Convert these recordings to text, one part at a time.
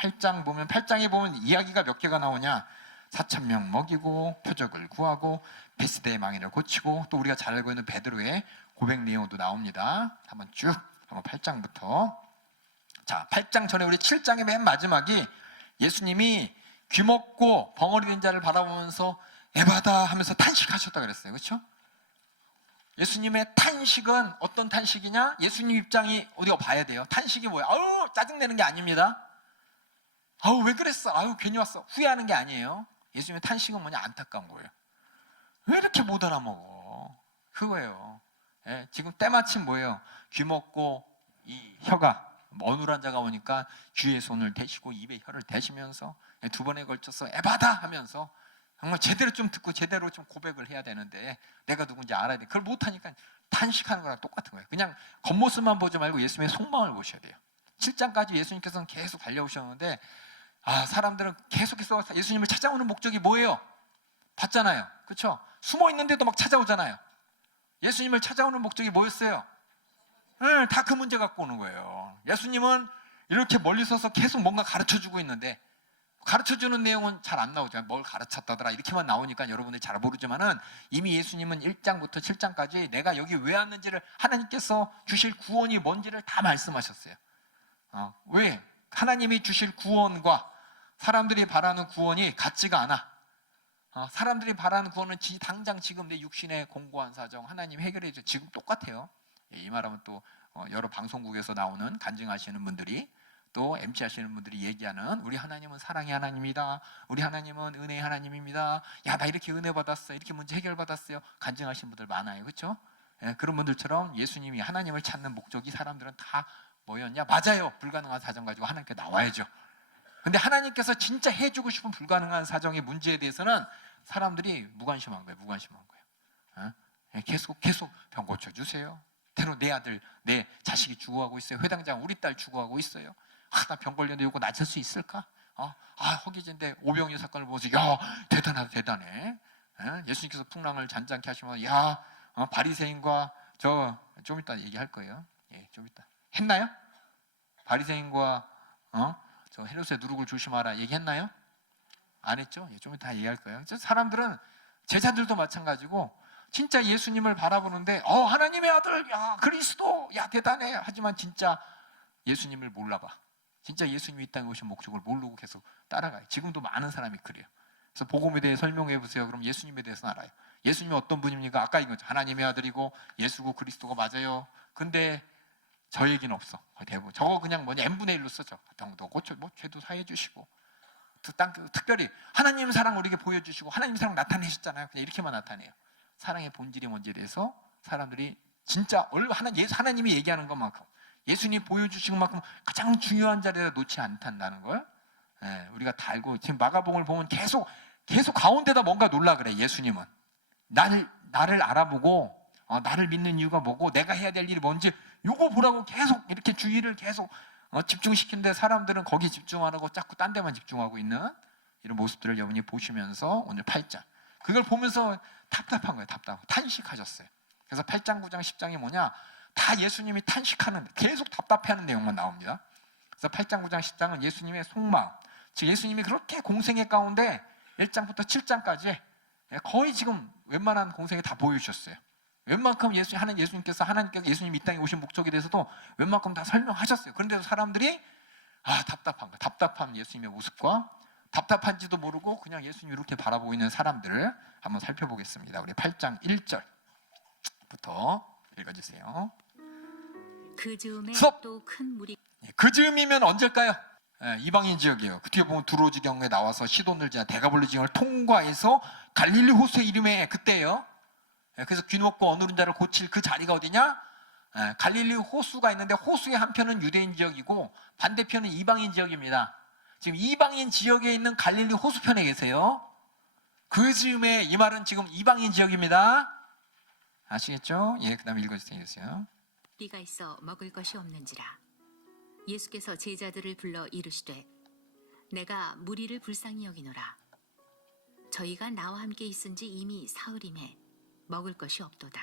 8장 보면 8장에 보면 이야기가 몇 개가 나오냐? 4,000명 먹이고 표적을 구하고 베스데의 망인을 고치고 또 우리가 잘 알고 있는 베드로의 고백 내용도 나옵니다. 한번 쭉 8장부터. 자, 8장 전에 우리 7장의 맨 마지막이 예수님이 귀먹고 벙어리 된 자를 바라보면서 에바다 하면서 탄식하셨다 그랬어요. 그렇죠? 예수님의 탄식은 어떤 탄식이냐? 예수님 입장이 우리가 봐야 돼요. 탄식이 뭐야? 아우 짜증내는 게 아닙니다. 아우 왜 그랬어? 아우 괜히 왔어. 후회하는 게 아니에요. 예수님의 탄식은 뭐냐? 안타까운 거예요. 왜 이렇게 못 알아먹어? 그거예요. 예, 지금 때마침 뭐예요? 귀먹고 이 혀가 어눌한 자가 오니까 귀에 손을 대시고 입에 혀를 대시면서 두 번에 걸쳐서 에바다 하면서 정말 제대로 좀 듣고 제대로 좀 고백을 해야 되는데 내가 누군지 알아야 돼. 그걸 못하니까 탄식하는 거랑 똑같은 거예요. 그냥 겉모습만 보지 말고 예수님의 속마음을 보셔야 돼요. 7장까지 예수님께서는 계속 달려오셨는데 사람들은 계속해서 예수님을 찾아오는 목적이 뭐예요? 봤잖아요. 그렇죠? 숨어 있는데도 막 찾아오잖아요. 예수님을 찾아오는 목적이 뭐였어요? 네, 다 그 문제 갖고 오는 거예요. 예수님은 이렇게 멀리 서서 계속 뭔가 가르쳐주고 있는데 가르쳐주는 내용은 잘 안 나오죠. 뭘 가르쳤다더라 이렇게만 나오니까 여러분들이 잘 모르지만은 이미 예수님은 1장부터 7장까지 내가 여기 왜 왔는지를 하나님께서 주실 구원이 뭔지를 다 말씀하셨어요. 왜? 하나님이 주실 구원과 사람들이 바라는 구원이 같지가 않아. 사람들이 바라는 구원은 당장 지금 내 육신의 공고한 사정 하나님 해결해 줘. 지금 똑같아요. 이 말하면 또 여러 방송국에서 나오는 간증하시는 분들이 또 MC 하시는 분들이 얘기하는 우리 하나님은 사랑의 하나님이다. 우리 하나님은 은혜의 하나님입니다. 야, 나 이렇게 은혜 받았어. 이렇게 문제 해결 받았어요. 간증하시는 분들 많아요. 그렇죠? 예, 그런 분들처럼 예수님이 하나님을 찾는 목적이 사람들은 다 뭐였냐? 맞아요. 불가능한 사정 가지고 하나님께 나와야죠. 근데 하나님께서 진짜 해주고 싶은 불가능한 사정의 문제에 대해서는 사람들이 무관심한 거예요. 무관심한 거예요. 계속 병 고쳐주세요. 때로 내 아들, 내 자식이 죽어가고 있어요. 회당장 우리 딸 죽어가고 있어요. 나 병 걸렸는데 이거 낫을 수 있을까? 허기진데 오병이어 사건을 보면서 야 대단하다 대단해. 예수님께서 풍랑을 잔잔케 하시면 야 바리새인과 좀 이따 얘기할 거예요. 예, 좀 이따 했나요? 바리새인과 저 헤롯의 누룩을 조심하라 얘기했나요? 안 했죠? 예, 좀 이따 얘기할 거예요. 사람들은 제자들도 마찬가지고 진짜 예수님을 바라보는데 하나님의 아들, 야 그리스도, 야 대단해. 하지만 진짜 예수님을 몰라봐. 진짜 예수님이 이 땅에 오신 목적을 모르고 계속 따라가요. 지금도 많은 사람이 그래요. 그래서 복음에 대해 설명해 보세요. 그럼 예수님에 대해서는 알아요. 예수님이 어떤 분입니까? 아까 이거죠. 하나님의 아들이고 예수고 그리스도가 맞아요. 근데 저 얘기는 없어. 대부분 저거 그냥 뭐냐 n분의 1로 쓰죠. 병도 고쳐, 죄도 사해 주시고 특별히 하나님 사랑 우리에게 보여주시고 하나님 사랑 나타내셨잖아요. 그냥 이렇게만 나타내요. 사랑의 본질이 뭔지에 대해서 사람들이 진짜 하나님이 얘기하는 것만큼 예수님이 보여주신 만큼 가장 중요한 자리에다 놓지 않단다는 걸 우리가 다 알고 지금 마가복음을 보면 계속 가운데다 뭔가 놀라 그래. 예수님은 나를 알아보고 나를 믿는 이유가 뭐고 내가 해야 될 일이 뭔지 요거 보라고 계속 이렇게 주의를 계속 집중시키는데 사람들은 거기 집중 안 하고 자꾸 딴 데만 집중하고 있는 이런 모습들을 여러분이 보시면서 오늘 8장 그걸 보면서 답답한 거예요. 탄식하셨어요. 그래서 8장, 9장, 10장이 뭐냐? 다 예수님이 탄식하는 계속 답답해하는 내용만 나옵니다. 그래서 8장, 9장, 10장은 예수님의 속마음, 즉 예수님이 그렇게 공생애 가운데 1장부터 7장까지 거의 지금 웬만한 공생애 다 보여주셨어요. 웬만큼 예수님께서 예수님이 이 땅에 오신 목적에 대해서도 웬만큼 다 설명하셨어요. 그런데도 사람들이 답답한 거예요. 답답한 예수님의 모습과 답답한지도 모르고 그냥 예수님 이렇게 바라보고 있는 사람들을 한번 살펴보겠습니다. 우리 8장 1절부터 읽어주세요. 그 즈음에 또 큰 물이 그 즈음이면 언제일까요? 이방인 지역이에요. 그 뒤에 보면 두로 지경에 나와서 시돈을 지나 대가볼리 지경을 통과해서 갈릴리 호수의 이름에 그때예요. 그래서 귀먹고 어누른 자를 고칠 그 자리가 어디냐? 갈릴리 호수가 있는데 호수의 한편은 유대인 지역이고 반대편은 이방인 지역입니다. 지금 이방인 지역에 있는 갈릴리 호수편에 계세요. 그 즈음에 이 말은 지금 이방인 지역입니다. 아시겠죠? 예, 그 다음에 읽어주세요. 비가 있어 먹을 것이 없는지라 예수께서 제자들을 불러 이르시되 내가 무리를 불쌍히 여기노라 저희가 나와 함께 있은지 이미 사흘임에 먹을 것이 없도다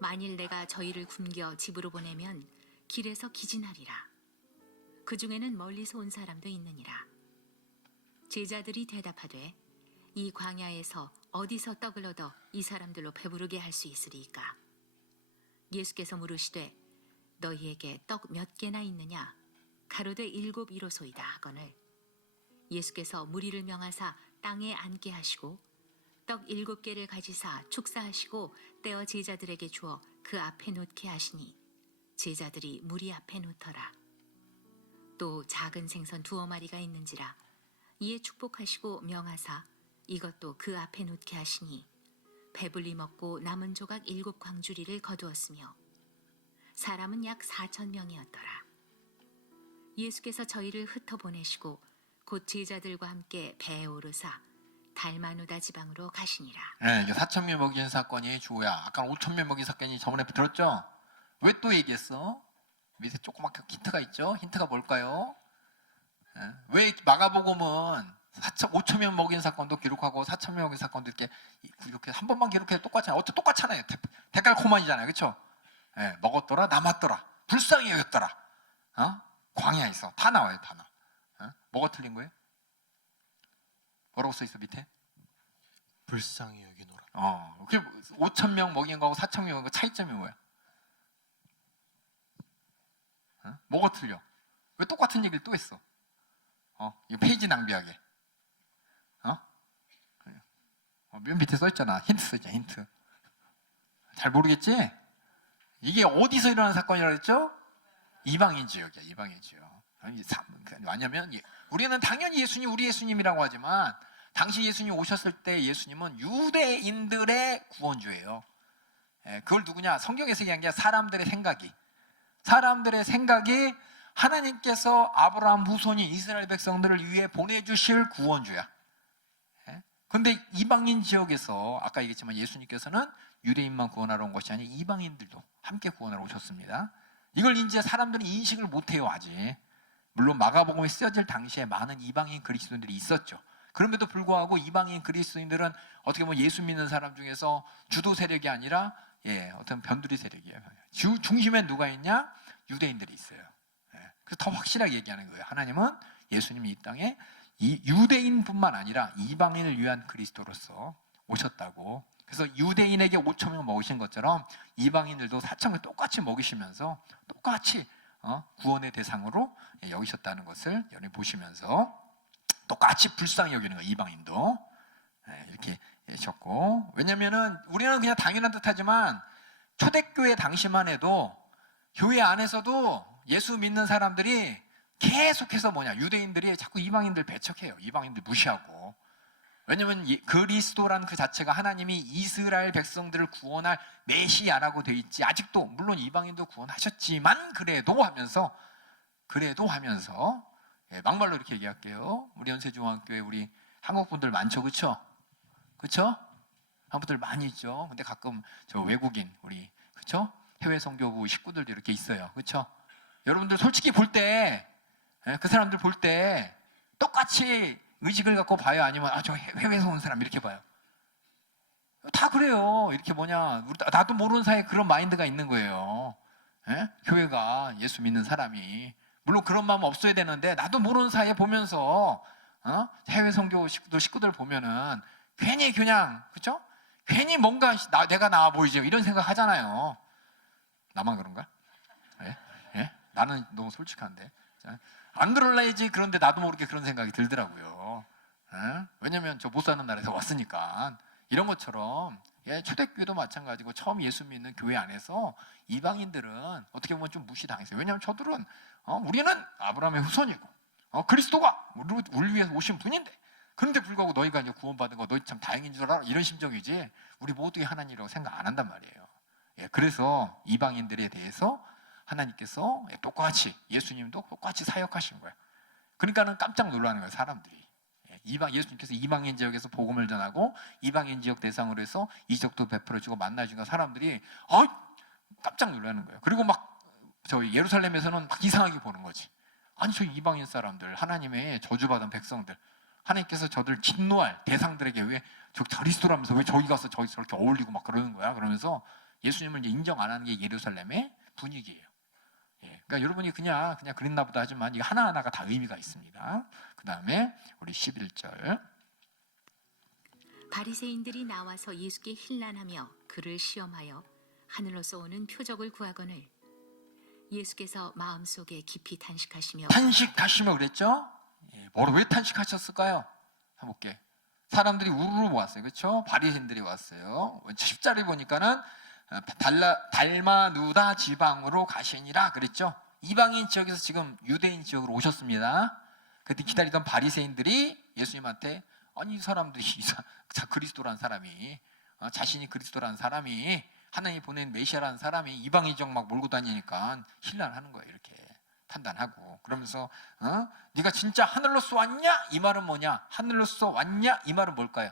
만일 내가 저희를 굶겨 집으로 보내면 길에서 기진하리라 그 중에는 멀리서 온 사람도 있느니라. 제자들이 대답하되 이 광야에서 어디서 떡을 얻어 이 사람들로 배부르게 할 수 있으리이까? 예수께서 물으시되 너희에게 떡 몇 개나 있느냐? 가로되 7 이로소이다 하거늘 예수께서 무리를 명하사 땅에 앉게 하시고 떡 7개를 가지사 축사하시고 떼어 제자들에게 주어 그 앞에 놓게 하시니 제자들이 무리 앞에 놓더라. 또 작은 생선 2 마리가 있는지라 이에 축복하시고 명하사 이것도 그 앞에 놓게 하시니 배불리 먹고 남은 조각 7 광주리를 거두었으며 사람은 약 4,000명이었더라. 예수께서 저희를 흩어보내시고 곧 제자들과 함께 배에 오르사 달마누다 지방으로 가시니라. 네, 이게 4,000명 먹인 사건이 주호야. 아까 5,000명 먹인 사건이 저번에 들었죠? 왜 또 얘기했어? 밑에 조그맣게 힌트가 있죠? 힌트가 뭘까요? 네, 왜 마가복음은 5,000명 먹인 사건도 기록하고 4,000명 먹인 사건도 이렇게 한 번만 기록해도 똑같잖아요. 어째 똑같잖아요. 데칼코마니잖아요. 그렇죠? 네, 먹었더라, 남았더라, 불쌍히 여겼더라. 광야에서 다 나와요, 다 나와. 뭐가 틀린 거예요? 뭐라고 써 있어 밑에? 불쌍히 여기노라. 5,000명 먹인 거하고 4,000명 먹인 거 차이점이 뭐야? 뭐가 틀려? 왜 똑같은 얘기를 또 했어? 이거 페이지 낭비하게. 맨 밑에 써 있잖아. 힌트 써 있잖아. 힌트. 잘 모르겠지? 이게 어디서 일어난 사건이라고 했죠? 이방인 지역이야. 이방인 지역. 왜냐면 우리는 당연히 예수님 우리 예수님이라고 하지만 당시 예수님 오셨을 때 예수님은 유대인들의 구원주예요. 그걸 누구냐? 성경에서 얘기한 게 사람들의 생각이 하나님께서 아브라함 후손인 이스라엘 백성들을 위해 보내주실 구원주야. 그런데 이방인 지역에서 아까 얘기했지만 예수님께서는 유대인만 구원하러 온 것이 아니라 이방인들도 함께 구원하러 오셨습니다. 이걸 이제 사람들이 인식을 못해요 아직. 물론 마가복음에 쓰여질 당시에 많은 이방인 그리스도인들이 있었죠. 그럼에도 불구하고 이방인 그리스도인들은 어떻게 보면 예수 믿는 사람 중에서 주도 세력이 아니라 어떤 변두리 세력이에요. 중심에 누가 있냐? 유대인들이 있어요. 그래서 더 확실하게 얘기하는 거예요. 하나님은 예수님이 이 땅에 이 유대인뿐만 아니라 이방인을 위한 그리스도로서 오셨다고. 그래서 유대인에게 5,000명 먹이신 것처럼 이방인들도 4,000명 똑같이 먹이시면서 똑같이 구원의 대상으로 여기셨다는 것을 여러분이 보시면서 똑같이 불쌍히 여기는 거예요. 이방인도 이렇게 하셨고, 왜냐면은 우리는 그냥 당연한 듯하지만 초대교회 당시만 해도 교회 안에서도 예수 믿는 사람들이 계속해서 유대인들이 자꾸 이방인들 배척해요. 이방인들 무시하고. 왜냐면 그리스도란 그 자체가 하나님이 이스라엘 백성들을 구원할 메시아라고 돼 있지. 아직도 물론 이방인도 구원하셨지만 그래도 하면서 막말로 이렇게 얘기할게요. 우리 연세중앙교회 우리 한국 분들 많죠, 그렇죠? 한국 분들 많이 있죠. 근데 가끔 저 외국인 우리 그렇죠? 해외 선교부 식구들도 이렇게 있어요, 그렇죠? 여러분들 솔직히 볼 때 그 사람들 볼 때 똑같이 의식을 갖고 봐요? 아니면 저 해외에서 온 사람 이렇게 봐요? 다 그래요. 이렇게 나도 모르는 사이에 그런 마인드가 있는 거예요. 교회가 예수 믿는 사람이 물론 그런 마음 없어야 되는데 나도 모르는 사이에 보면서 해외 선교 식구들 보면은 괜히 그냥 그렇죠? 괜히 뭔가 내가 나아 보이지 이런 생각 하잖아요. 나만 그런가? 나는 너무 솔직한데 안 그럴래야지. 그런데 나도 모르게 그런 생각이 들더라고요. 왜냐면 저 못 사는 나라에서 왔으니까. 이런 것처럼 초대교회도 마찬가지고 처음 예수 믿는 교회 안에서 이방인들은 어떻게 보면 좀 무시당했어요. 왜냐하면 저들은 우리는 아브라함의 후손이고 그리스도가 우리 위해서 오신 분인데 그런데 불구하고 너희가 이제 구원받은 거 너희 참 다행인 줄 알아? 이런 심정이지 우리 모두의 하나님이라고 생각 안 한단 말이에요. 그래서 이방인들에 대해서 하나님께서 똑같이 예수님도 똑같이 사역하신 거예요. 그러니까는 깜짝 놀라는 거예요, 사람들이. 예수님께서 이방인 지역에서 복음을 전하고 이방인 지역 대상으로 해서 이적도 베풀어주고 만나주니까 사람들이 깜짝 놀라는 거예요. 그리고 저희 예루살렘에서는 막 이상하게 보는 거지. 아니 저 이방인 사람들, 하나님의 저주받은 백성들, 하나님께서 저들 진노할 대상들에게 왜 저 그리스도라면서 왜 저기 가서 저렇게 어울리고 막 그러는 거야? 그러면서 예수님을 이제 인정 안 하는 게 예루살렘의 분위기예요. 그러니까 여러분이 그냥 그랬나 보다 하지만 이 하나하나가 다 의미가 있습니다. 그 다음에 우리 11절. 바리새인들이 나와서 예수께 힐난하며 그를 시험하여 하늘로서 오는 표적을 구하거늘 예수께서 마음속에 깊이 탄식하시며 탄식하시며 그랬죠? 뭐로 왜 탄식하셨을까요? 한번 볼게. 사람들이 우르르 모았어요. 그렇죠? 바리새인들이 왔어요. 10절에 보니까는 달마누다 지방으로 가시니라 그랬죠? 이방인 지역에서 지금 유대인 지역으로 오셨습니다. 그때 기다리던 바리새인들이 예수님한테 아니 이 사람들이 그리스도라는 사람이 자신이 그리스도라는 사람이 하나님이 보낸 메시아라는 사람이 이방인 지역 막 몰고 다니니까 힐난하는 거예요. 이렇게 판단하고 그러면서 네가 진짜 하늘로서 왔냐? 이 말은 뭐냐? 하늘로서 왔냐? 이 말은 뭘까요?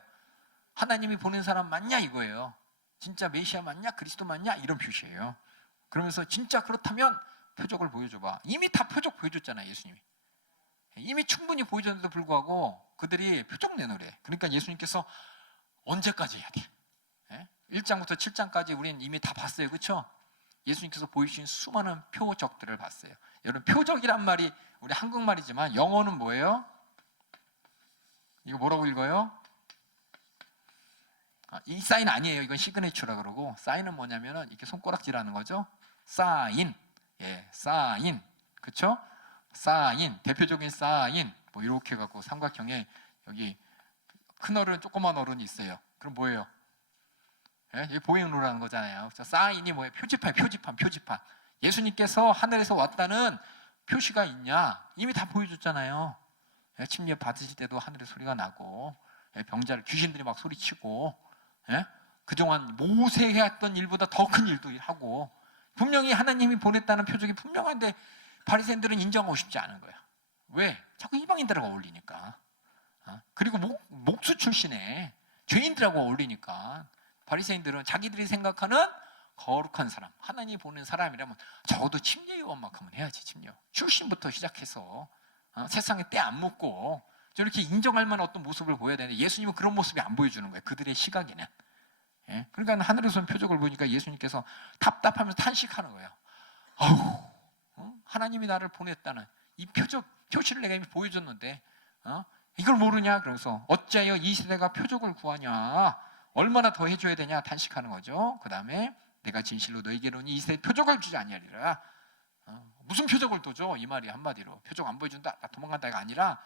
하나님이 보낸 사람 맞냐? 이거예요. 진짜 메시아 맞냐? 그리스도 맞냐? 이런 표시예요. 그러면서 진짜 그렇다면 표적을 보여줘봐. 이미 다 표적 보여줬잖아요. 예수님이. 이미 충분히 보여줬는데도 불구하고 그들이 표적 내놓으래. 그러니까 예수님께서 언제까지 해야 돼? 1장부터 7장까지 우리는 이미 다 봤어요. 그렇죠? 예수님께서 보여주신 수많은 표적들을 봤어요. 여러분 표적이란 말이 우리 한국말이지만 영어는 뭐예요? 이거 뭐라고 읽어요? 이 사인 아니에요. 이건 시그네처라 그러고 사인은 뭐냐면은 이렇게 손가락질하는 거죠. 사인, 사인, 그렇죠? 사인, 대표적인 사인, 뭐 이렇게 갖고 삼각형에 여기 큰 어른, 조그만 어른이 있어요. 그럼 뭐예요? 이게 보행로라는 거잖아요. 사인이 뭐예요? 표지판. 예수님께서 하늘에서 왔다는 표시가 있냐? 이미 다 보여줬잖아요. 침례 받으실 때도 하늘에 소리가 나고, 병자를 귀신들이 막 소리치고, 그동안 모세 해왔던 일보다 더 큰 일도 하고, 분명히 하나님이 보냈다는 표적이 분명한데 바리새인들은 인정하고 싶지 않은 거예요. 왜? 자꾸 이방인들하고 어울리니까. 그리고 목수 출신의 죄인들하고 어울리니까 바리새인들은 자기들이 생각하는 거룩한 사람, 하나님이 보낸 사람이라면 적어도 침례요원만큼은 해야지. 침례 출신부터 시작해서 세상에 때 안 묻고 저렇게 인정할 만한 어떤 모습을 보여야 되는데 예수님은 그런 모습이 안 보여주는 거예요. 그들의 시각에는. 그러니까 하늘에서 온 표적을 보니까 예수님께서 답답하면서 탄식하는 거예요. 아우, 하나님이 나를 보냈다는 이 표시를 내가 이미 보여줬는데 이걸 모르냐? 그래서 어찌하여 이 세대가 표적을 구하냐? 얼마나 더 해줘야 되냐? 탄식하는 거죠. 그 다음에 내가 진실로 너희에게로니 이 세대 표적을 주지 아니하리라. 무슨 표적을 더 줘? 이 말이 한마디로 표적 안 보여준다, 나 도망간다가 아니라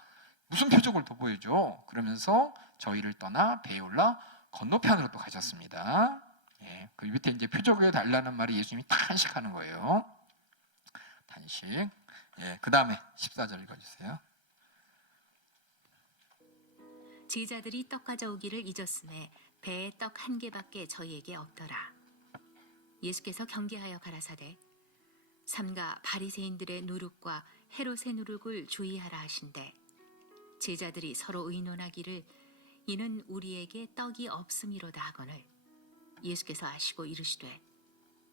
무슨 표적을 더 보여줘? 그러면서 저희를 떠나 배에 올라 건너편으로 또 가셨습니다. 그 밑에 이제 표적을 달라는 말이 예수님이 탄식하는 거예요. 탄식. 그 다음에 14절 읽어주세요. 제자들이 떡 가져오기를 잊었음에 배에 떡 한 개밖에 저희에게 없더라. 예수께서 경계하여 가라사대 삼가 바리새인들의 누룩과 헤롯의 누룩을 주의하라 하신대 제자들이 서로 의논하기를 이는 우리에게 떡이 없음이로다 하거늘 예수께서 아시고 이르시되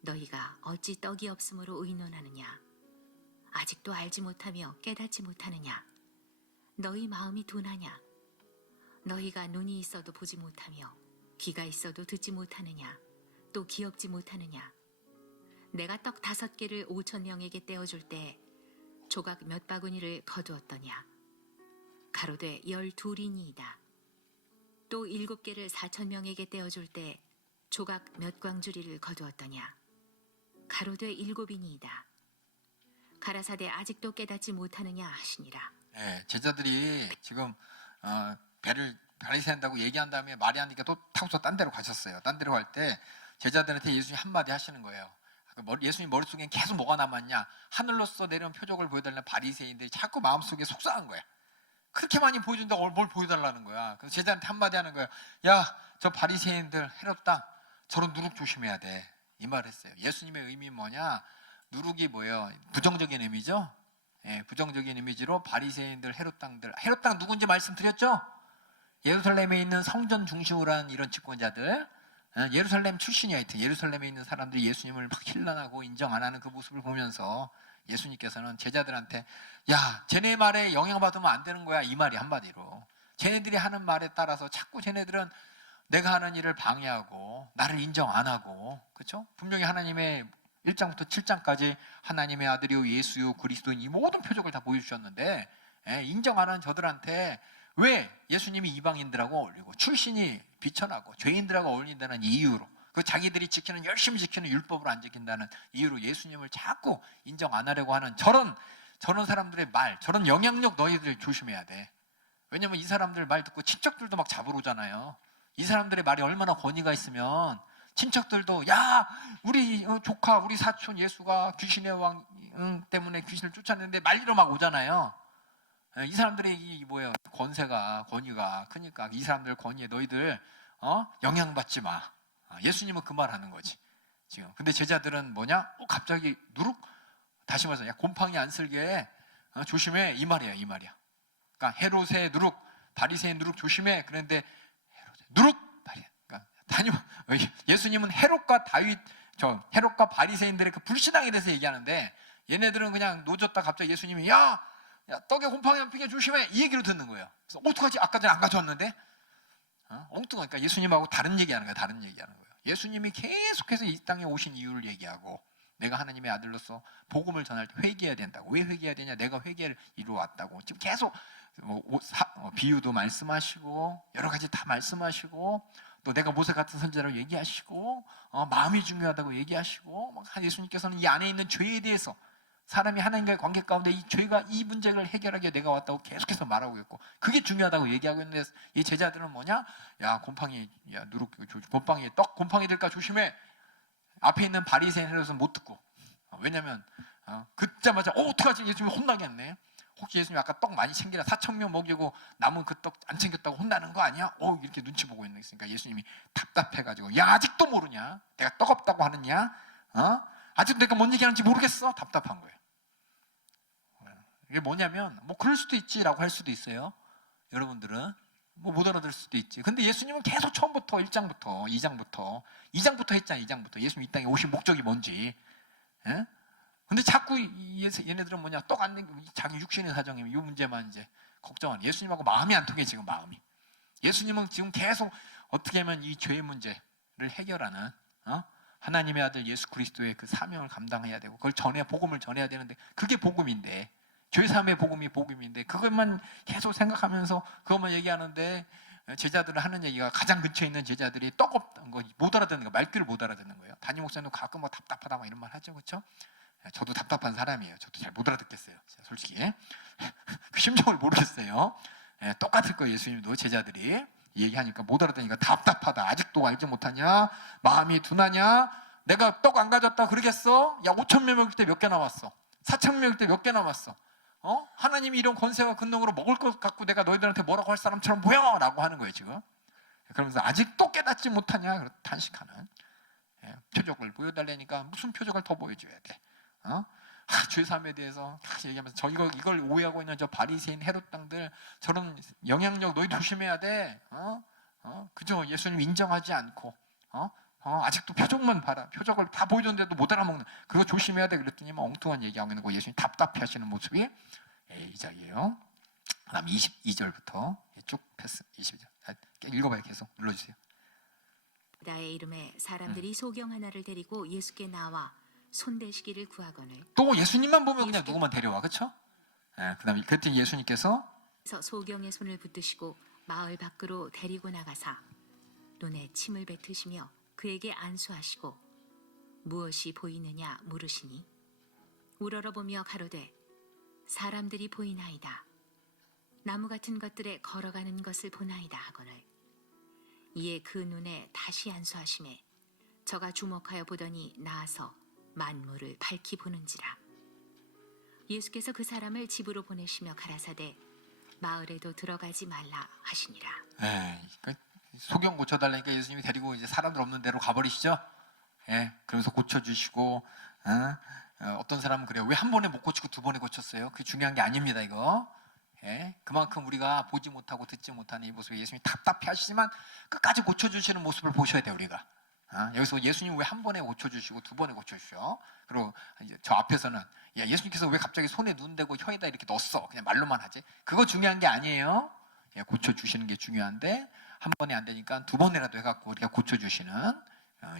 너희가 어찌 떡이 없음으로 의논하느냐 아직도 알지 못하며 깨닫지 못하느냐 너희 마음이 둔하냐 너희가 눈이 있어도 보지 못하며 귀가 있어도 듣지 못하느냐 또 기억지 못하느냐 내가 떡 5개를 5,000명에게 떼어줄 때 조각 몇 바구니를 거두었더냐 가로되 12이니이다 또 7개를 4,000명에게 떼어줄 때 조각 몇 광주리를 거두었더냐 가로되 7이니이다 가라사대 아직도 깨닫지 못하느냐 하시니라. 제자들이 지금 배를 바리새인다고 얘기한 다음에 말이 안 되니까 또 타고서 딴 데로 가셨어요. 딴 데로 갈 때 제자들한테 예수님 한마디 하시는 거예요. 예수님 머릿속엔 계속 뭐가 남았냐? 하늘로서 내려온 표적을 보여달라는 바리새인들이 자꾸 마음속에 속상한 거야. 그렇게 많이 보여준다고 뭘 보여달라는 거야. 그래서 제자한테 한마디 하는 거야. 야, 저 바리새인들 헤롯당 저런 누룩 조심해야 돼. 이 말 했어요. 예수님의 의미는 뭐냐? 누룩이 뭐예요? 부정적인 의미죠? 부정적인 이미지로 바리새인들, 헤롯당 누군지 말씀드렸죠? 예루살렘에 있는 성전 중심으로 한 이런 집권자들, 예루살렘 출신이 하여튼 예루살렘에 있는 사람들이 예수님을 막 힐난하고 인정 안 하는 그 모습을 보면서 예수님께서는 제자들한테 야, 쟤네 말에 영향받으면 안 되는 거야. 이 말이 한마디로. 쟤네들이 하는 말에 따라서 자꾸 쟤네들은 내가 하는 일을 방해하고 나를 인정 안 하고, 그렇죠? 분명히 하나님의 1장부터 7장까지 하나님의 아들이요 예수요 그리스도인 이 모든 표적을 다 보여주셨는데 인정하는 저들한테 왜 예수님이 이방인들하고 어울리고 출신이 비천하고 죄인들하고 어울린다는 이유로 그 자기들이 열심히 지키는 율법을 안 지킨다는 이유로 예수님을 자꾸 인정 안 하려고 하는 저런 사람들의 말, 저런 영향력 너희들 조심해야 돼. 왜냐면 이 사람들 말 듣고 친척들도 막 잡으러 오잖아요. 이 사람들의 말이 얼마나 권위가 있으면 친척들도 야 우리 조카 우리 사촌 예수가 귀신의 왕 때문에 귀신을 쫓아냈는데 말리러 막 오잖아요. 이 사람들의 이 권위가 크니까 이 사람들 권위에 너희들 영향받지 마. 예수님은 그 말 하는 거지 지금. 근데 제자들은 뭐냐? 갑자기 누룩 다시 말해서 야 곰팡이 안 쓸게 조심해 이 말이야. 그러니까 헤롯의 누룩, 바리새인 누룩 조심해. 그런데 누룩 그러니까 예수님은 헤롯과 바리새인들의 그 불신앙에 대해서 얘기하는데 얘네들은 그냥 노졌다 갑자기 예수님이 야 떡에 곰팡이 안 피게 조심해 이 얘기로 듣는 거예요. 그래서 어떡하지? 아까 전에 안 가져왔는데 엉뚱하니까 예수님하고 다른 얘기하는 거예요. 예수님이 계속해서 이 땅에 오신 이유를 얘기하고 내가 하나님의 아들로서 복음을 전할 때 회개해야 된다고. 왜 회개해야 되냐? 내가 회개를 이루어 왔다고. 지금 계속 비유도 말씀하시고 여러 가지 다 말씀하시고 또 내가 모세 같은 선지자라고 얘기하시고 마음이 중요하다고 얘기하시고 예수님께서는 이 안에 있는 죄에 대해서 사람이 하나님과의 관계 가운데 이 죄가 이 문제를 해결하기 위해 내가 왔다고 계속해서 말하고 있고 그게 중요하다고 얘기하고 있는데 이 제자들은 뭐냐? 야 곰팡이 곰팡이 될까 조심해. 앞에 있는 바리새인 헤롯은 못 듣고 왜냐면 듣자마자 어떡하지? 예수님이 혼나겠네. 혹시 예수님이 아까 떡 많이 챙기라 4,000명 먹이고 남은 그 떡 안 챙겼다고 혼나는 거 아니야? 이렇게 눈치 보고 있으니까 예수님이 답답해가지고 야 아직도 모르냐? 내가 떡 없다고 하느냐? 아직도 내가 뭔 얘기하는지 모르겠어? 답답한 거예요. 이게 뭐냐면 그럴 수도 있지라고 할 수도 있어요. 여러분들은 못 알아들을 수도 있지. 근데 예수님은 계속 처음부터 1장부터 2장부터 했잖아요. 2장부터 예수님 이 땅에 오신 목적이 뭔지. 예? 근데 자꾸 얘네들은 뭐냐? 떡 안 내고 자기 육신의 사정이면 이 문제만 이제 걱정하는. 예수님하고 마음이 안 통해 지금 마음이. 예수님은 지금 계속 어떻게 하면 이 죄의 문제를 해결하는 하나님의 아들 예수 그리스도의 그 사명을 감당해야 되고 그걸 복음을 전해야 되는데 그게 복음인데 죄사함의 복음이 복음인데 그것만 계속 생각하면서 그것만 얘기하는데 제자들은 하는 얘기가 가장 근처에 있는 제자들이 떡 없다는 거 못 알아듣는 거 말귀를 못 알아듣는 거예요. 담임 목사님도 가끔 답답하다 이런 말 하죠, 그렇죠? 저도 답답한 사람이에요. 저도 잘 못 알아듣겠어요, 솔직히 그 심정을 모르겠어요. 똑같을 거예요. 예수님도 제자들이 얘기하니까 못 알아듣으니까 답답하다. 아직도 알지 못하냐? 마음이 둔하냐? 내가 떡 안 가졌다 그러겠어? 야 5,000명 먹일 때 몇 개 남았어? 4,000명 먹일 때 몇 개 남았어? 하나님이 이런 권세와 근능으로 먹을 것 갖고 내가 너희들한테 뭐라고 할 사람처럼 보여! 라고 하는 거예요 지금. 그러면서 아직도 깨닫지 못하냐? 탄식하는 표적을 보여달라니까 무슨 표적을 더 보여줘야 돼? 죄사함에 대해서 얘기하면서 이걸 오해하고 있는 저 바리새인 헤롯 당들 저런 영향력 너희 조심해야 돼. 그죠? 예수님 인정하지 않고 아직도 표적만 봐라. 표적을 다 보여줬는데도 못 알아먹는 그거 조심해야 돼. 그랬더니 엉뚱한 얘기하고 있는 거 예수님 답답해하시는 모습이 2장이에요. 그다음 22절부터 쭉 패스 22절 읽어봐요. 계속 눌러주세요. 나의 이름에 사람들이 소경 하나를 데리고 예수께 나와 손대시기를 구하거늘 또 예수님만 보면 그냥 누구만 데려와, 그렇죠? 그다음 그때 예수님께서 소경의 손을 붙드시고 마을 밖으로 데리고 나가사 눈에 침을 뱉으시며 그에게 안수하시고 무엇이 보이느냐 물으시니 우러러보며 가로되 사람들이 보이나이다. 나무 같은 것들에 걸어가는 것을 보나이다 하거늘 이에 그 눈에 다시 안수하심에 저가 주목하여 보더니 나아서 만물을 밝히 보는지라. 예수께서 그 사람을 집으로 보내시며 가라사대 마을에도 들어가지 말라 하시니라. 소경 고쳐달라니까 예수님이 데리고 이제 사람들 없는 데로 가버리시죠. 그러면서 고쳐주시고 어떤 사람은 그래요. 왜 한 번에 못 고치고 두 번에 고쳤어요? 그게 중요한 게 아닙니다. 이거 그만큼 우리가 보지 못하고 듣지 못하는 이 모습에 예수님이 답답해하시지만 끝까지 고쳐주시는 모습을 보셔야 돼요. 우리가 여기서 예수님 왜 한 번에 고쳐주시고 두 번에 고쳐주셔? 그리고 이제 저 앞에서는 야 예수님께서 왜 갑자기 손에 눈 대고 혀에다 이렇게 넣었어? 그냥 말로만 하지? 그거 중요한 게 아니에요. 고쳐주시는 게 중요한데 한 번에 안 되니까 두 번이라도 해갖고 우리가 고쳐주시는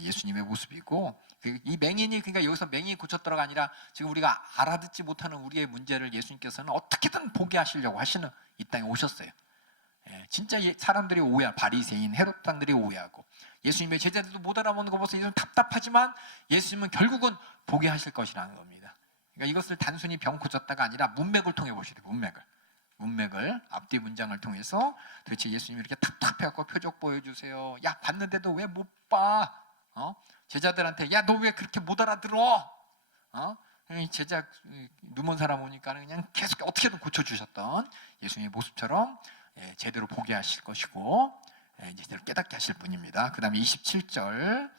예수님의 모습이고, 이 맹인이, 그러니까 여기서 맹인이 고쳤더라가 아니라 지금 우리가 알아듣지 못하는 우리의 문제를 예수님께서는 어떻게든 보게 하시려고 하시는 이 땅에 오셨어요. 진짜 사람들이 오해하고, 바리새인 헤롯 당들이 오해하고, 예수님의 제자들도 못 알아먹는 거 보면서 예수님 답답하지만 예수님은 결국은 보게 하실 것이라는 겁니다. 그러니까 이것을 단순히 병 고쳤다가 아니라 문맥을 통해 보셔야 돼요. 문맥을 앞뒤 문장을 통해서 도대체 예수님이 이렇게 답답해갖고 표적 보여주세요. 야, 봤는데도 왜 못 봐? 제자들한테 야, 너 왜 그렇게 못 알아들어? 제자 눈먼 사람 오니까 그냥 계속 어떻게든 고쳐주셨던 예수님의 모습처럼 제대로 보게 하실 것이고, 제대로 깨닫게 하실 분입니다. 그 다음에 27절.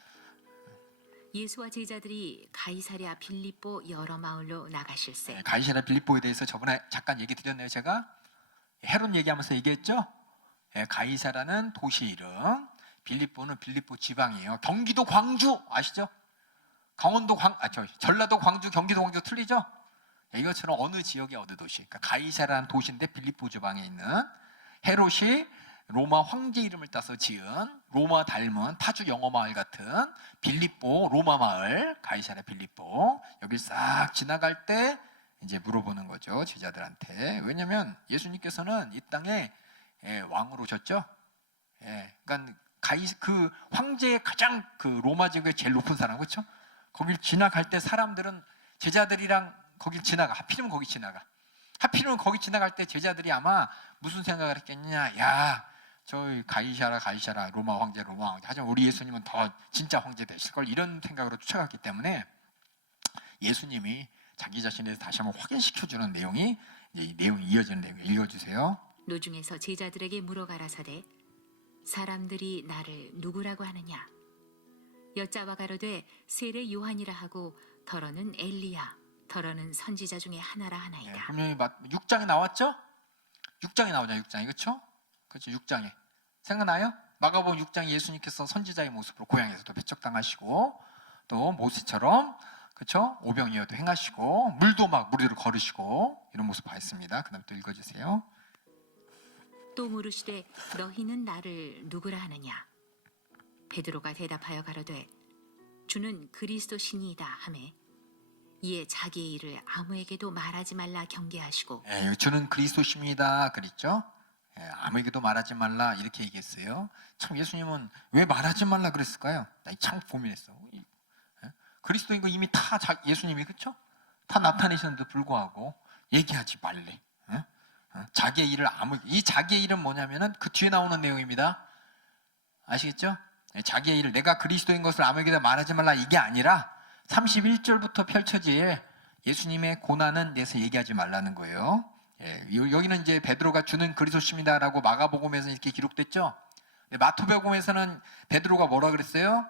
예수와 제자들이 가이사랴 빌립보 여러 마을로 나가실세. 가이사랴 빌립보에 대해서 저번에 잠깐 얘기 드렸네요. 제가 헤롯 얘기하면서 얘기했죠. 가이사라는 도시 이름, 빌립보는 빌립보 지방이에요. 경기도 광주 아시죠? 강원도 전라도 광주, 경기도 광주 틀리죠? 이것처럼 어느 지역의 어느 도시, 그러니까 가이사라는 도시인데 빌립보 지방에 있는, 헤롯이 로마 황제 이름을 따서 지은 로마 닮은 파주 영어 마을 같은 빌립보 로마 마을, 가이사랴 빌립보, 여길 싹 지나갈 때 이제 물어보는 거죠, 제자들한테. 왜냐하면 예수님께서는 이 땅에 왕으로 오셨죠. 그러니까 그 황제의 가장 그 로마 지역의 제일 높은 사람, 그렇죠? 거길 지나갈 때 사람들은 제자들이랑 거길 지나가. 하필이면 거기 지나가. 하필이면 거기 지나갈 때 제자들이 아마 무슨 생각을 했겠냐? 야, 저 가이사라 로마 황제. 하지만 우리 예수님은 더 진짜 황제 되실 걸, 이런 생각으로 쫓아갔기 때문에 예수님이 자기 자신에 대해서 다시 한번 확인시켜주는 내용이, 이제 이 내용이 이어지는 내용 읽어주세요. 노중에서 제자들에게 물어 가라사대 사람들이 나를 누구라고 하느냐? 여짜와 가로되 세례 요한이라 하고 더러는 엘리야, 더러는 선지자 중에 하나라 하나이다. 분명히 6장에 나왔죠? 6장에 나오잖아요. 6장에, 그렇죠? 그렇죠. 6장에 생각나요? 마가복음 6장에 예수님께서 선지자의 모습으로 고향에서도 배척당하시고, 또 모세처럼, 그렇죠? 오병이어도 행하시고, 물도 막 무리를 걸으시고, 이런 모습 봤습니다. 그다음 또 읽어주세요. 또 물으시되 너희는 나를 누구라 하느냐? 베드로가 대답하여 가로되 주는 그리스도 신이이다 하매 이에 자기의 일을 아무에게도 말하지 말라 경계하시고, 주는 그리스도십니다 그랬죠. 아무에게도 말하지 말라 이렇게 얘기했어요. 참 예수님은 왜 말하지 말라 그랬을까요? 나 참 고민했어. 그리스도인 거 이미 다 예수님이, 그렇죠? 다 나타내셨는데도 불구하고 얘기하지 말래. 자기의 일을 이 자기의 일은 뭐냐면은 그 뒤에 나오는 내용입니다. 아시겠죠? 자기의 일을, 내가 그리스도인 것을 아무에게도 말하지 말라, 이게 아니라 31절부터 펼쳐질 예수님의 고난은 내서 얘기하지 말라는 거예요. 여기는 이제 베드로가 주는 그리스도십니다라고 마가복음에서 이렇게 기록됐죠. 마태복음에서는 베드로가 뭐라 그랬어요?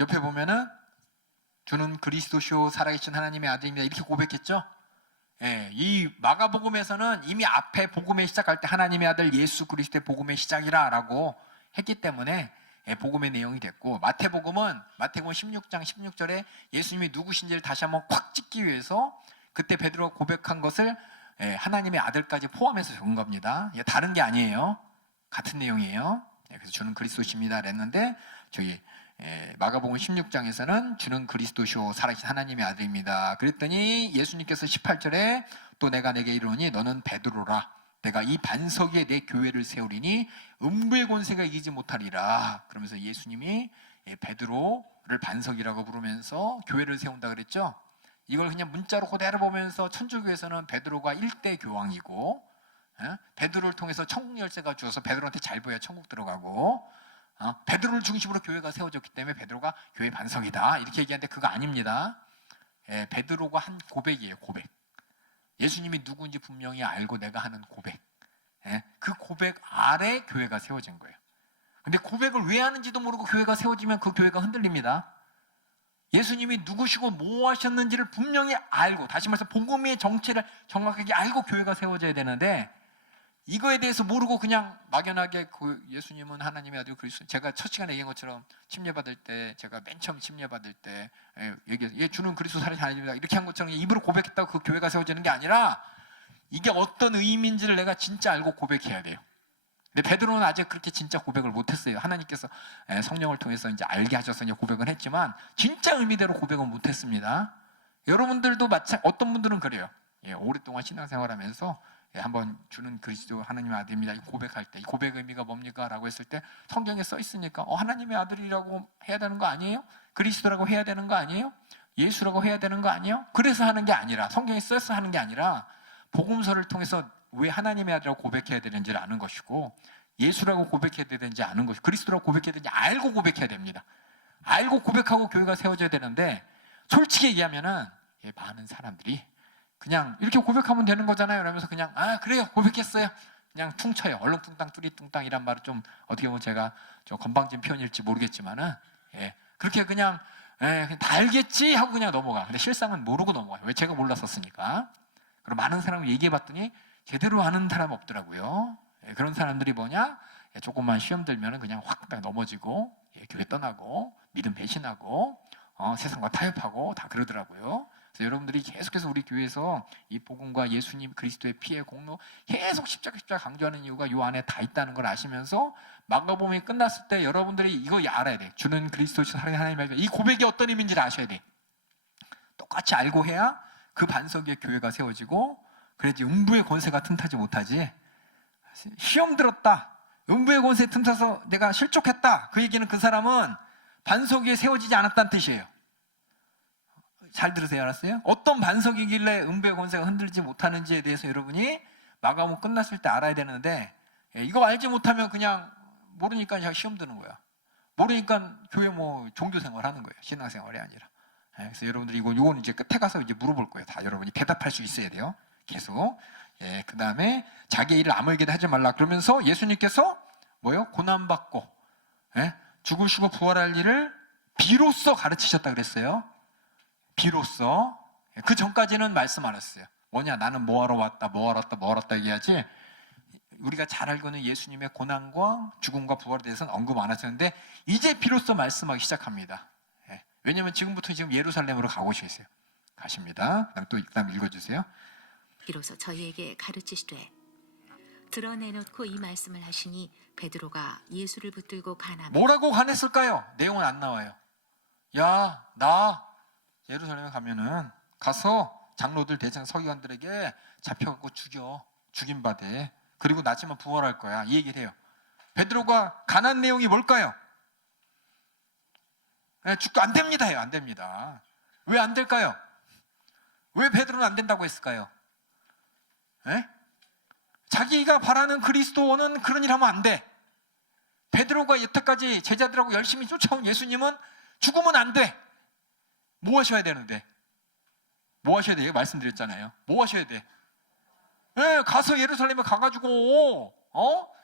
옆에 보면은 주는 그리스도시오 살아계신 하나님의 아들입니다 이렇게 고백했죠. 이 마가복음에서는 이미 앞에 복음의 시작할 때 하나님의 아들 예수 그리스도의 복음의 시작이라라고 했기 때문에 복음의 내용이 됐고, 마태복음은 16장 16절에 예수님이 누구신지를 다시 한번 콱 찍기 위해서 그때 베드로가 고백한 것을 하나님의 아들까지 포함해서 적은 겁니다. 이게 다른 게 아니에요. 같은 내용이에요. 그래서 주는 그리스도십니다 그랬는데, 저희 마가복음 16장에서는 주는 그리스도시오 살아계신 하나님의 아들입니다 그랬더니 예수님께서 18절에 또 내가 내게 이르노니 너는 베드로라, 내가 이 반석 위에 내 교회를 세우리니 음부의 권세가 이기지 못하리라. 그러면서 예수님이 베드로를 반석이라고 부르면서 교회를 세운다 그랬죠. 이걸 그냥 문자로 그대로 보면서 천주교에서는 베드로가 1대 교황이고, 베드로를 통해서 천국 열쇠가 주어서 베드로한테 잘 보여야 천국 들어가고, 베드로를 중심으로 교회가 세워졌기 때문에 베드로가 교회 반석이다 이렇게 얘기하는데 그거 아닙니다. 베드로가 한 고백이에요. 고백. 예수님이 누구인지 분명히 알고 내가 하는 고백. 그 고백 아래 교회가 세워진 거예요. 근데 고백을 왜 하는지도 모르고 교회가 세워지면 그 교회가 흔들립니다. 예수님이 누구시고 뭐 하셨는지를 분명히 알고, 다시 말해서 복음의 정체를 정확하게 알고 교회가 세워져야 되는데, 이거에 대해서 모르고 그냥 막연하게 그 예수님은 하나님의 아들 그리스도, 제가 첫 시간에 얘기한 것처럼 침례받을 때, 제가 맨 처음 침례받을 때 얘 주는 그리스도 살아계신 하나님입니다 이렇게 한 것처럼 입으로 고백했다고 그 교회가 세워지는 게 아니라, 이게 어떤 의미인지를 내가 진짜 알고 고백해야 돼요. 근데 베드로는 아직 그렇게 진짜 고백을 못했어요. 하나님께서 성령을 통해서 이제 알게 하셔서 이제 고백을 했지만 진짜 의미대로 고백은 못했습니다. 여러분들도 어떤 분들은 그래요. 오랫동안 신앙생활하면서 한번 주는 그리스도 하나님의 아들입니다. 고백할 때 이 고백 의미가 뭡니까? 라고 했을 때 성경에 써 있으니까 하나님의 아들이라고 해야 되는 거 아니에요? 그리스도라고 해야 되는 거 아니에요? 예수라고 해야 되는 거 아니에요? 그래서 하는 게 아니라, 성경에 써서 하는 게 아니라 복음서를 통해서 왜 하나님의 아들이라고 고백해야 되는지를 아는 것이고, 예수라고 고백해야 되는지 아는 것이고, 그리스도라고 고백해야 되는지 알고 고백해야 됩니다. 알고 고백하고 교회가 세워져야 되는데, 솔직히 얘기하면은 많은 사람들이 그냥 이렇게 고백하면 되는 거잖아요 이러면서 그냥 그래요 고백했어요 그냥 퉁쳐요. 얼렁뚱땅 뚜리뚱땅 이란 말은 좀 어떻게 보면 제가 좀 건방진 표현일지 모르겠지만은 그렇게 그냥 다 알겠지 하고 그냥 넘어가. 근데 실상은 모르고 넘어가요. 왜? 제가 몰랐었으니까. 그리고 많은 사람을 얘기해봤더니 제대로 아는 사람 없더라고요. 그런 사람들이 뭐냐? 조금만 시험 들면은 그냥 확 넘어지고 교회 떠나고 믿음 배신하고 세상과 타협하고 다 그러더라고요. 그래서 여러분들이 계속해서 우리 교회에서 이 복음과 예수님 그리스도의 피의 공로 계속 십자가 강조하는 이유가 이 안에 다 있다는 걸 아시면서 마가복음이 끝났을 때 여러분들이 이거 알아야 돼. 주는 그리스도시요 살아계신 하나님의 이 고백이 어떤 의미인지를 아셔야 돼. 똑같이 알고 해야 그 반석 위에 교회가 세워지고, 그래야지 음부의 권세가 틈타지 못하지. 시험 들었다, 음부의 권세에 틈타서 내가 실족했다, 그 얘기는 그 사람은 반석 위에 세워지지 않았다는 뜻이에요. 잘 들으세요. 알았어요? 어떤 반석이길래 음부의 권세가 흔들지 못하는지에 대해서 여러분이 마가복음 끝났을 때 알아야 되는데, 이거 알지 못하면 그냥 모르니까 그냥 시험 드는 거야. 모르니까 교회 종교생활 하는 거예요. 신앙생활이 아니라. 그래서 여러분들이 이건 이제 끝에 가서 이제 물어볼 거예요. 다 여러분이 대답할 수 있어야 돼요. 계속. 그 다음에 자기 일을 아물게 하지 말라. 그러면서 예수님께서 고난받고 죽으시고 부활할 일을 비로소 가르치셨다 그랬어요. 비로소. 그 전까지는 말씀 안 했어요. 뭐냐, 나는 뭐하러 왔다 얘기하지, 우리가 잘 알고 있는 예수님의 고난과 죽음과 부활에 대해서는 언급 안 하셨는데 이제 비로소 말씀하기 시작합니다. 왜냐하면 지금부터 지금 예루살렘으로 가고 있어요. 가십니다. 그다음 읽어주세요. 비로소 저희에게 가르치시되 드러내놓고 이 말씀을 하시니 베드로가 예수를 붙들고 가나며. 뭐라고 관했을까요? 내용은 안 나와요. 야, 나 예루살렘에 가면은 가서 장로들 대장 서기관들에게 잡혀갖고 죽임 받에. 그리고 나지만 부활할 거야. 이 얘기를 해요. 베드로가 간한 내용이 뭘까요? 죽도 안 됩니다 해요. 안 됩니다. 왜 안 될까요? 왜 베드로는 안 된다고 했을까요? 자기가 바라는 그리스도는 그런 일 하면 안 돼. 베드로가 여태까지 제자들하고 열심히 쫓아온 예수님은 죽으면 안 돼. 뭐 하셔야 되는데? 뭐 하셔야 돼요? 말씀드렸잖아요. 뭐 하셔야 돼? 가서 예루살렘에 가가지고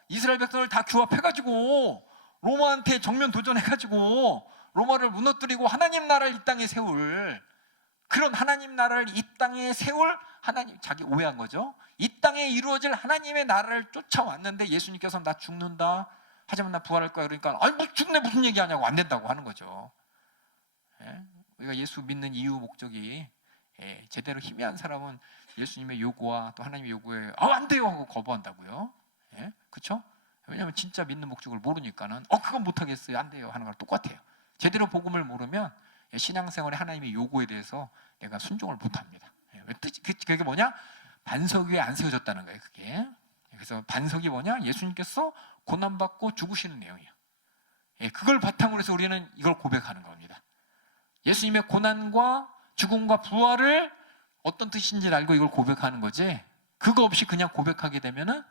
이스라엘 백성을 다 규합해가지고 로마한테 정면 도전해가지고 로마를 무너뜨리고 하나님 나라를 이 땅에 세울, 그런 하나님 나라를 이 땅에 세울 하나님, 자기 오해한 거죠. 이 땅에 이루어질 하나님의 나라를 쫓아왔는데 예수님께서 나 죽는다, 하지만 나 부활할 거야. 그러니까 뭐 죽네 무슨 얘기하냐고, 안 된다고 하는 거죠. 우리가 예수 믿는 이유 목적이 제대로 희미한 사람은 예수님의 요구와 또 하나님의 요구에 안 돼요 하고 거부한다고요. 그렇죠? 왜냐하면 진짜 믿는 목적을 모르니까는 그건 못하겠어요, 안 돼요 하는 거랑 똑같아요. 제대로 복음을 모르면 신앙생활의 하나님의 요구에 대해서 내가 순종을 못합니다. 그게 뭐냐? 반석 위에 안 세워졌다는 거예요. 그게. 그래서 반석이 뭐냐? 예수님께서 고난받고 죽으시는 내용이에요. 그걸 바탕으로 해서 우리는 이걸 고백하는 겁니다. 예수님의 고난과 죽음과 부활을 어떤 뜻인지 알고 이걸 고백하는 거지, 그거 없이 그냥 고백하게 되면은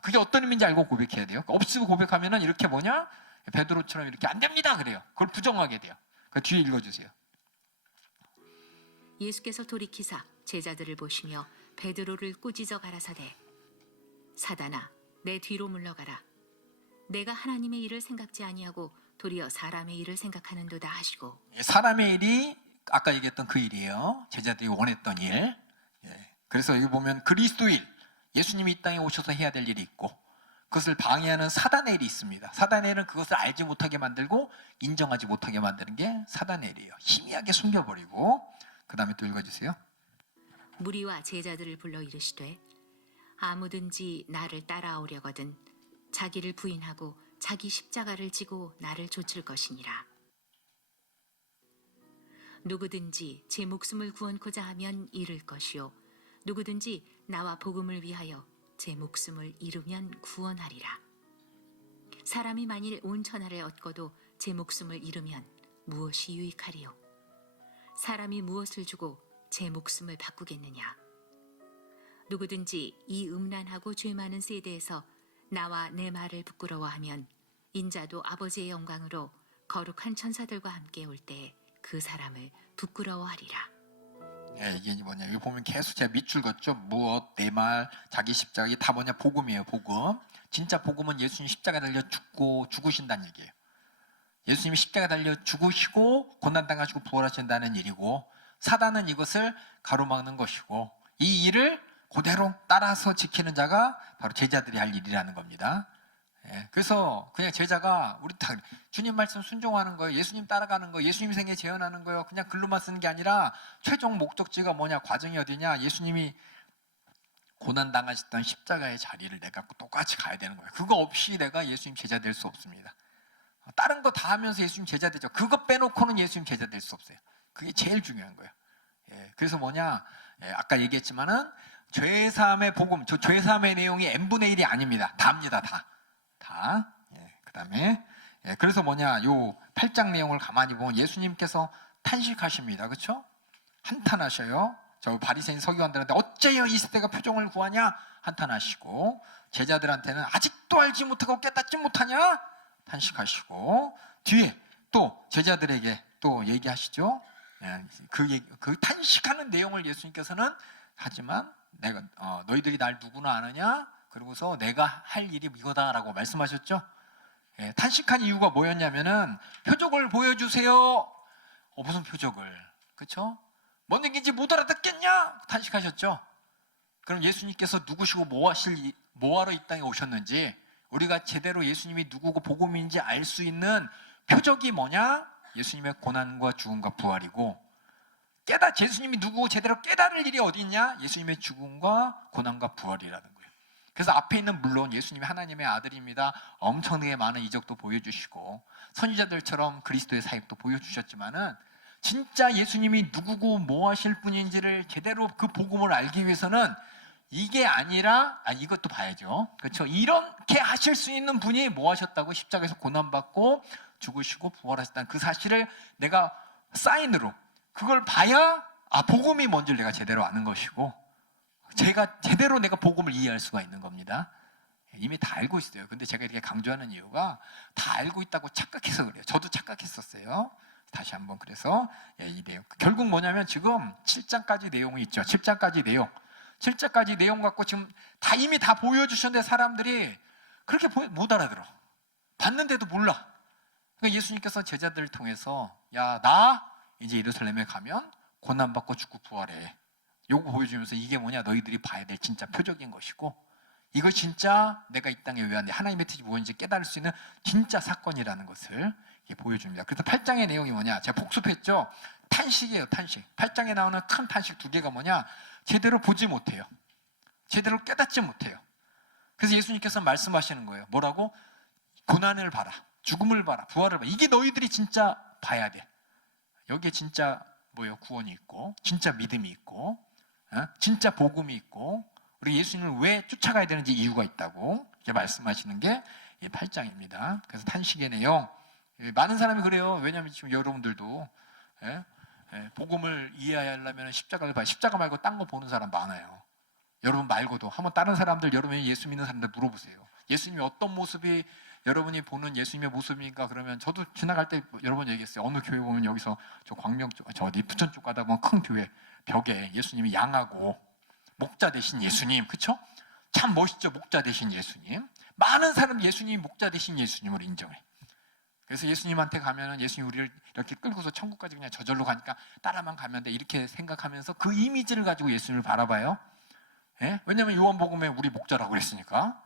그게 어떤 의미인지 알고 고백해야 돼요. 없이 고백하면은 이렇게 뭐냐? 베드로처럼 이렇게 안 됩니다 그래요. 그걸 부정하게 돼요. 그 뒤에 읽어주세요. 예수께서 돌이키사 제자들을 보시며 베드로를 꾸짖어 가라사대 사단아 내 뒤로 물러가라. 내가 하나님의 일을 생각지 아니하고 도리어 사람의 일을 생각하는도다 하시고. 사람의 일이 아까 얘기했던 그 일이에요. 제자들이 원했던 일. 그래서 여기 보면 그리스도 일, 예수님이 이 땅에 오셔서 해야 될 일이 있고, 그것을 방해하는 사단의 일이 있습니다. 사단의 일은 그것을 알지 못하게 만들고 인정하지 못하게 만드는 게 사단의 일이에요. 희미하게 숨겨버리고. 그 다음에 또 읽어주세요. 무리와 제자들을 불러 이르시되 아무든지 나를 따라오려거든 자기를 부인하고 자기 십자가를 지고 나를 좇을 것이니라. 누구든지 제 목숨을 구원코자 하면 잃을 것이요 누구든지 나와 복음을 위하여 제 목숨을 잃으면 구원하리라. 사람이 만일 온 천하를 얻고도 제 목숨을 잃으면 무엇이 유익하리요? 사람이 무엇을 주고 제 목숨을 바꾸겠느냐? 누구든지 이 음란하고 죄 많은 세대에서 나와 내 말을 부끄러워하면 인자도 아버지의 영광으로 거룩한 천사들과 함께 올 때에 그 사람을 부끄러워하리라. 예, 이게 뭐냐? 여기 보면 계속 제가 밑줄 긋죠. 무엇, 내 말, 자기 십자가 이게 다 뭐냐? 복음이에요. 복음. 진짜 복음은 예수님 십자가 달려 죽으신다는 얘기예요. 예수님이 십자가 달려 죽으시고 고난당하시고 부활하신다는 일이고 사단은 이것을 가로막는 것이고 이 일을 그대로 따라서 지키는 자가 바로 제자들이 할 일이라는 겁니다. 예, 그래서 그냥 제자가 우리 다 주님 말씀 순종하는 거예요. 예수님 따라가는 거예요. 예수님 생애 재현하는 거예요. 그냥 글로만 쓰는 게 아니라 최종 목적지가 뭐냐? 과정이 어디냐? 예수님이 고난당하셨던 십자가의 자리를 내가 똑같이 가야 되는 거예요. 그거 없이 내가 예수님 제자 될 수 없습니다. 다른 거 다 하면서 예수님 제자 되죠. 그거 빼놓고는 예수님 제자 될 수 없어요. 그게 제일 중요한 거예요. 예, 그래서 뭐냐? 예, 아까 얘기했지만은 죄사함의 복음, 저 죄사함의 내용이 n분의 1이 아닙니다. 다입니다. 다. 예, 그다음에 예, 그래서 뭐냐? 요 8장 내용을 가만히 보면 예수님께서 탄식하십니다. 그렇죠? 한탄하셔요. 저 바리새인 서기관들한테 어째여 이 세대가 표정을 구하냐? 한탄하시고 제자들한테는 아직도 알지 못하고 깨닫지 못하냐? 탄식하시고 뒤에 또 제자들에게 또 얘기하시죠. 예, 그 탄식하는 내용을 예수님께서는 하지만 내가 너희들이 날 누구나 아느냐? 그러고서 내가 할 일이 이거다라고 말씀하셨죠. 예, 탄식한 이유가 뭐였냐면은 표적을 보여주세요. 무슨 표적을? 그렇죠? 뭔 얘기인지 못 알아듣겠냐? 탄식하셨죠. 그럼 예수님께서 누구시고 뭐하러 이 땅에 오셨는지 우리가 제대로 예수님이 누구고 복음인지 알 수 있는 표적이 뭐냐? 예수님의 고난과 죽음과 부활이고 예수님이 누구고 제대로 깨달을 일이 어디 있냐? 예수님의 죽음과 고난과 부활이라는 거예요. 그래서 앞에 있는 물론 예수님이 하나님의 아들입니다. 엄청나게 많은 이적도 보여주시고 선지자들처럼 그리스도의 사역도 보여주셨지만은 진짜 예수님이 누구고 뭐 하실 분인지를 제대로 그 복음을 알기 위해서는 이게 아니라 이것도 봐야죠. 그렇죠? 이렇게 하실 수 있는 분이 뭐 하셨다고 십자가에서 고난받고 죽으시고 부활하셨다는 그 사실을 내가 사인으로 그걸 봐야 복음이 뭔지를 내가 제대로 아는 것이고 제대로 내가 복음을 이해할 수가 있는 겁니다. 이미 다 알고 있어요. 근데 제가 이렇게 강조하는 이유가 다 알고 있다고 착각해서 그래요. 저도 착각했었어요. 다시 한번 그래서 이 내용 결국 뭐냐면 지금 7장까지 내용이 있죠. 7장까지 내용 갖고 지금 다 이미 다 보여주셨는데 사람들이 그렇게 못 알아들어. 봤는데도 몰라. 그러니까 예수님께서 제자들을 통해서 나 이제 예루살렘에 가면 고난받고 죽고 부활해. 요거 보여주면서 이게 뭐냐? 너희들이 봐야 될 진짜 표적인 것이고 이거 진짜 내가 이 땅에 왜 왔는데 하나님의 뜻이 무엇인지 깨달을 수 있는 진짜 사건이라는 것을 보여줍니다. 그래서 8장의 내용이 뭐냐? 제가 복습했죠. 탄식이에요. 탄식. 8장에 나오는 큰 탄식 두 개가 뭐냐? 제대로 보지 못해요. 제대로 깨닫지 못해요. 그래서 예수님께서 말씀하시는 거예요. 뭐라고? 고난을 봐라. 죽음을 봐라. 부활을 봐라. 이게 너희들이 진짜 봐야 돼. 여기에 진짜 뭐예요? 구원이 있고 진짜 믿음이 있고 진짜 복음이 있고 우리 예수님을 왜 쫓아가야 되는지 이유가 있다고 이렇게 말씀하시는 게 8장입니다. 그래서 탄식의 내용 많은 사람이 그래요. 왜냐하면 지금 여러분들도 복음을 이해하려면 십자가를 봐요. 십자가 말고 딴 거 보는 사람 많아요. 여러분 말고도 한번 다른 사람들 여러분이 예수 믿는 사람들 물어보세요. 예수님이 어떤 모습이 여러분이 보는 예수님의 모습인가 그러면 저도 지나갈 때 여러 번 얘기했어요. 어느 교회 보면 여기서 저 광명 쪽, 저 어디 부천 쪽 가다 보면 큰 교회 벽에 예수님이 양하고 목자 되신 예수님, 그렇죠? 참 멋있죠. 목자 되신 예수님. 많은 사람 예수님이 목자 되신 예수님을 인정해. 그래서 예수님한테 가면은 예수님 우리를 이렇게 끌고서 천국까지 그냥 저절로 가니까 따라만 가면 돼 이렇게 생각하면서 그 이미지를 가지고 예수님을 바라봐요. 예? 왜냐하면 요한복음에 우리 목자라고 그랬으니까.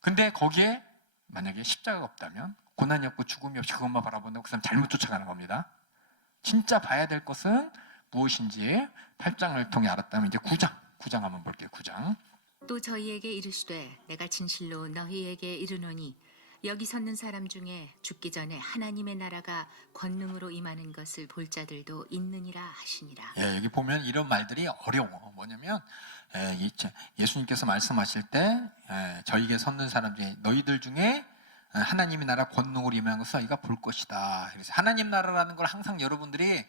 근데 거기에 만약에 십자가가 없다면 고난이 없고 죽음이 없이 그것만 바라본다고 그 사람 잘못 쫓아가는 겁니다. 진짜 봐야 될 것은 무엇인지 8장을 통해 알았다면 이제 9장 한번 볼게요. 9장. 또 저희에게 이르시되 내가 진실로 너희에게 이르노니 여기 섰는 사람 중에 죽기 전에 하나님의 나라가 권능으로 임하는 것을 볼 자들도 있느니라 하시니라. 예, 여기 보면 이런 말들이 어려워. 뭐냐면 예수님께서 말씀하실 때 저희에게 섰는 사람 중에 너희들 중에 하나님의 나라 권능으로 임하는 것을 너희가 볼 것이다. 그래서 하나님 나라라는 걸 항상 여러분들이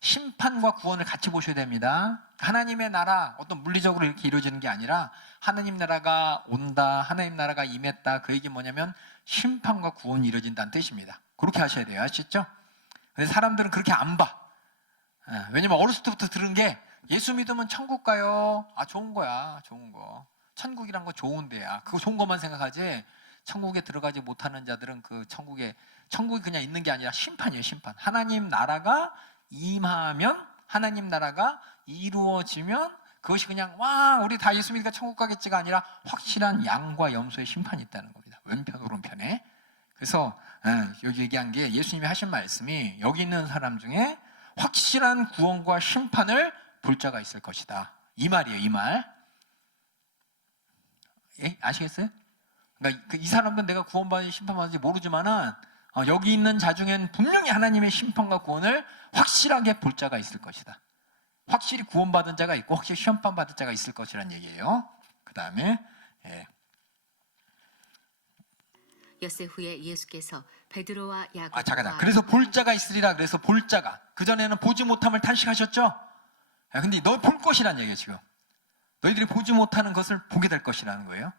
심판과 구원을 같이 보셔야 됩니다. 하나님의 나라 어떤 물리적으로 이렇게 이루어지는 게 아니라 하나님 나라가 온다, 하나님 나라가 임했다. 그 얘기 뭐냐면 심판과 구원이 이루어진다는 뜻입니다. 그렇게 하셔야 돼요. 아시죠? 근데 사람들은 그렇게 안 봐. 왜냐면 어렸을 때부터 들은 게 예수 믿으면 천국 가요. 아, 좋은 거야. 좋은 거. 천국이란 거 좋은 데야. 그거 좋은 것만 생각하지 천국에 들어가지 못하는 자들은 그 천국이 그냥 있는 게 아니라 심판이에요. 심판. 하나님 나라가 임하면, 하나님 나라가 이루어지면 그것이 그냥 와 우리 다 예수 믿으니까 천국 가겠지가 아니라 확실한 양과 염소의 심판이 있다는 겁니다. 왼편 오른편에. 그래서 여기 얘기한 게 예수님이 하신 말씀이 여기 있는 사람 중에 확실한 구원과 심판을 볼 자가 있을 것이다. 이 말이에요. 이 말. 예? 아시겠어요? 그러니까 이 사람들은 내가 구원받는지 심판받는지 모르지만은 여기 있는 자 중엔 분명히 하나님의 심판과 구원을 확실하게 볼 자가 있을 것이다. 확실히 구원받은 자가 있고 확실히 시험판 받은 자가 있을 것이라는 얘기예요. 그 다음에 엿새 후에 예수께서 베드로와 야고보와 잠깐만. 그래서 볼 자가 있으리라. 그래서 볼 자가. 그전에는 보지 못함을 탄식하셨죠? 근데 너 볼 것이라는 얘기예요. 지금 너희들이 보지 못하는 것을 보게 될 것이라는 거예요.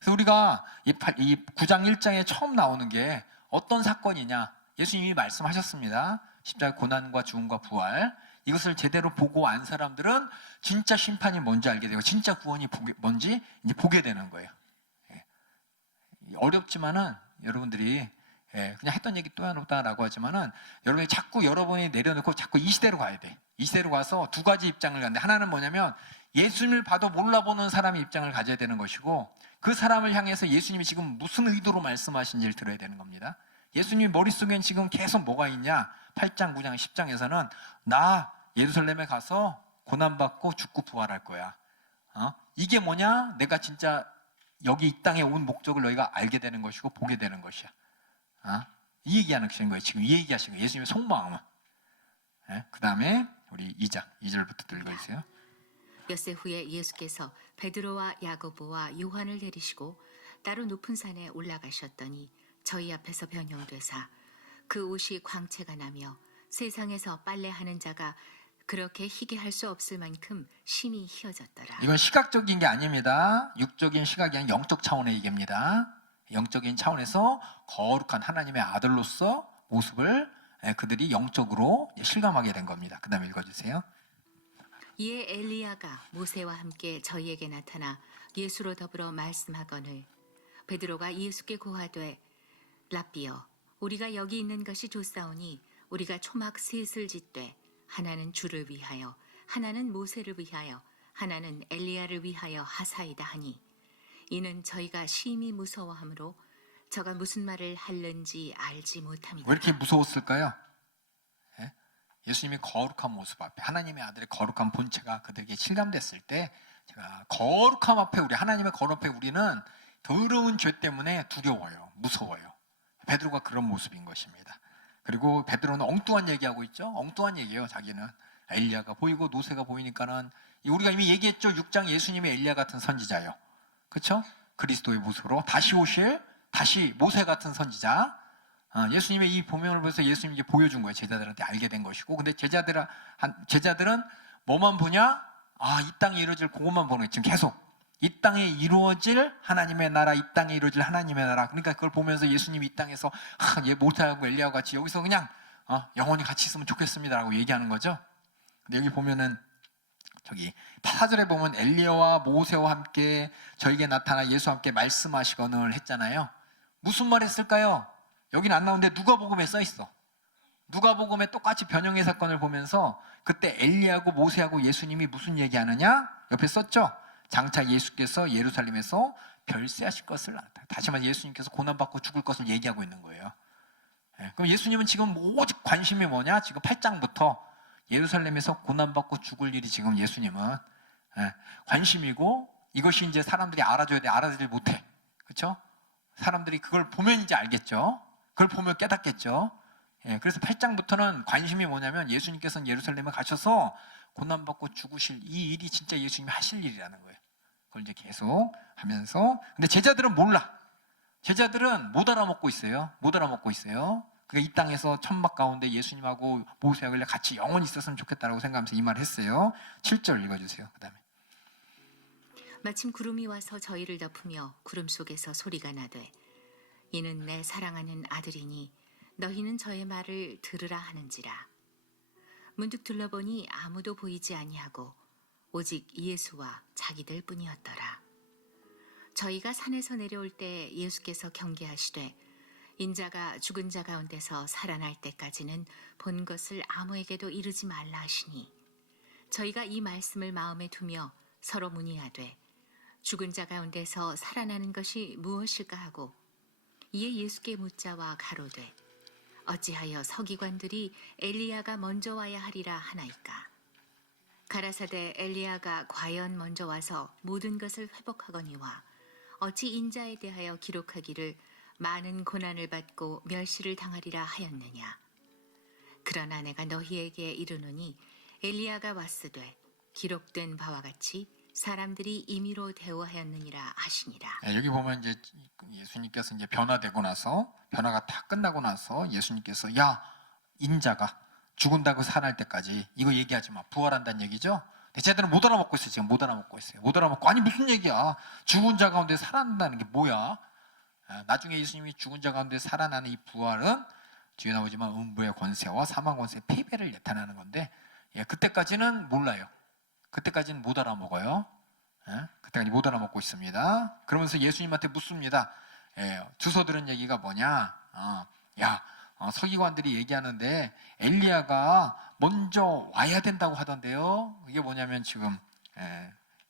그래서 우리가 이 9장 1장에 처음 나오는 게 어떤 사건이냐? 예수님이 말씀하셨습니다. 십자가 고난과 죽음과 부활. 이것을 제대로 보고 안 사람들은 진짜 심판이 뭔지 알게 되고 진짜 구원이 뭔지 이제 보게 되는 거예요. 어렵지만은 여러분들이 그냥 했던 얘기 또 해놓다라고 하지만은 여러분이 내려놓고 자꾸 이 시대로 가야 돼. 이 시대로 가서 두 가지 입장을 가는데 하나는 뭐냐면 예수님을 봐도 몰라보는 사람의 입장을 가져야 되는 것이고 그 사람을 향해서 예수님이 지금 무슨 의도로 말씀하신지를 들어야 되는 겁니다. 예수님 머릿속엔 지금 계속 뭐가 있냐? 8장, 9장, 10장에서는 나 예루살렘에 가서 고난받고 죽고 부활할 거야. 이게 뭐냐? 내가 진짜 여기 이 땅에 온 목적을 너희가 알게 되는 것이고 보게 되는 것이야. 이 얘기하는 거예요. 지금 이 얘기하시는 거예요. 예수님의 속마음은. 그 다음에 우리 2절부터 읽어주세요. 엿새 후에 예수께서 베드로와 야고보와 요한을 데리시고 따로 높은 산에 올라가셨더니 저희 앞에서 변형되사 그 옷이 광채가 나며 세상에서 빨래하는 자가 그렇게 희게 할 수 없을 만큼 심히 희어졌더라. 이건 시각적인 게 아닙니다. 육적인 시각이 아닌 영적 차원의 얘기입니다. 영적인 차원에서 거룩한 하나님의 아들로서 모습을 그들이 영적으로 실감하게 된 겁니다. 그 다음에 읽어주세요. 이에 엘리야가 모세와 함께 저희에게 나타나 예수로 더불어 말씀하거늘 베드로가 예수께 고하되 랍비여 우리가 여기 있는 것이 좋사오니 우리가 초막 셋을 짓되 하나는 주를 위하여 하나는 모세를 위하여 하나는 엘리야를 위하여 하사이다 하니 이는 저희가 심히 무서워하므로 저가 무슨 말을 할는지 알지 못함이다. 왜 이렇게 무서웠을까요? 예수님이 거룩한 모습 앞에 하나님의 아들의 거룩한 본체가 그들에게 실감됐을 때 제가 거룩함 앞에 우리 하나님의 거룩 앞에 우리는 더러운 죄 때문에 두려워요. 무서워요. 베드로가 그런 모습인 것입니다. 그리고 베드로는 엉뚱한 얘기하고 있죠. 엉뚱한 얘기예요. 자기는 엘리야가 보이고 노새가 보이니까는 우리가 이미 얘기했죠. 6장 예수님이 엘리야 같은 선지자예요. 그렇죠? 그리스도의 모습으로 다시 오실 다시 모세 같은 선지자. 예수님의 이 보명을 보면서 예수님이 이제 보여준 거예요. 제자들한테 알게 된 것이고, 근데 제자들은 뭐만 보냐? 이 땅에 이루어질 그것만 보는 거예요. 지금 계속 이 땅에 이루어질 하나님의 나라, 이 땅에 이루어질 하나님의 나라. 그러니까 그걸 보면서 예수님이 이 땅에서 얘 모세하고 엘리야와 같이 여기서 그냥 영원히 같이 있으면 좋겠습니다라고 얘기하는 거죠. 근데 여기 보면은 저기 4절에 보면 엘리야와 모세와 함께 저에게 나타나 예수와 함께 말씀하시거늘 했잖아요. 무슨 말 했을까요? 여기는 안 나오는데 누가복음에 써 있어. 누가복음에 똑같이 변형의 사건을 보면서 그때 엘리야하고 모세하고 예수님이 무슨 얘기하느냐? 옆에 썼죠? 장차 예수께서 예루살렘에서 별세하실 것을 다시 말해 예수님께서 고난받고 죽을 것을 얘기하고 있는 거예요. 그럼 예수님은 지금 오직 관심이 뭐냐? 지금 8장부터 예루살렘에서 고난받고 죽을 일이 지금 예수님은 관심이고 이것이 이제 사람들이 알아줘야 돼. 알아들지 못해. 그렇죠? 사람들이 그걸 보면 이제 알겠죠. 그걸 보면 깨닫겠죠. 예, 그래서 8장부터는 관심이 뭐냐면 예수님께서는 예루살렘에 가셔서 고난받고 죽으실 이 일이 진짜 예수님이 하실 일이라는 거예요. 그걸 이제 계속 하면서, 근데 제자들은 몰라. 제자들은 못 알아먹고 있어요. 못 알아먹고 있어요. 그러니까 이 땅에서 천막 가운데 예수님하고 모세하고 같이 영원히 있었으면 좋겠다라고 생각하면서 이 말을 했어요. 7절 읽어주세요. 그 다음에. 마침 구름이 와서 저희를 덮으며 구름 속에서 소리가 나되 이는 내 사랑하는 아들이니 너희는 저의 말을 들으라 하는지라. 문득 둘러보니 아무도 보이지 아니하고 오직 예수와 자기들 뿐이었더라. 저희가 산에서 내려올 때 예수께서 경계하시되 인자가 죽은 자 가운데서 살아날 때까지는 본 것을 아무에게도 이르지 말라 하시니 저희가 이 말씀을 마음에 두며 서로 문의하되 죽은 자 가운데서 살아나는 것이 무엇일까 하고 이에 예수께 묻자와 가로되 어찌하여 서기관들이 엘리야가 먼저 와야 하리라 하나이까. 가라사대 엘리야가 과연 먼저 와서 모든 것을 회복하거니와 어찌 인자에 대하여 기록하기를 많은 고난을 받고 멸시를 당하리라 하였느냐. 그러나 내가 너희에게 이르노니 엘리야가 왔으되 기록된 바와 같이 사람들이 임의로 대우하였느니라 하시니라. 여기 보면 이제 예수님께서 이제 변화되고 나서, 변화가 다 끝나고 나서 예수님께서 야, 인자가 죽은다고 살아날 때까지 이거 얘기하지 마. 부활한다는 얘기죠. 대체들은 못 알아먹고 있어요. 지금 못 알아먹고 있어요. 못 알아먹고, 아니 무슨 얘기야? 죽은 자 가운데 살아난다는 게 뭐야? 나중에 예수님이 죽은 자 가운데 살아나는 이 부활은 뒤에 나오지만 음부의 권세와 사망 권세의 패배를 나타내는 건데, 그때까지는 몰라요. 그때까지는 못 알아먹어요. 그때까지 못 알아먹고 있습니다. 그러면서 예수님한테 묻습니다. 주워 들은 얘기가 뭐냐? 서기관들이 얘기하는데 엘리야가 먼저 와야 된다고 하던데요. 이게 뭐냐면 지금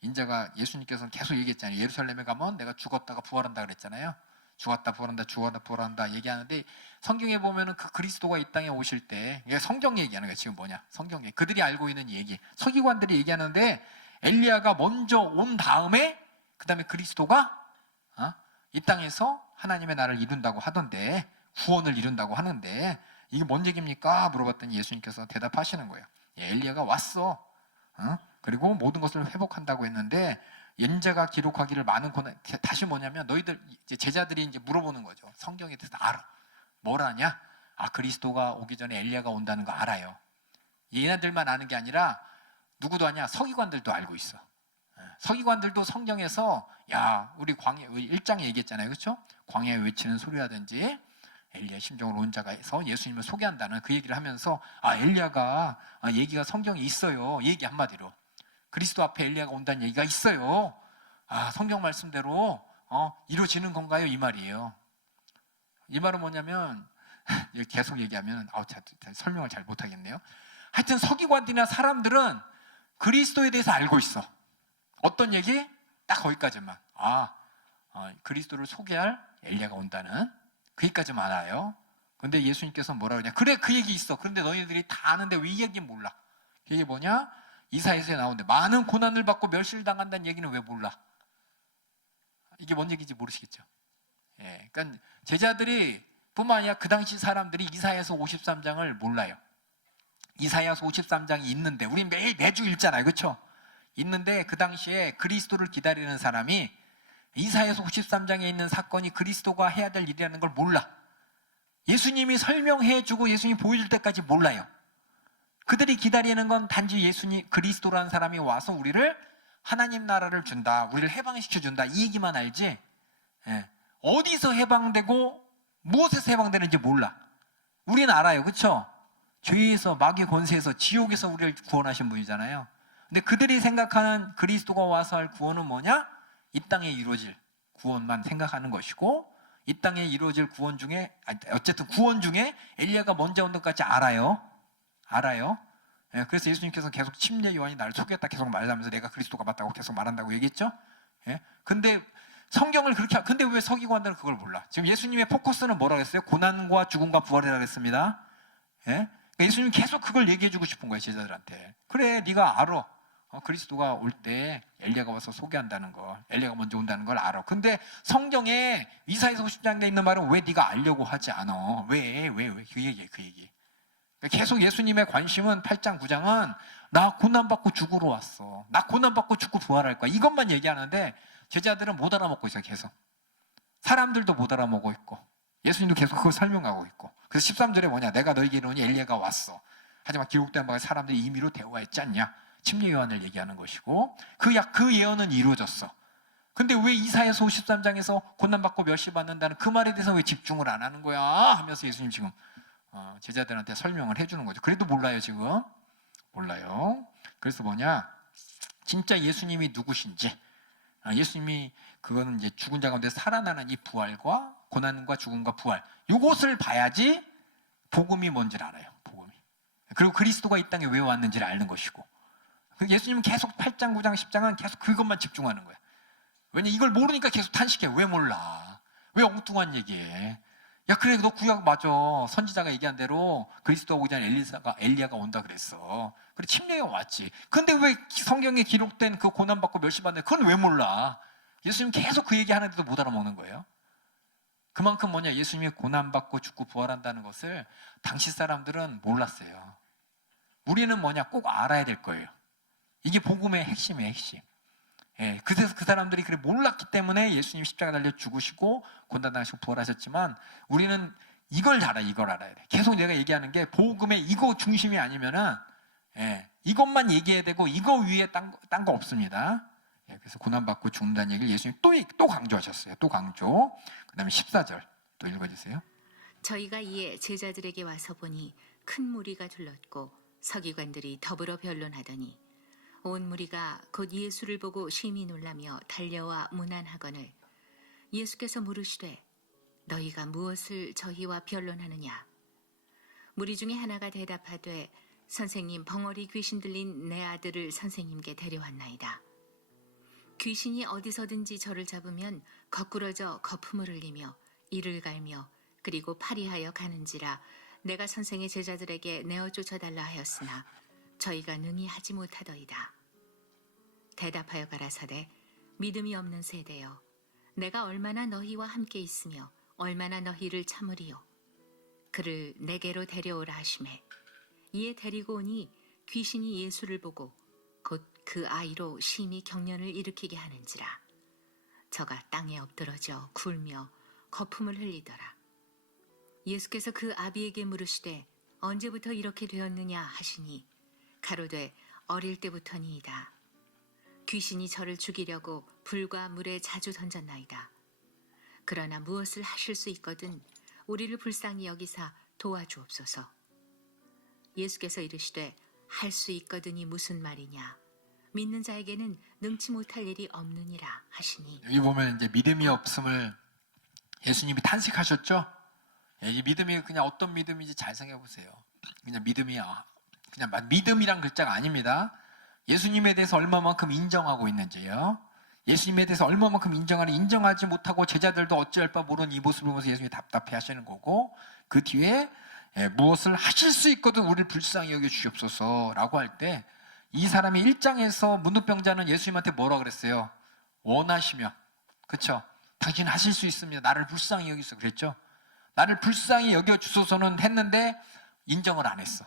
인자가 예수님께서는 계속 얘기했잖아요. 예루살렘에 가면 내가 죽었다가 부활한다 그랬잖아요. 죽었다 부활한다, 죽었다 부활한다 얘기하는데, 성경에 보면은 그 그리스도가 이 땅에 오실 때, 이게 성경 얘기하는 거예요. 지금 뭐냐? 성경 얘기. 그들이 알고 있는 얘기. 서기관들이 얘기하는데 엘리야가 먼저 온 다음에 그 다음에 그리스도가 이 땅에서 하나님의 나라를 이룬다고 하던데, 구원을 이룬다고 하는데 이게 뭔 얘기입니까? 물어봤더니 예수님께서 대답하시는 거예요. 엘리야가 왔어. 그리고 모든 것을 회복한다고 했는데 인자가 기록하기를 많은 고난. 다시 뭐냐면 너희들 이제 제자들이 이제 물어보는 거죠. 성경에 대해서 알아. 뭘 아냐? 그리스도가 오기 전에 엘리야가 온다는 거 알아요. 얘네들만 아는 게 아니라 누구도 아냐? 서기관들도 알고 있어. 서기관들도 성경에서 우리 광야 1장에 얘기했잖아요. 그렇죠? 광야에 외치는 소리라든지 엘리야 심정을 온 자가 해서 예수님을 소개한다는 그 얘기를 하면서 엘리야가 얘기가 성경에 있어요. 얘기 한마디로. 그리스도 앞에 엘리야가 온다는 얘기가 있어요. 성경 말씀대로 이루어지는 건가요? 이 말이에요. 이 말은 뭐냐면 계속 얘기하면 설명을 잘 못하겠네요. 하여튼 서기관들이나 사람들은 그리스도에 대해서 알고 있어. 어떤 얘기? 딱 거기까지만. 그리스도를 소개할 엘리야가 온다는 거기까지만 알아요. 근데 예수님께서 뭐라 그러냐? 그래, 그 얘기 있어. 그런데 너희들이 다 아는데 왜 이 얘기 몰라? 그 얘기 뭐냐? 이사야서에 나오는데 많은 고난을 받고 멸시를 당한다는 얘기는 왜 몰라? 이게 뭔 얘기인지 모르시겠죠? 그러니까 제자들이 뿐만 아니라 그 당시 사람들이 이사야서 53장을 몰라요. 이사야서 53장이 있는데 우리 매주 읽잖아요. 그렇죠? 있는데 그 당시에 그리스도를 기다리는 사람이 이사야서 53장에 있는 사건이 그리스도가 해야 될 일이라는 걸 몰라. 예수님이 설명해주고 예수님이 보여줄 때까지 몰라요. 그들이 기다리는 건 단지 예수님, 그리스도라는 사람이 와서 우리를 하나님 나라를 준다, 우리를 해방시켜준다, 이 얘기만 알지 어디서 해방되고 무엇에서 해방되는지 몰라. 우리는 알아요. 그렇죠? 죄에서, 마귀의 권세에서, 지옥에서 우리를 구원하신 분이잖아요. 근데 그들이 생각하는 그리스도가 와서 할 구원은 뭐냐? 이 땅에 이루어질 구원만 생각하는 것이고, 이 땅에 이루어질 구원 중에, 어쨌든 구원 중에 엘리야가 먼저 온 것까지 알아요. 그래서 예수님께서 계속 침례 요한이 나를 속였다 계속 말하면서 내가 그리스도가 맞다고 계속 말한다고 얘기했죠. 근데 성경을 그렇게, 근데 왜 서기관들은 그걸 몰라? 지금 예수님의 포커스는 뭐라고 했어요? 고난과 죽음과 부활이라고 했습니다. 그러니까 예수님이 계속 그걸 얘기해주고 싶은 거예요, 제자들한테. 그래, 네가 알아. 그리스도가 올 때 엘리야가 와서 소개한다는 거, 엘리야가 먼저 온다는 걸 알아. 근데 성경에 이사야서 50장에 있는 말은 왜 네가 알려고 하지 않아? 왜? 그 얘기야, 그 얘기. 계속 예수님의 관심은 8장, 9장은 나 고난받고 죽으러 왔어. 나 고난받고 죽고 부활할 거야. 이것만 얘기하는데 제자들은 못 알아먹고 있어요, 계속. 사람들도 못 알아먹고 있고 예수님도 계속 그걸 설명하고 있고. 그래서 13절에 뭐냐? 내가 너에게 이르노니 엘리야가 왔어. 하지만 기록된 바가 사람들이 임의로 대화했지 않냐? 침례 요한을 얘기하는 것이고 그 예언은 이루어졌어. 근데 왜 이사야서 53장에서 고난받고 멸시받는다는 그 말에 대해서 왜 집중을 안 하는 거야? 하면서 예수님 지금 제자들한테 설명을 해주는 거죠. 그래도 몰라요, 지금. 몰라요. 그래서 뭐냐? 진짜 예수님이 누구신지, 예수님이 그거는 이제 죽은 자 가운데 살아나는 이 부활과 고난과 죽음과 부활, 이것을 봐야지 복음이 뭔지를 알아요. 복음이. 그리고 그리스도가 이 땅에 왜 왔는지를 아는 것이고. 예수님은 계속 8장, 9장, 10장은 계속 그것만 집중하는 거야. 왜냐, 이걸 모르니까 계속 탄식해. 왜 몰라? 왜 엉뚱한 얘기해? 야, 그래, 너 구약 맞아. 선지자가 얘기한 대로 그리스도가 오기 전에 엘리야가 온다 그랬어. 그래, 침례가 왔지. 근데 왜 성경에 기록된 그 고난받고 멸시받는 그건 왜 몰라? 예수님 계속 그 얘기 하는데도 못 알아먹는 거예요. 그만큼 뭐냐, 예수님이 고난받고 죽고 부활한다는 것을 당시 사람들은 몰랐어요. 우리는 뭐냐, 꼭 알아야 될 거예요. 이게 복음의 핵심이에요, 핵심. 예, 그래서 그 사람들이 그래 몰랐기 때문에 예수님 십자가 달려 죽으시고 고난당하시고 부활하셨지만 우리는 이걸 알아야 돼. 계속 내가 얘기하는 게 복음의 이거 중심이 아니면은 이것만 얘기해야 되고 이거 위에 딴 거 없습니다. 예, 그래서 고난받고 죽는다는 얘기를 예수님 또 강조하셨어요. 또 강조. 그 다음에 14절 또 읽어주세요. 저희가 이에 제자들에게 와서 보니 큰 무리가 둘렀고 서기관들이 더불어 변론하더니 온 무리가 곧 예수를 보고 심히 놀라며 달려와 문안하거늘 예수께서 물으시되 너희가 무엇을 저희와 변론하느냐? 무리 중에 하나가 대답하되 선생님, 벙어리 귀신 들린 내 아들을 선생님께 데려왔나이다. 귀신이 어디서든지 저를 잡으면 거꾸러져 거품을 흘리며 이를 갈며 그리고 파리하여 가는지라 내가 선생의 제자들에게 내어 쫓아달라 하였으나 저희가 능히 하지 못하더이다. 대답하여 가라사대 믿음이 없는 세대여 내가 얼마나 너희와 함께 있으며 얼마나 너희를 참으리요. 그를 내게로 데려오라 하시매 이에 데리고 오니 귀신이 예수를 보고 곧 그 아이로 심히 경련을 일으키게 하는지라 저가 땅에 엎드러져 굴며 거품을 흘리더라. 예수께서 그 아비에게 물으시되 언제부터 이렇게 되었느냐 하시니 가로되 어릴 때부터니이다. 귀신이 저를 죽이려고 불과 물에 자주 던졌나이다. 그러나 무엇을 하실 수 있거든 우리를 불쌍히 여기사 도와주옵소서. 예수께서 이르시되 할 수 있거든이 무슨 말이냐? 믿는 자에게는 능치 못할 일이 없느니라 하시니. 여기 보면 이제 믿음이 없음을 예수님이 탄식하셨죠? 이 믿음이 그냥 어떤 믿음인지 잘 생각해 보세요. 그냥 믿음이야. 그냥 믿음이란 글자가 아닙니다. 예수님에 대해서 얼마만큼 인정하고 있는지요. 예수님에 대해서 얼마만큼 인정하지 못하고 제자들도 어찌할 바 모르는 이 모습을 보면서 예수님이 답답해 하시는 거고 그 뒤에 무엇을 하실 수 있거든 우리를 불쌍히 여겨 주시옵소서라고 할 때 이 사람이 1장에서 문둥병자는 예수님한테 뭐라 그랬어요? 원하시면, 그렇죠? 당신 하실 수 있습니다. 나를 불쌍히 여기소 그랬죠? 나를 불쌍히 여겨 주소서는 했는데 인정을 안 했어.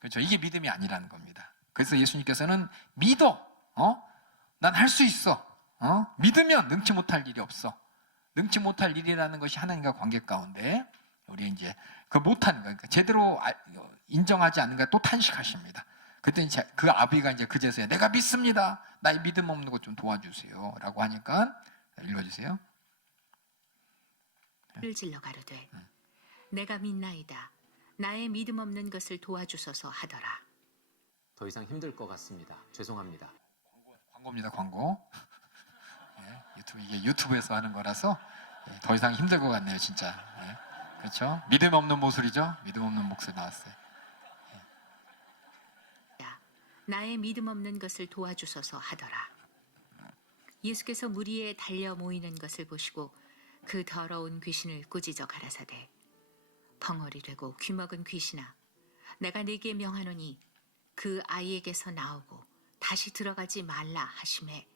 그렇죠? 이게 믿음이 아니라는 겁니다. 그래서 예수님께서는 믿어. 난 할 수 있어. 믿으면 능치 못할 일이 없어. 능치 못할 일이라는 것이 하나님과 관계 가운데 우리 이제 그 못하는 거, 그러니까 제대로 인정하지 않는 거 또 탄식하십니다. 그랬더니 그 아비가 이제 그제서야 내가 믿습니다. 나의 믿음 없는 것 좀 도와주세요라고 하니까 읽어주세요. 를 질러 가로되 내가 믿나이다. 나의 믿음 없는 것을 도와주소서 하더라. 더 이상 힘들 것 같습니다. 죄송합니다. 광고입니다, 광고. 이게 유튜브에서 하는 거라서 더 이상 힘들 것 같네요, 진짜. 그렇죠? 믿음 없는 모술이죠. 믿음 없는 목소리 나왔어요. 나의 믿음 없는 것을 도와주소서 하더라. 예수께서 무리에 달려 모이는 것을 보시고 그 더러운 귀신을 꾸짖어 가라사대 벙어리 되고 귀먹은 귀신아 내가 네게 명하노니 그 아이에게서 나오고 다시 들어가지 말라 하심에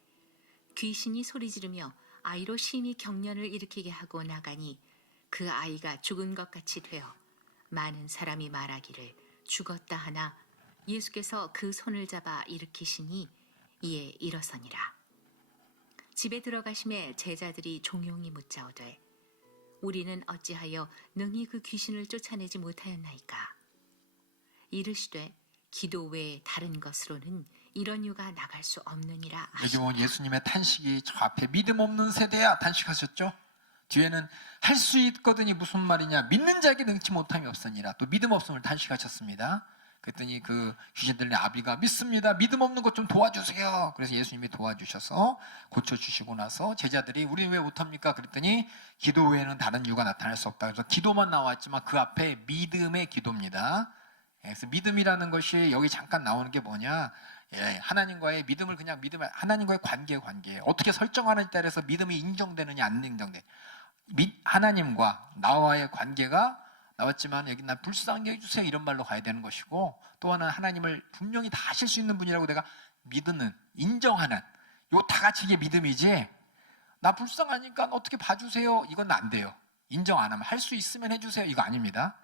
귀신이 소리 지르며 아이로 심히 경련을 일으키게 하고 나가니 그 아이가 죽은 것 같이 되어 많은 사람이 말하기를 죽었다 하나 예수께서 그 손을 잡아 일으키시니 이에 일어서니라. 집에 들어가심에 제자들이 종용이 묻자오되 우리는 어찌하여 능히 그 귀신을 쫓아내지 못하였나이까. 이르시되 기도 외에 다른 것으로는 이런 유가 나갈 수 없느니라 여기 하시니라. 보면 예수님의 탄식이 저 앞에 믿음 없는 세대야 탄식하셨죠. 뒤에는 할 수 있거든이 무슨 말이냐, 믿는 자에게 능치 못함이 없으니라. 또 믿음 없음을 탄식하셨습니다. 그랬더니 그 귀신 들린 아비가 믿습니다, 믿음 없는 것 좀 도와주세요. 그래서 예수님이 도와주셔서 고쳐주시고 나서 제자들이 우리 왜 못합니까? 그랬더니 기도 외에는 다른 이유가 나타날 수 없다. 그래서 기도만 나왔지만 그 앞에 믿음의 기도입니다. 그래서 믿음이라는 것이 여기 잠깐 나오는 게 뭐냐, 하나님과의 믿음을 그냥 하나님과의 관계 어떻게 설정하느냐에 따라서 믿음이 인정되느냐 안 인정돼. 하나님과 나와의 관계가 나왔지만 여기 나 불쌍히 해주세요 이런 말로 가야 되는 것이고, 또 하나는 하나님을 분명히 다 하실 수 있는 분이라고 내가 믿는, 인정하는 요 다 같이 이게 믿음이지, 나 불쌍하니까 어떻게 봐주세요 이건 안 돼요. 인정 안 하면 할 수 있으면 해주세요 이거 아닙니다.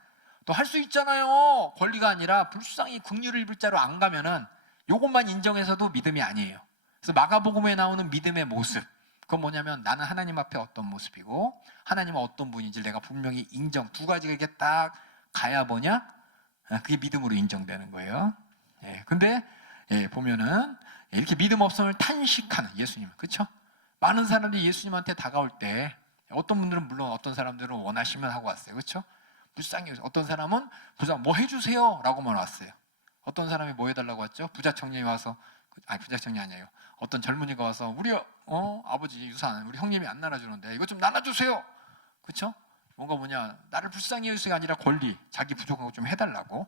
또 할 수 있잖아요 권리가 아니라 불쌍히 긍휼을 입을 자로 안 가면은 요것만 인정해서도 믿음이 아니에요. 그래서 마가복음에 나오는 믿음의 모습, 그건 뭐냐면 나는 하나님 앞에 어떤 모습이고 하나님은 어떤 분인지 내가 분명히 인정, 두 가지가 이렇게 딱 가야 뭐냐, 그게 믿음으로 인정되는 거예요. 근데 보면은 이렇게 믿음 없음을 탄식하는 예수님, 그렇죠? 많은 사람들이 예수님한테 다가올 때 어떤 분들은 물론 어떤 사람들은 원하시면 하고 왔어요, 그렇죠? 불쌍히, 어떤 사람은 불쌍 뭐 해주세요 라고만 왔어요. 어떤 사람이 뭐 해달라고 왔죠? 부자 청년이 와서, 아니 부자 청년이 아니에요. 어떤 젊은이가 와서 우리 아버지 유산 우리 형님이 안 나눠주는데 이거 좀 나눠주세요. 그렇죠? 뭔가 뭐냐, 나를 불쌍히 해주세요가 아니라 권리, 자기 부족한 거 좀 해달라고.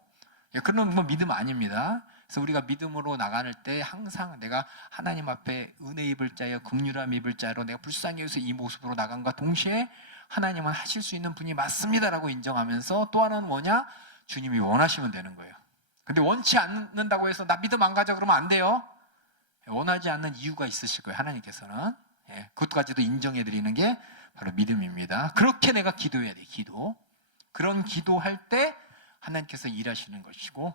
그런 뭐 믿음 아닙니다. 그래서 우리가 믿음으로 나갈 때 항상 내가 하나님 앞에 은혜 입을 자여 긍휼함 입을 자로 내가 불쌍히 해서 이 모습으로 나간과 동시에 하나님은 하실 수 있는 분이 맞습니다라고 인정하면서, 또 하나는 뭐냐, 주님이 원하시면 되는 거예요. 근데 원치 않는다고 해서 나 믿음 안 가져 그러면 안 돼요. 원하지 않는 이유가 있으실 거예요 하나님께서는. 그것까지도 인정해 드리는 게 바로 믿음입니다. 그렇게 내가 기도해야 돼. 그런 기도할 때 하나님께서 일하시는 것이고,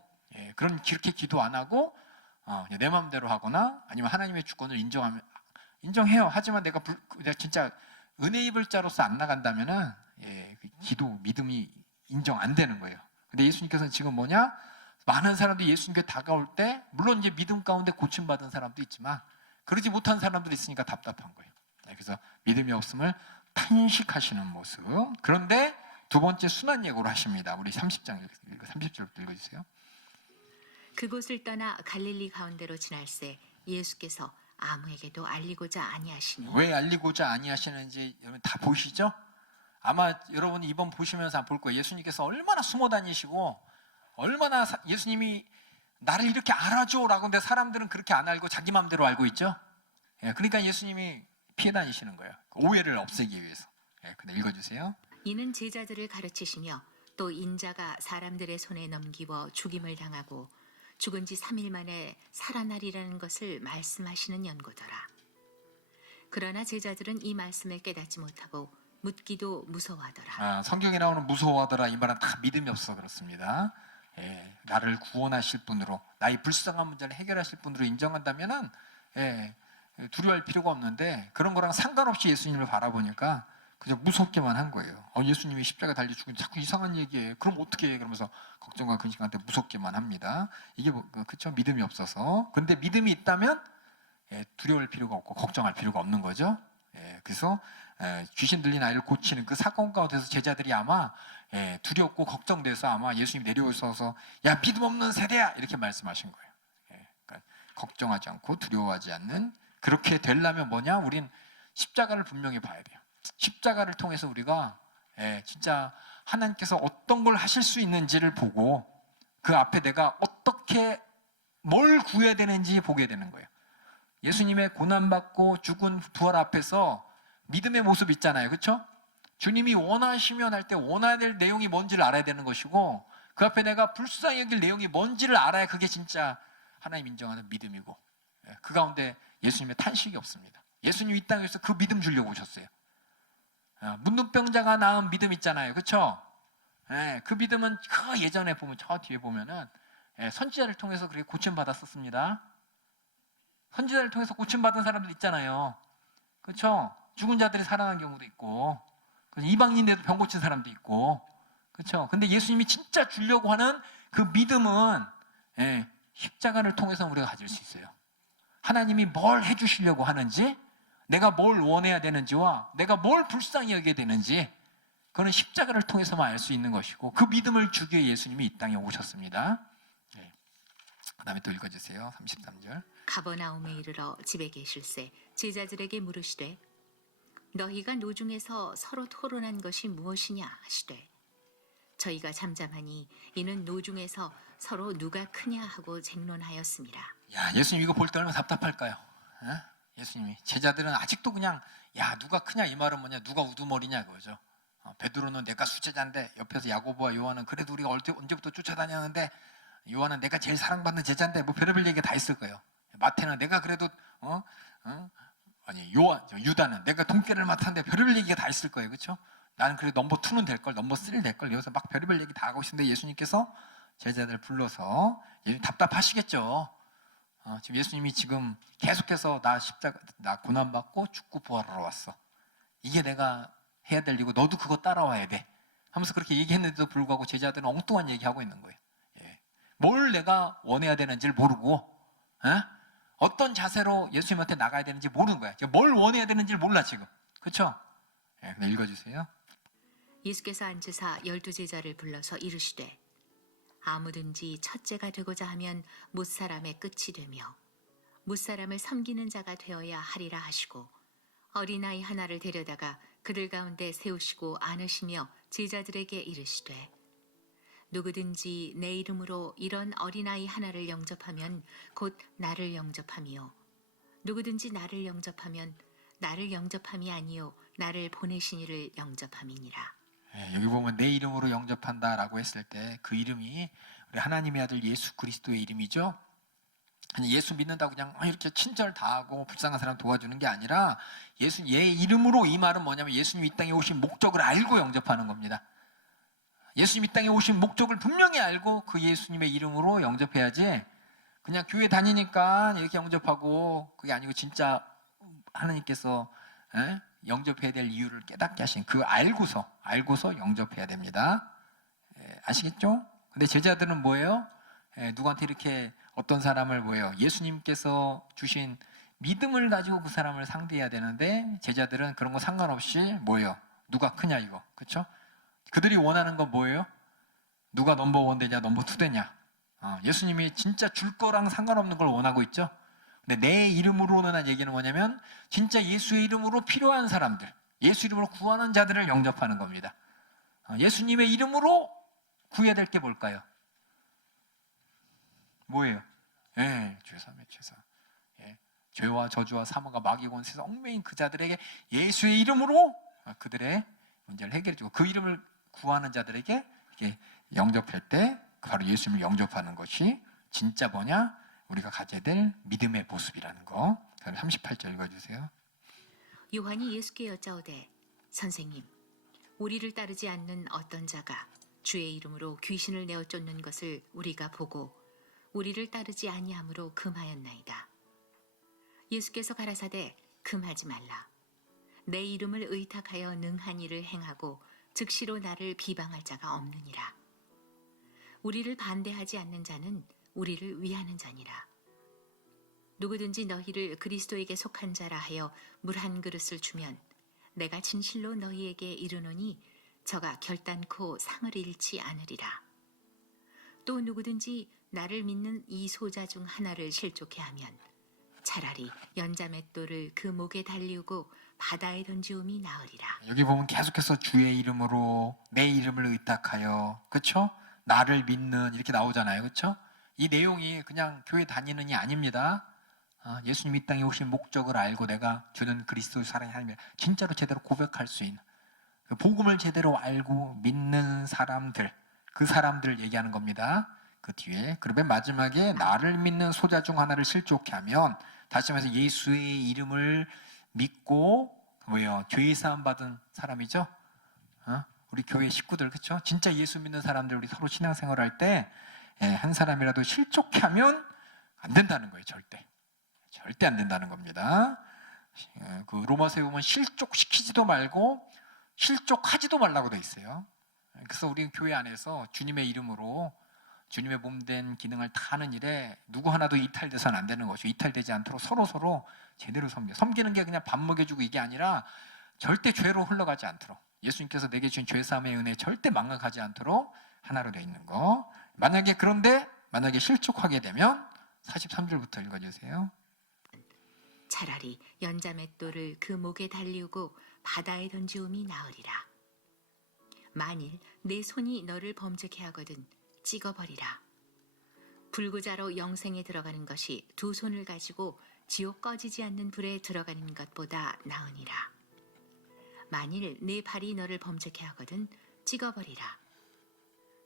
그렇게 기도 안 하고 그냥 내 마음대로 하거나 아니면 하나님의 주권을 인정해요. 하지만 내가 진짜 은혜 입을 자로서 안 나간다면은 기도, 믿음이 인정 안 되는 거예요. 근데 예수님께서는 지금 뭐냐, 많은 사람들이 예수님께 다가올 때 물론 이제 믿음 가운데 고침받은 사람도 있지만 그러지 못한 사람들이 있으니까 답답한 거예요. 그래서 믿음이 없음을 탄식하시는 모습. 그런데 두 번째 순환 예고를 하십니다. 우리 30절 읽어주세요. 그곳을 떠나 갈릴리 가운데로 지날새 예수께서 아무에게도 알리고자 아니하시니. 왜 알리고자 아니하시는지 여러분 다 보시죠? 아마 여러분이 이번 보시면서 볼 거예요. 예수님께서 얼마나 숨어 다니시고 얼마나 예수님이 나를 이렇게 알아줘라고. 근데 사람들은 그렇게 안 알고 자기 마음대로 알고 있죠. 그러니까 예수님이 피해 다니시는 거예요. 오해를 없애기 위해서. 근데 읽어주세요. 이는 제자들을 가르치시며 또 인자가 사람들의 손에 넘기워 죽임을 당하고 죽은 지 3일 만에 살아나리라는 것을 말씀하시는 연고더라. 그러나 제자들은 이 말씀을 깨닫지 못하고 묻기도 무서워하더라. 성경에 나오는 무서워하더라 이 말은 다 믿음이 없어 그렇습니다. 나를 구원하실 분으로, 나의 불쌍한 문제를 해결하실 분으로 인정한다면은 두려워할 필요가 없는데, 그런 거랑 상관없이 예수님을 바라보니까 그냥 무섭게만 한 거예요. 예수님이 십자가 달려 죽은 자꾸 이상한 얘기해. 그럼 어떻게 해? 그러면서 걱정과 근심한테 무섭게만 합니다. 이게 그렇죠? 믿음이 없어서. 근데 믿음이 있다면 두려울 필요가 없고 걱정할 필요가 없는 거죠. 그래서 귀신 들린 아이를 고치는 그 사건 가운데서 제자들이 아마 두렵고 걱정돼서 아마 예수님이 내려오셔서 야 믿음 없는 세대야 이렇게 말씀하신 거예요. 그러니까 걱정하지 않고 두려워하지 않는, 그렇게 되려면 뭐냐, 우린 십자가를 분명히 봐야 돼요. 십자가를 통해서 우리가 진짜 하나님께서 어떤 걸 하실 수 있는지를 보고 그 앞에 내가 어떻게 뭘 구해야 되는지 보게 되는 거예요. 예수님의 고난받고 죽은 부활 앞에서 믿음의 모습 있잖아요. 그렇죠? 주님이 원하시면 할 때 원해야 될 내용이 뭔지를 알아야 되는 것이고, 그 앞에 내가 불쌍히 여길 내용이 뭔지를 알아야 그게 진짜 하나님 인정하는 믿음이고, 그 가운데 예수님의 탄식이 없습니다. 예수님 이 땅에서 그 믿음 주려고 오셨어요. 문둥병자가 낳은 믿음 있잖아요. 그렇죠? 그 믿음은 그 예전에 보면 저 뒤에 보면은 선지자를 통해서 그렇게 고침받았었습니다. 선지자를 통해서 고침받은 사람들 있잖아요. 그렇죠? 죽은 자들이 살아난 경우도 있고, 이방인들도 병 고친 사람도 있고, 그렇죠? 근데 예수님이 진짜 주려고 하는 그 믿음은 십자가를 통해서 우리가 가질 수 있어요. 하나님이 뭘 해주시려고 하는지, 내가 뭘 원해야 되는지와 내가 뭘 불쌍히 여겨야 되는지, 그거는 십자가를 통해서만 알 수 있는 것이고, 그 믿음을 주기 위해 예수님이 이 땅에 오셨습니다. 그 다음에 또 읽어주세요. 33절. 가버나움에 이르러 집에 계실새 제자들에게 물으시되 너희가 노중에서 서로 토론한 것이 무엇이냐 하시되 저희가 잠잠하니 이는 노중에서 서로 누가 크냐 하고 쟁론하였습니다. 야, 예수님 이거 볼 때 얼마나 답답할까요? 예수님이 제자들은 아직도 그냥 야 누가 크냐 이 말은 뭐냐, 누가 우두머리냐 그거죠. 베드로는 내가 수제자인데 옆에서 야고보와 요한은 그래도 우리가 언제부터 쫓아다녔는데 요한은 내가 제일 사랑받는 제자인데 뭐 별의별 얘기가 다 있을 거예요. 마태는 내가 그래도 유다는 내가 돈깨를 맡았는데 별의별 얘기가 다 있을 거예요. 그렇죠? 나는 그래도 넘버 2는 될 걸, 넘버 3를 될 걸, 여기서 막 별의별 얘기 다 하고 있는데 예수님께서 제자들 불러서 답답하시겠죠. 지금 예수님이 지금 계속해서 나 고난 받고 죽고 부활하러 왔어. 이게 내가 해야 될 일이고 너도 그거 따라와야 돼. 하면서 그렇게 얘기했는데도 불구하고 제자들은 엉뚱한 얘기하고 있는 거예요. 뭘 내가 원해야 되는지를 모르고 어떤 자세로 예수님한테 나가야 되는지 모르는 거야. 뭘 원해야 되는지를 몰라 지금. 그렇죠? 읽어주세요. 예수께서 앉으사 12제자를 불러서 이르시되 아무든지 첫째가 되고자 하면 못사람의 끝이 되며 못사람을 섬기는 자가 되어야 하리라 하시고 어린아이 하나를 데려다가 그들 가운데 세우시고 안으시며 제자들에게 이르시되 누구든지 내 이름으로 이런 어린아이 하나를 영접하면 곧 나를 영접함이요 누구든지 나를 영접하면 나를 영접함이 아니요 나를 보내신 이를 영접함이니라. 여기 보면 내 이름으로 영접한다라고 했을 때 그 이름이 우리 하나님의 아들 예수 그리스도의 이름이죠. 예수 믿는다고 그냥 이렇게 친절 다하고 불쌍한 사람 도와주는 게 아니라 얘 이름으로, 이 말은 뭐냐면 예수님 이 땅에 오신 목적을 알고 영접하는 겁니다. 예수님 이 땅에 오신 목적을 분명히 알고 그 예수님의 이름으로 영접해야지 그냥 교회 다니니까 이렇게 영접하고, 그게 아니고 진짜 하나님께서 영접해야 될 이유를 깨닫게 하신 그 알고서 영접해야 됩니다. 아시겠죠? 근데 제자들은 뭐예요? 누구한테 이렇게 어떤 사람을 뭐예요? 예수님께서 주신 믿음을 가지고 그 사람을 상대해야 되는데 제자들은 그런 거 상관없이 뭐예요? 누가 크냐 이거. 그렇죠? 그들이 원하는 건 뭐예요? 누가 넘버 1 되냐 넘버 2 되냐. 예수님이 진짜 줄 거랑 상관없는 걸 원하고 있죠. 근데 내 이름으로는 한 얘기는 뭐냐면 진짜 예수의 이름으로 필요한 사람들, 예수 이름으로 구하는 자들을 영접하는 겁니다. 예수님의 이름으로 구해야 될 게 뭘까요? 뭐예요? 죄사매 죄사. 죄와 저주와 사망과 마귀가 온 세상 얽매인 그 자들에게 예수의 이름으로 그들의 문제를 해결해주고 그 이름을 구하는 자들에게 이렇게 영접할 때 바로 예수님을 영접하는 것이 진짜 뭐냐? 우리가 가져야 될 믿음의 모습이라는 거. 그럼 38절 읽어주세요. 요한이 예수께 여짜오되 선생님 우리를 따르지 않는 어떤 자가 주의 이름으로 귀신을 내어 쫓는 것을 우리가 보고 우리를 따르지 아니함으로 금하였나이다. 예수께서 가라사대 금하지 말라. 내 이름을 의탁하여 능한 일을 행하고 즉시로 나를 비방할 자가 없느니라. 우리를 반대하지 않는 자는 우리를 위하는 자니라. 누구든지 너희를 그리스도에게 속한 자라 하여 물 한 그릇을 주면 내가 진실로 너희에게 이르노니 저가 결단코 상을 잃지 않으리라. 또 누구든지 나를 믿는 이 소자 중 하나를 실족해 하면 차라리 연자맷돌을 그 목에 달리우고 바다에 던지움이 나으리라. 여기 보면 계속해서 주의 이름으로 내 이름을 의탁하여, 그렇죠? 나를 믿는 이렇게 나오잖아요, 그렇죠? 이 내용이 그냥 교회 다니는이 아닙니다. 예수님 이 땅에 오신 목적을 알고 내가 주는 그리스도의 사랑의 하나님을 진짜로 제대로 고백할 수 있는 그 복음을 제대로 알고 믿는 사람들, 그 사람들을 얘기하는 겁니다. 그 뒤에. 그러면 마지막에 나를 믿는 소자 중 하나를 실족케 하면, 다시 말해서 예수의 이름을 믿고 뭐예요? 죄 사함 받은 사람이죠. 우리 교회 식구들, 그렇죠? 진짜 예수 믿는 사람들, 우리 서로 신앙생활할 때 한 사람이라도 실족케 하면 안 된다는 거예요. 절대 안 된다는 겁니다. 그 로마서에 보면 실족시키지도 말고 실족하지도 말라고 돼 있어요. 그래서 우리 교회 안에서 주님의 이름으로 주님의 몸된 기능을 다 하는 일에 누구 하나도 이탈돼서는 안 되는 것이고, 이탈되지 않도록 서로 제대로 섬기는 게 그냥 밥 먹여주고 이게 아니라 절대 죄로 흘러가지 않도록, 예수님께서 내게 주신 죄사함의 은혜 절대 망각하지 않도록 하나로 되어 있는 거. 만약에 실족하게 되면 43절부터 읽어주세요. 차라리 연자맷돌을 그 목에 달리우고 바다에 던지움이 나으리라. 만일 내 손이 너를 범죄케 하거든 찍어버리라. 불구자로 영생에 들어가는 것이 두 손을 가지고 지옥 꺼지지 않는 불에 들어가는 것보다 나으니라. 만일 내 발이 너를 범죄케 하거든 찍어버리라.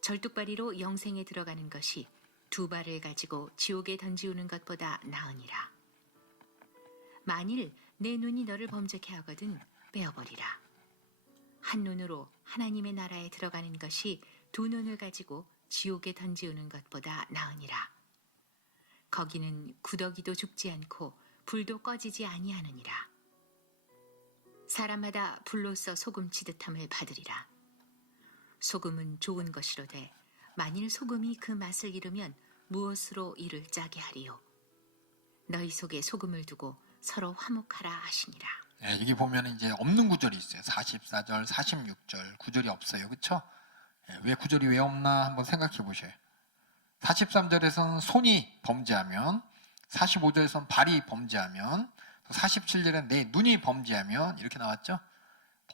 절뚝발이로 영생에 들어가는 것이 두 발을 가지고 지옥에 던지우는 것보다 나으니라. 만일 내 눈이 너를 범죄케 하거든 빼어버리라. 한 눈으로 하나님의 나라에 들어가는 것이 두 눈을 가지고 지옥에 던지우는 것보다 나으니라. 거기는 구더기도 죽지 않고 불도 꺼지지 아니하느니라. 사람마다 불로써 소금 치듯함을 받으리라. 소금은 좋은 것이로되 만일 소금이 그 맛을 잃으면 무엇으로 이를 짜게 하리요. 너희 속에 소금을 두고 서로 화목하라 하시니라. 여기 보면 이제 없는 구절이 있어요. 44절, 46절 구절이 없어요. 그렇죠? 왜 구절이 왜 없나 한번 생각해 보셔요. 43절에서는 손이 범죄하면, 45절에서는 발이 범죄하면, 47절에는 내 눈이 범죄하면 이렇게 나왔죠.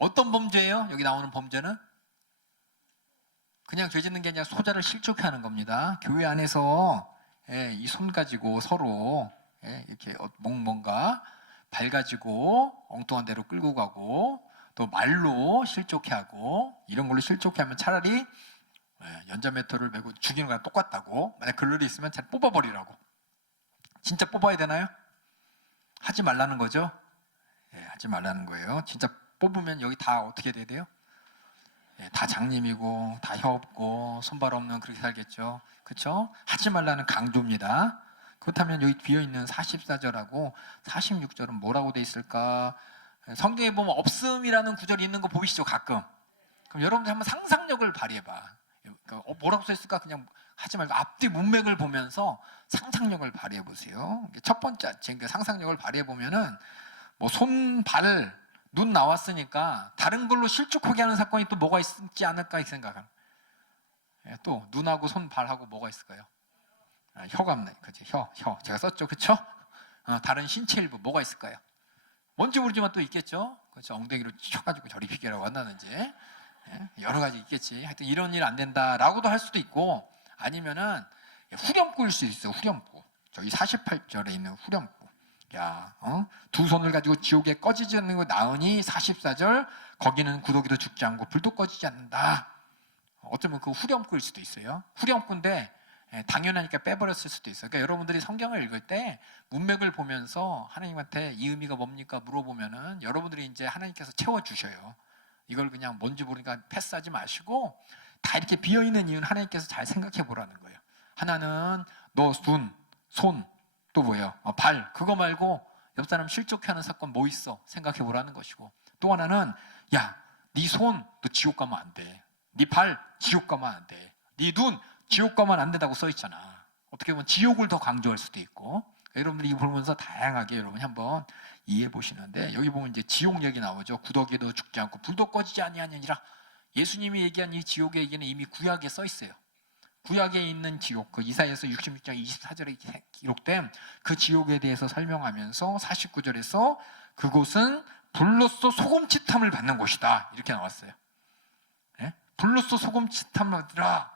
어떤 범죄예요? 여기 나오는 범죄는 그냥 죄 짓는 게 아니라 소자를 실족해 하는 겁니다. 교회 안에서 이 손 가지고 서로 이렇게 뭔가 발 가지고 엉뚱한 데로 끌고 가고, 또 말로 실족해 하고, 이런 걸로 실족해 하면 차라리 연자메터를 메고 죽이는 거랑 똑같다고. 만약 그럴 일이 있으면 잘 뽑아버리라고. 진짜 뽑아야 되나요? 하지 말라는 거죠. 하지 말라는 거예요. 진짜 뽑으면 여기 다 어떻게 돼야 돼요? 다 장님이고 다 혀 없고 손발 없는 그렇게 살겠죠. 그렇죠? 하지 말라는 강조입니다. 그렇다면 여기 비어있는 44절하고 46절은 뭐라고 돼 있을까? 성경에 보면 없음이라는 구절이 있는 거 보이시죠? 가끔. 그럼 여러분들 한번 상상력을 발휘해봐. 뭐라고 써 있을까? 그냥 하지 말고 앞뒤 문맥을 보면서 상상력을 발휘해 보세요. 첫 번째 상상력을 발휘해 보면은 뭐 손, 발, 눈 나왔으니까 다른 걸로 실족하게 하는 사건이 또 뭐가 있지 않을까 이 생각을. 또 눈하고 손, 발하고 뭐가 있을까요? 혀가, 그치? 혀 제가 썼죠, 그렇죠? 다른 신체 일부 뭐가 있을까요? 뭔지 모르지만 또 있겠죠. 그렇죠? 엉덩이로 쳐가지고 저리 비계라고 한다든지 여러 가지 있겠지. 하여튼 이런 일 안 된다라고도 할 수도 있고, 아니면은 후렴구일 수 있어요. 후렴구. 저기 48절에 있는 후렴구. 두 손을 가지고 지옥에 꺼지지 않는 거 나으니 44절 거기는 구더기도 죽지 않고 불도 꺼지지 않는다. 어쩌면 그 후렴구일 수도 있어요. 후렴구인데 당연하니까 빼버렸을 수도 있어요. 그러니까 여러분들이 성경을 읽을 때 문맥을 보면서 하나님한테 이 의미가 뭡니까 물어보면은 여러분들이 이제 하나님께서 채워주셔요. 이걸 그냥 뭔지 모르니까 패스하지 마시고 다 이렇게 비어있는 이유는 하나님께서 잘 생각해 보라는 거예요. 하나는 너 눈, 손, 또 뭐예요? 발, 그거 말고 옆 사람 실족해 하는 사건 뭐 있어? 생각해 보라는 것이고, 또 하나는 야, 네 손, 너 지옥 가면 안 돼. 네 발, 지옥 가면 안 돼. 네 눈, 지옥 가면 안 된다고 써 있잖아. 어떻게 보면 지옥을 더 강조할 수도 있고. 여러분들이 이거 보면서 다양하게 여러분이 한번 이해해 보시는데, 여기 보면 이제 지옥 얘기 나오죠. 구더기도 죽지 않고 불도 꺼지지 아니하니라. 예수님이 얘기한 이 지옥의 얘기는 이미 구약에 써 있어요. 구약에 있는 지옥, 그 이사야서 66장 24절에 기록된 그 지옥에 대해서 설명하면서 49절에서 그곳은 불로써 소금치탐을 받는 곳이다 이렇게 나왔어요. 불로써 소금치탐을 받으라.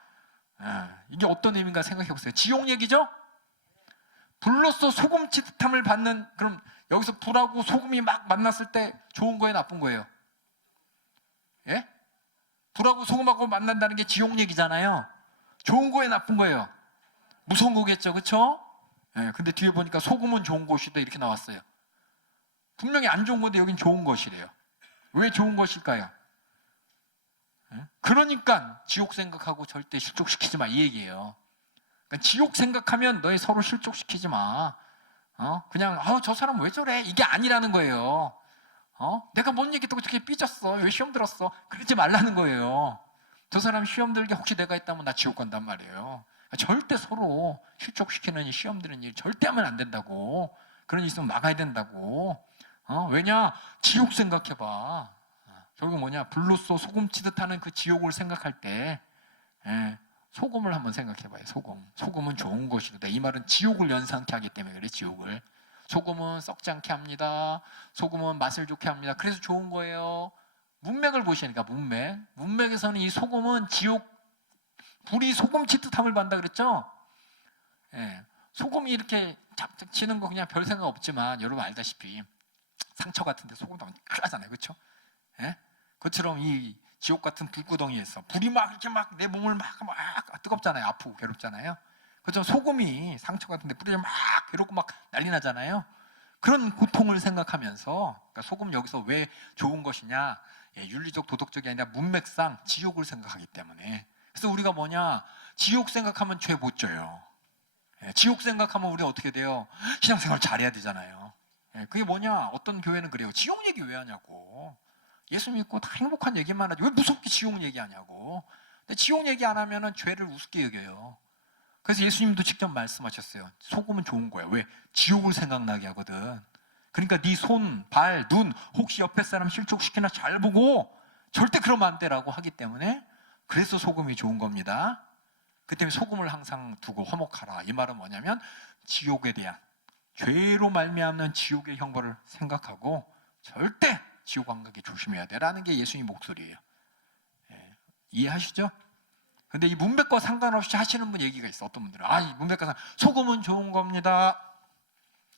이게 어떤 의미인가 생각해 보세요. 지옥 얘기죠? 불로써 소금치탐을 받는, 그럼 여기서 불하고 소금이 막 만났을 때 좋은 거예요, 나쁜 거예요? 불하고 소금하고 만난다는 게 지옥 얘기잖아요. 좋은 거예요, 나쁜 거예요? 무서운 거겠죠, 그렇죠? 예, 근데 뒤에 보니까 소금은 좋은 것이다 이렇게 나왔어요. 분명히 안 좋은 건데 여긴 좋은 것이래요. 왜 좋은 것일까요? 예? 그러니까 지옥 생각하고 절대 실족시키지 마 이 얘기예요. 그러니까 지옥 생각하면 너희 서로 실족시키지 마. 그냥 저 사람 왜 저래? 이게 아니라는 거예요. 내가 뭔 얘기했다고 저렇게 삐졌어? 왜 시험 들었어? 그러지 말라는 거예요. 저 사람 시험 들게 혹시 내가 했다면 나 지옥 간단 말이에요. 절대 서로 실족시키는 시험 드는 일 절대 하면 안 된다고. 그런 일 있으면 막아야 된다고. 왜냐? 지옥 생각해봐. 결국 뭐냐? 불로써 소금 치듯 하는 그 지옥을 생각할 때 소금을 한번 생각해봐요. 소금은 좋은 것이다. 이 말은 지옥을 연상케 하기 때문에 그래. 지옥을. 소금은 썩지 않게 합니다. 소금은 맛을 좋게 합니다. 그래서 좋은 거예요. 문맥을 보시니까 문맥에서는 이 소금은 불이 소금 치듯함을 받는다 그랬죠? 소금이 이렇게 착착 치는 거 그냥 별 생각 없지만 여러분 알다시피 상처 같은데 소금 넣으면 큰일 나잖아요. 그렇죠? 그것처럼 이 지옥 같은 불구덩이에서 불이 막 이렇게 막 내 몸을 막 뜨겁잖아요. 아프고 괴롭잖아요. 그렇죠? 소금이 상처 같은데 불이 막 괴롭고 막 난리 나잖아요. 그런 고통을 생각하면서 그러니까 소금 여기서 왜 좋은 것이냐? 윤리적 도덕적이 아니라 문맥상 지옥을 생각하기 때문에. 그래서 우리가 뭐냐? 지옥 생각하면 죄 못 져요. 지옥 생각하면 우리 어떻게 돼요? 신앙생활 잘해야 되잖아요. 그게 뭐냐? 어떤 교회는 그래요. 지옥 얘기 왜 하냐고. 예수 믿고 다 행복한 얘기만 하지 왜 무섭게 지옥 얘기하냐고. 근데 지옥 얘기 안 하면은 죄를 우습게 여겨요. 그래서 예수님도 직접 말씀하셨어요. 소금은 좋은 거야. 왜? 지옥을 생각나게 하거든. 그러니까 네 손, 발, 눈 혹시 옆에 사람 실족시키나 잘 보고 절대 그러면 안 되라고 하기 때문에 그래서 소금이 좋은 겁니다. 그 때문에 소금을 항상 두고 화목하라. 이 말은 뭐냐면 지옥에 대한 죄로 말미암는 지옥의 형벌을 생각하고 절대 지옥 안 가게 조심해야 돼라는 게 예수님 목소리예요. 이해하시죠? 근데 이 문맥과 상관없이 하시는 분 얘기가 있어. 어떤 분들은 이 문맥과 소금은 좋은 겁니다.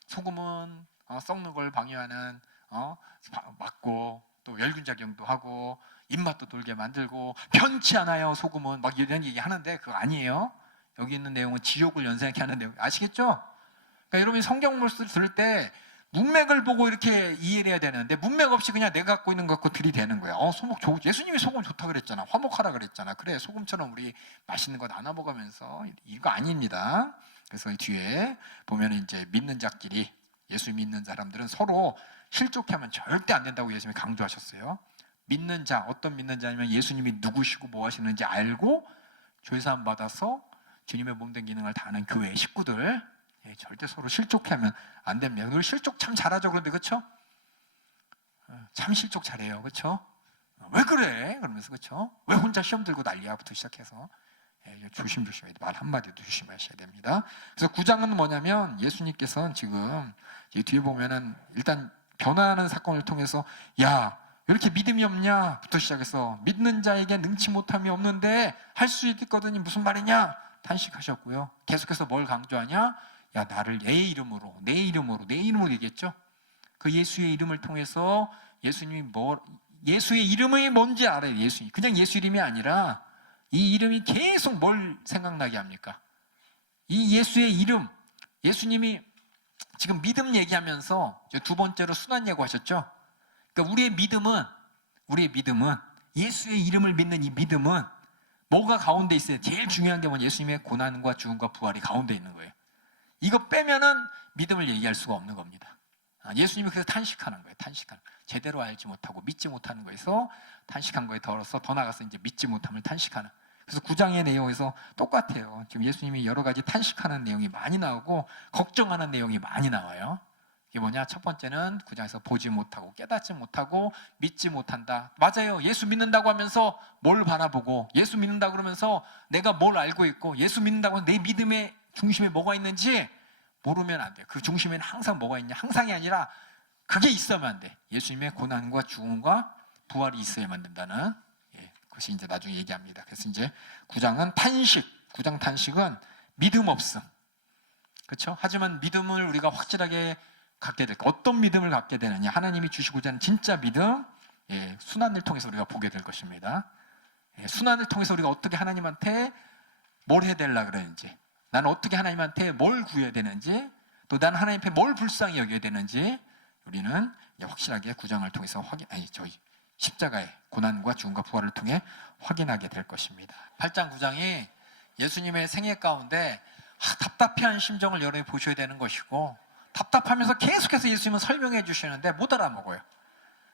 소금은 썩는 걸 방해하는 막고 또 멸균작용도 하고 입맛도 돌게 만들고 편치 않아요. 소금은 막 이런 얘기 하는데 그거 아니에요. 여기 있는 내용은 지옥을 연상케 하는 내용 아시겠죠? 그러니까 여러분이 성경 말씀을 들을 때 문맥을 보고 이렇게 이해를 해야 되는데 문맥 없이 그냥 내가 갖고 있는 거 갖고 들이대는 거야. 예수님이 소금 좋다 그랬잖아. 화목하라 그랬잖아. 그래 소금처럼 우리 맛있는 거 나눠 먹으면서 이거 아닙니다. 그래서 이 뒤에 보면 이제 믿는 자끼리 예수 믿는 사람들은 서로 실족해 하면 절대 안 된다고 예수님이 강조하셨어요. 믿는 자, 어떤 믿는 자냐면 예수님이 누구시고 뭐 하시는지 알고 죄사함 받아서 주님의 몸된 기능을 다하는 교회 식구들 절대 서로 실족해 하면 안 됩니다. 우리 실족 참 잘하죠. 그런데 그렇죠? 참 실족 잘해요. 그렇죠? 왜 그래? 그러면서 그렇죠? 왜 혼자 시험 들고 난리야부터 시작해서 조심해야 돼. 말 한마디도 조심하셔야 됩니다. 그래서 9장은 뭐냐면 예수님께서는 지금 뒤에 보면은 일단 변화하는 사건을 통해서 야 이렇게 믿음이 없냐? 부터 시작해서 믿는 자에게 능치 못함이 없는데 할 수 있거든요. 무슨 말이냐? 탄식하셨고요. 계속해서 뭘 강조하냐? 야 나를 내 이름으로 얘기했죠. 그 예수의 이름을 통해서 예수의 이름이 뭔지 알아요. 예수님 그냥 예수 이름이 아니라 이 이름이 계속 뭘 생각나게 합니까? 이 예수의 이름, 예수님이 지금 믿음 얘기하면서 두 번째로 순환 예고하셨죠. 그러니까 우리의 믿음은 예수의 이름을 믿는 이 믿음은 뭐가 가운데 있어요? 제일 중요한 게 뭐냐? 예수님의 고난과 죽음과 부활이 가운데 있는 거예요. 이거 빼면은 믿음을 얘기할 수가 없는 겁니다. 예수님이 그래서 탄식하는 거예요. 제대로 알지 못하고 믿지 못하는 거에서 탄식한 거에 더 나가서 이제 믿지 못함을 탄식하는. 그래서 9장의 내용에서 똑같아요. 지금 예수님이 여러 가지 탄식하는 내용이 많이 나오고 걱정하는 내용이 많이 나와요. 이게 뭐냐? 첫 번째는 9장에서 보지 못하고 깨닫지 못하고 믿지 못한다. 맞아요. 예수 믿는다고 하면서 뭘 바라보고 예수 믿는다고 그러면서 내가 뭘 알고 있고 예수 믿는다고 내 믿음의 중심에 뭐가 있는지 모르면 안 돼. 그 중심에는 항상 뭐가 있냐? 항상이 아니라 그게 있으면 안 돼. 예수님의 고난과 죽음과 부활이 있어야만 된다는 그것이 이제 나중에 얘기합니다. 그래서 이제 9장은 탄식. 9장 탄식은 믿음 없음. 그렇죠? 하지만 믿음을 우리가 확실하게 갖게 될 어떤 믿음을 갖게 되느냐? 하나님이 주시고자 하는 진짜 믿음, 순환을 통해서 우리가 보게 될 것입니다. 순환을 통해서 우리가 어떻게 하나님한테 뭘 해야 되려 그러는지 나는 어떻게 하나님한테 뭘 구해야 되는지, 또 나는 하나님 앞에 뭘 불쌍히 여겨야 되는지 우리는 확실하게 9장을 통해서 저희 십자가의 고난과 죽음과 부활을 통해 확인하게 될 것입니다. 8장 9장이 예수님의 생애 가운데 답답해한 심정을 여러분이 보셔야 되는 것이고, 답답하면서 계속해서 예수님은 설명해 주시는데 못 알아먹어요.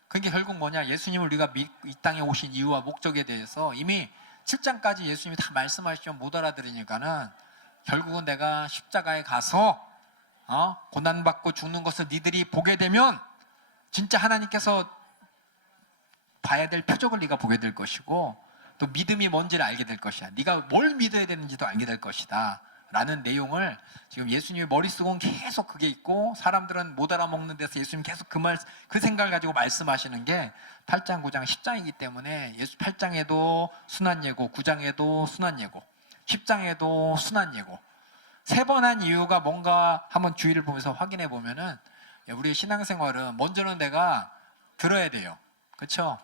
그게 결국 뭐냐, 예수님을 우리가 이 땅에 오신 이유와 목적에 대해서 이미 7장까지 예수님이 다 말씀하시지만 못 알아들으니까는 결국은 내가 십자가에 가서 고난받고 죽는 것을 니들이 보게 되면 진짜 하나님께서 봐야 될 표적을 네가 보게 될 것이고, 또 믿음이 뭔지를 알게 될 것이야. 네가 뭘 믿어야 되는지도 알게 될 것이다 라는 내용을 지금 예수님의 머릿속은 계속 그게 있고, 사람들은 못 알아먹는 데서 예수님 계속 그 생각을 가지고 말씀하시는 게 8장, 9장, 10장이기 때문에 8장에도 순환 예고, 9장에도 순환 예고, 10장에도 순환 예고, 3번 한 이유가 뭔가 한번 주의를 보면서 확인해 보면은, 우리의 신앙생활은 먼저는 내가 들어야 돼요. 그렇죠?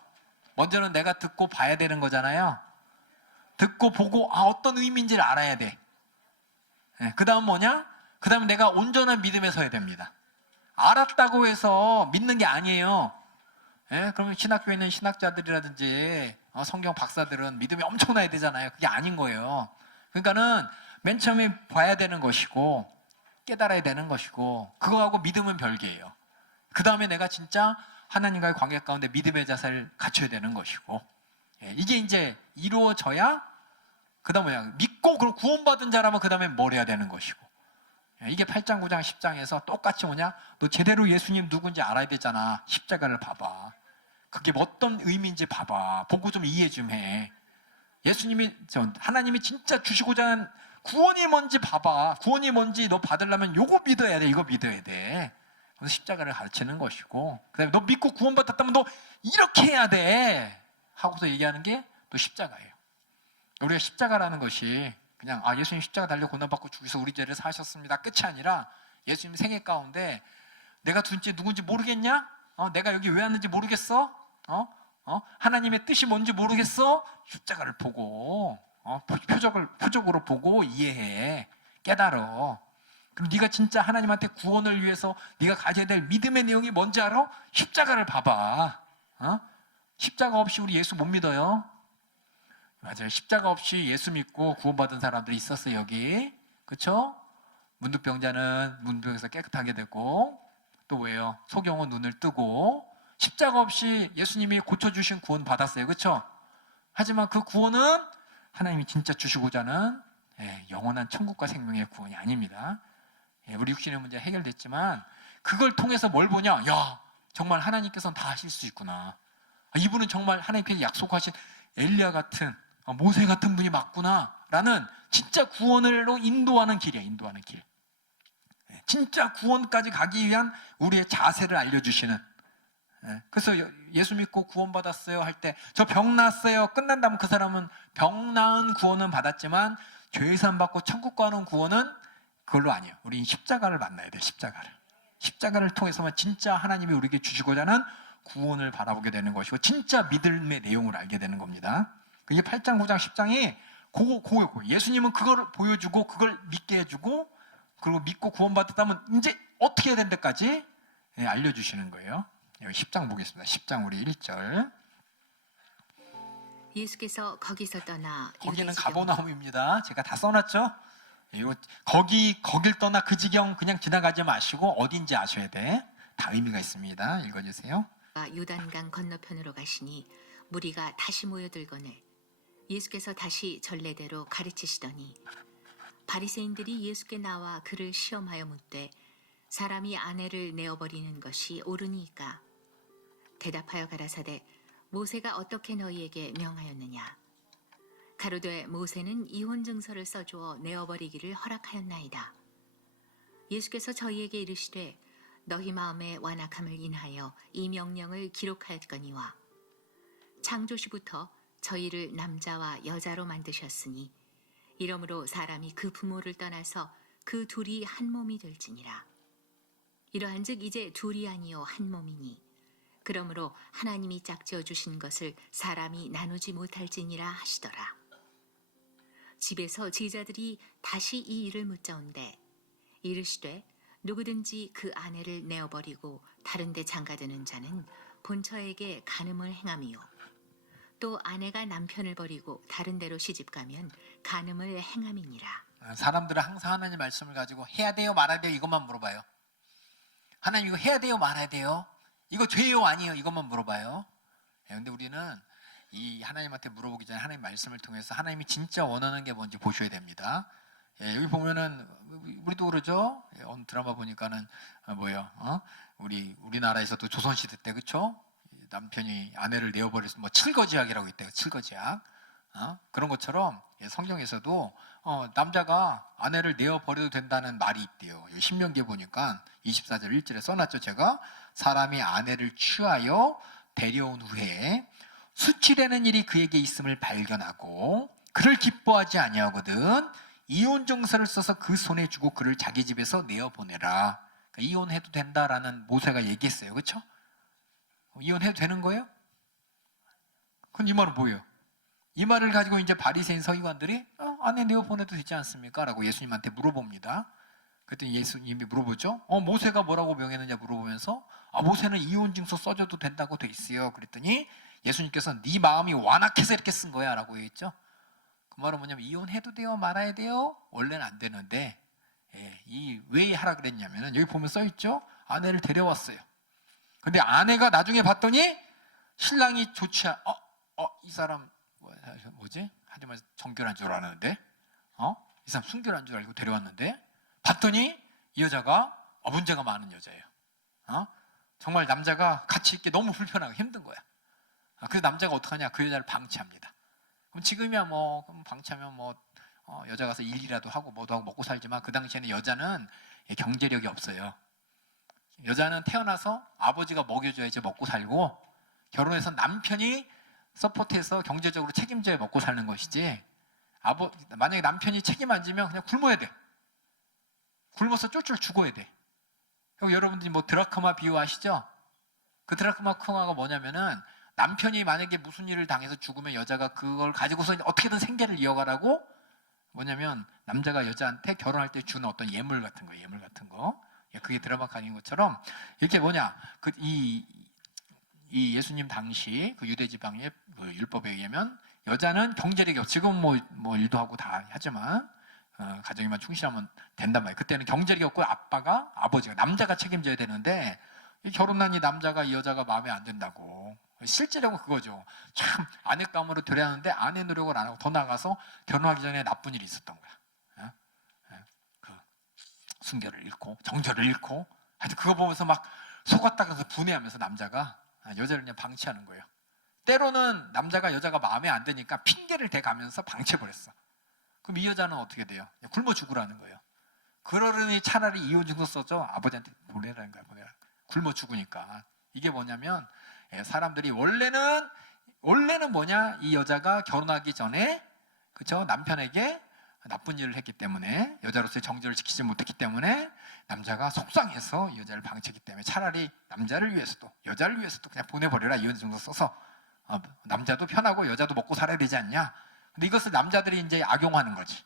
먼저는 내가 듣고 봐야 되는 거잖아요. 듣고 보고 어떤 의미인지를 알아야 돼. 그 다음 뭐냐? 그 다음 내가 온전한 믿음에 서야 됩니다. 알았다고 해서 믿는 게 아니에요. 그러면 신학교에 있는 신학자들이라든지 성경 박사들은 믿음이 엄청나야 되잖아요. 그게 아닌 거예요. 그러니까는 맨 처음에 봐야 되는 것이고 깨달아야 되는 것이고, 그거하고 믿음은 별개예요. 그 다음에 내가 진짜 하나님과의 관계 가운데 믿음의 자세를 갖춰야 되는 것이고, 이게 이제 이루어져야 그 다음 뭐냐, 믿고 그럼 구원받은 자라면 그 다음에 뭘 해야 되는 것이고, 이게 8장, 9장, 10장에서 똑같이 뭐냐, 너 제대로 예수님 누군지 알아야 되잖아. 십자가를 봐봐. 그게 어떤 의미인지 봐봐. 보고 좀 이해 좀 해. 하나님이 진짜 주시고자 하는 구원이 뭔지 봐봐. 구원이 뭔지 너 받으려면 요거 믿어야 돼. 이거 믿어야 돼. 그래서 십자가를 가르치는 것이고, 그 다음에 너 믿고 구원받았다면 너 이렇게 해야 돼 하고서 얘기하는 게 또 십자가예요. 우리가 십자가라는 것이 그냥 예수님 십자가 달려 고난받고 죽으셔서 우리 죄를 사하셨습니다 끝이 아니라, 예수님 생애 가운데 내가 도대체 누군지 모르겠냐? 내가 여기 왜 왔는지 모르겠어? 하나님의 뜻이 뭔지 모르겠어? 십자가를 보고 표적으로 보고 이해해, 깨달어. 그럼 네가 진짜 하나님한테 구원을 위해서 네가 가져야 될 믿음의 내용이 뭔지 알아? 십자가를 봐봐. 십자가 없이 우리 예수 못 믿어요. 맞아요. 십자가 없이 예수 믿고 구원받은 사람들이 있었어요, 여기. 그렇죠? 문둥병자는 문둥병에서 깨끗하게 되고, 또 뭐예요? 소경은 눈을 뜨고, 십자가 없이 예수님이 고쳐주신 구원 받았어요. 그렇죠? 하지만 그 구원은 하나님이 진짜 주시고자 하는 영원한 천국과 생명의 구원이 아닙니다. 우리 육신의 문제 해결됐지만 그걸 통해서 뭘 보냐? 야, 정말 하나님께서는 다 하실 수 있구나. 이분은 정말 하나님께서 약속하신 엘리야 같은, 모세 같은 분이 맞구나 라는 진짜 구원으로 인도하는 길이야. 인도하는 길. 진짜 구원까지 가기 위한 우리의 자세를 알려주시는. 그래서 예수 믿고 구원받았어요 할 때 저 병 났어요 끝난다면 그 사람은 병 나은 구원은 받았지만 죄산 받고 천국 가는 구원은 그걸로 아니에요. 우리 십자가를 만나야 돼. 십자가를 통해서만 진짜 하나님이 우리에게 주시고자 하는 구원을 바라보게 되는 것이고, 진짜 믿음의 내용을 알게 되는 겁니다. 이게 8장, 9장, 10장이 그거 예수님은 그걸 보여주고 그걸 믿게 해주고, 그리고 믿고 구원받았다면 이제 어떻게 해야 되는 데까지 알려주시는 거예요. 10장 보겠습니다. 10장 우리 1절. 예수께서 거기서 떠나 거기는 유대 지경 가버나움입니다. 제가 다 써놨죠? 거길 떠나 그 지경 그냥 지나가지 마시고 어딘지 아셔야 돼. 다 의미가 있습니다. 읽어주세요. 요단강 건너편으로 가시니 무리가 다시 모여들거늘 예수께서 다시 전례대로 가르치시더니, 바리새인들이 예수께 나와 그를 시험하여 묻되 사람이 아내를 내어버리는 것이 옳으니까? 대답하여 가라사대 모세가 어떻게 너희에게 명하였느냐? 가로되 모세는 이혼 증서를 써주어 내어버리기를 허락하였나이다. 예수께서 저희에게 이르시되 너희 마음에 완악함을 인하여 이 명령을 기록하였거니와 창조시부터 저희를 남자와 여자로 만드셨으니 이러므로 사람이 그 부모를 떠나서 그 둘이 한 몸이 될지니라. 이러한즉 이제 둘이 아니요 한 몸이니 그러므로 하나님이 짝지어 주신 것을 사람이 나누지 못할지니라 하시더라. 집에서 제자들이 다시 이 일을 묻자온대 이르시되 누구든지 그 아내를 내어버리고 다른 데 장가드는 자는 본처에게 간음을 행함이요 또 아내가 남편을 버리고 다른 데로 시집가면 간음을 행함이니라. 사람들은 항상 하나님 말씀을 가지고 해야 돼요 말아야 돼요 이것만 물어봐요. 하나님 이거 해야 돼요 말아야 돼요? 이거 죄요 아니에요? 이것만 물어봐요. 근데 우리는 이 하나님한테 물어보기 전에 하나님 말씀을 통해서 하나님이 진짜 원하는 게 뭔지 보셔야 됩니다. 여기 보면은 우리도 그러죠. 어느 드라마 보니까는 우리나라에서도 조선시대 때 그렇죠? 남편이 아내를 내어버려서 뭐 칠거지약이라고 있대요. 칠거지약. 그런 것처럼 성경에서도 남자가 아내를 내어버려도 된다는 말이 있대요. 신명기에 보니까 24절 1절에 써놨죠. 제가 사람이 아내를 취하여 데려온 후에 수치되는 일이 그에게 있음을 발견하고 그를 기뻐하지 아니하거든 이혼 증서를 써서 그 손에 주고 그를 자기 집에서 내어보내라. 그러니까 이혼해도 된다라는 모세가 얘기했어요. 그렇죠? 이혼해도 되는 거예요? 그럼 이 말은 뭐예요? 이 말을 가지고 이제 바리새인 서기관들이 아내 내어보내도 되지 않습니까? 라고 예수님한테 물어봅니다. 그랬더니 예수님이 물어보죠. 모세가 뭐라고 명했느냐 물어보면서 모세는 이혼 증서 써줘도 된다고 돼 있어요. 그랬더니 예수님께서 네 마음이 완악해서 이렇게 쓴 거야 라고 했죠. 그 말은 뭐냐면 이혼해도 돼요 말아야 돼요? 원래는 안 되는데 왜 하라 그랬냐면은 여기 보면 써있죠. 아내를 데려왔어요. 근데 아내가 나중에 봤더니 신랑이 좋지 이 사람 뭐지? 하지만 정결한 줄 알았는데 이 사람 순결한 줄 알고 데려왔는데 봤더니 이 여자가 문제가 많은 여자예요. 정말 남자가 같이 있기 너무 불편하고 힘든 거야. 그래서 남자가 어떡하냐? 그 여자를 방치합니다. 그럼 지금이야 그럼 방치하면 여자 가서 일이라도 하고 뭐도 하고 먹고 살지만 그 당시에는 여자는 경제력이 없어요. 여자는 태어나서 아버지가 먹여줘야지 먹고 살고 결혼해서 남편이 서포트해서 경제적으로 책임져야 먹고 사는 것이지 만약에 남편이 책임 안 지면 그냥 굶어야 돼. 굶어서 쫄쫄 죽어야 돼. 여러분들이 드라크마 비유 아시죠? 그 드라크마가 뭐냐면은 남편이 만약에 무슨 일을 당해서 죽으면 여자가 그걸 가지고서 어떻게든 생계를 이어가라고 뭐냐면 남자가 여자한테 결혼할 때 주는 어떤 예물 같은 거. 그게 드라마칸인 것처럼 이렇게 이 예수님 당시 그 유대 지방의 그 율법에 의하면 여자는 경제력이 없고 지금 뭐 일도 하고 다 하지만 가정에만 충실하면 된단 말이에요. 그때는 경제력이 없고 아버지가 남자가 책임져야 되는데 결혼한 이 남자가 이 여자가 마음에 안 든다고. 실제로는 그거죠. 참 아내 감으로 되려는데 아내 노력을 안 하고 더 나가서 결혼하기 전에 나쁜 일이 있었던 거야. 그 순결을 잃고 정절을 잃고 하여튼 그거 보면서 막 속았다 그래서 분해하면서 남자가 여자를 그냥 방치하는 거예요. 때로는 남자가 여자가 마음에 안 드니까 핑계를 대가면서 방치해버렸어. 그럼 이 여자는 어떻게 돼요? 굶어 죽으라는 거예요. 그러려니 차라리 이혼 증서 써줘. 아버지한테 보내라는 거야. 굶어 죽으니까. 이게 뭐냐면 사람들이 원래는 뭐냐? 이 여자가 결혼하기 전에 그렇죠? 남편에게 나쁜 일을 했기 때문에 여자로서의 정절을 지키지 못했기 때문에 남자가 속상해서 이 여자를 방치했기 때문에 차라리 남자를 위해서도 여자를 위해서도 그냥 보내버려라 이혼 증서 써서 남자도 편하고 여자도 먹고 살아야 되지 않냐? 근데 이것을 남자들이 이제 악용하는 거지.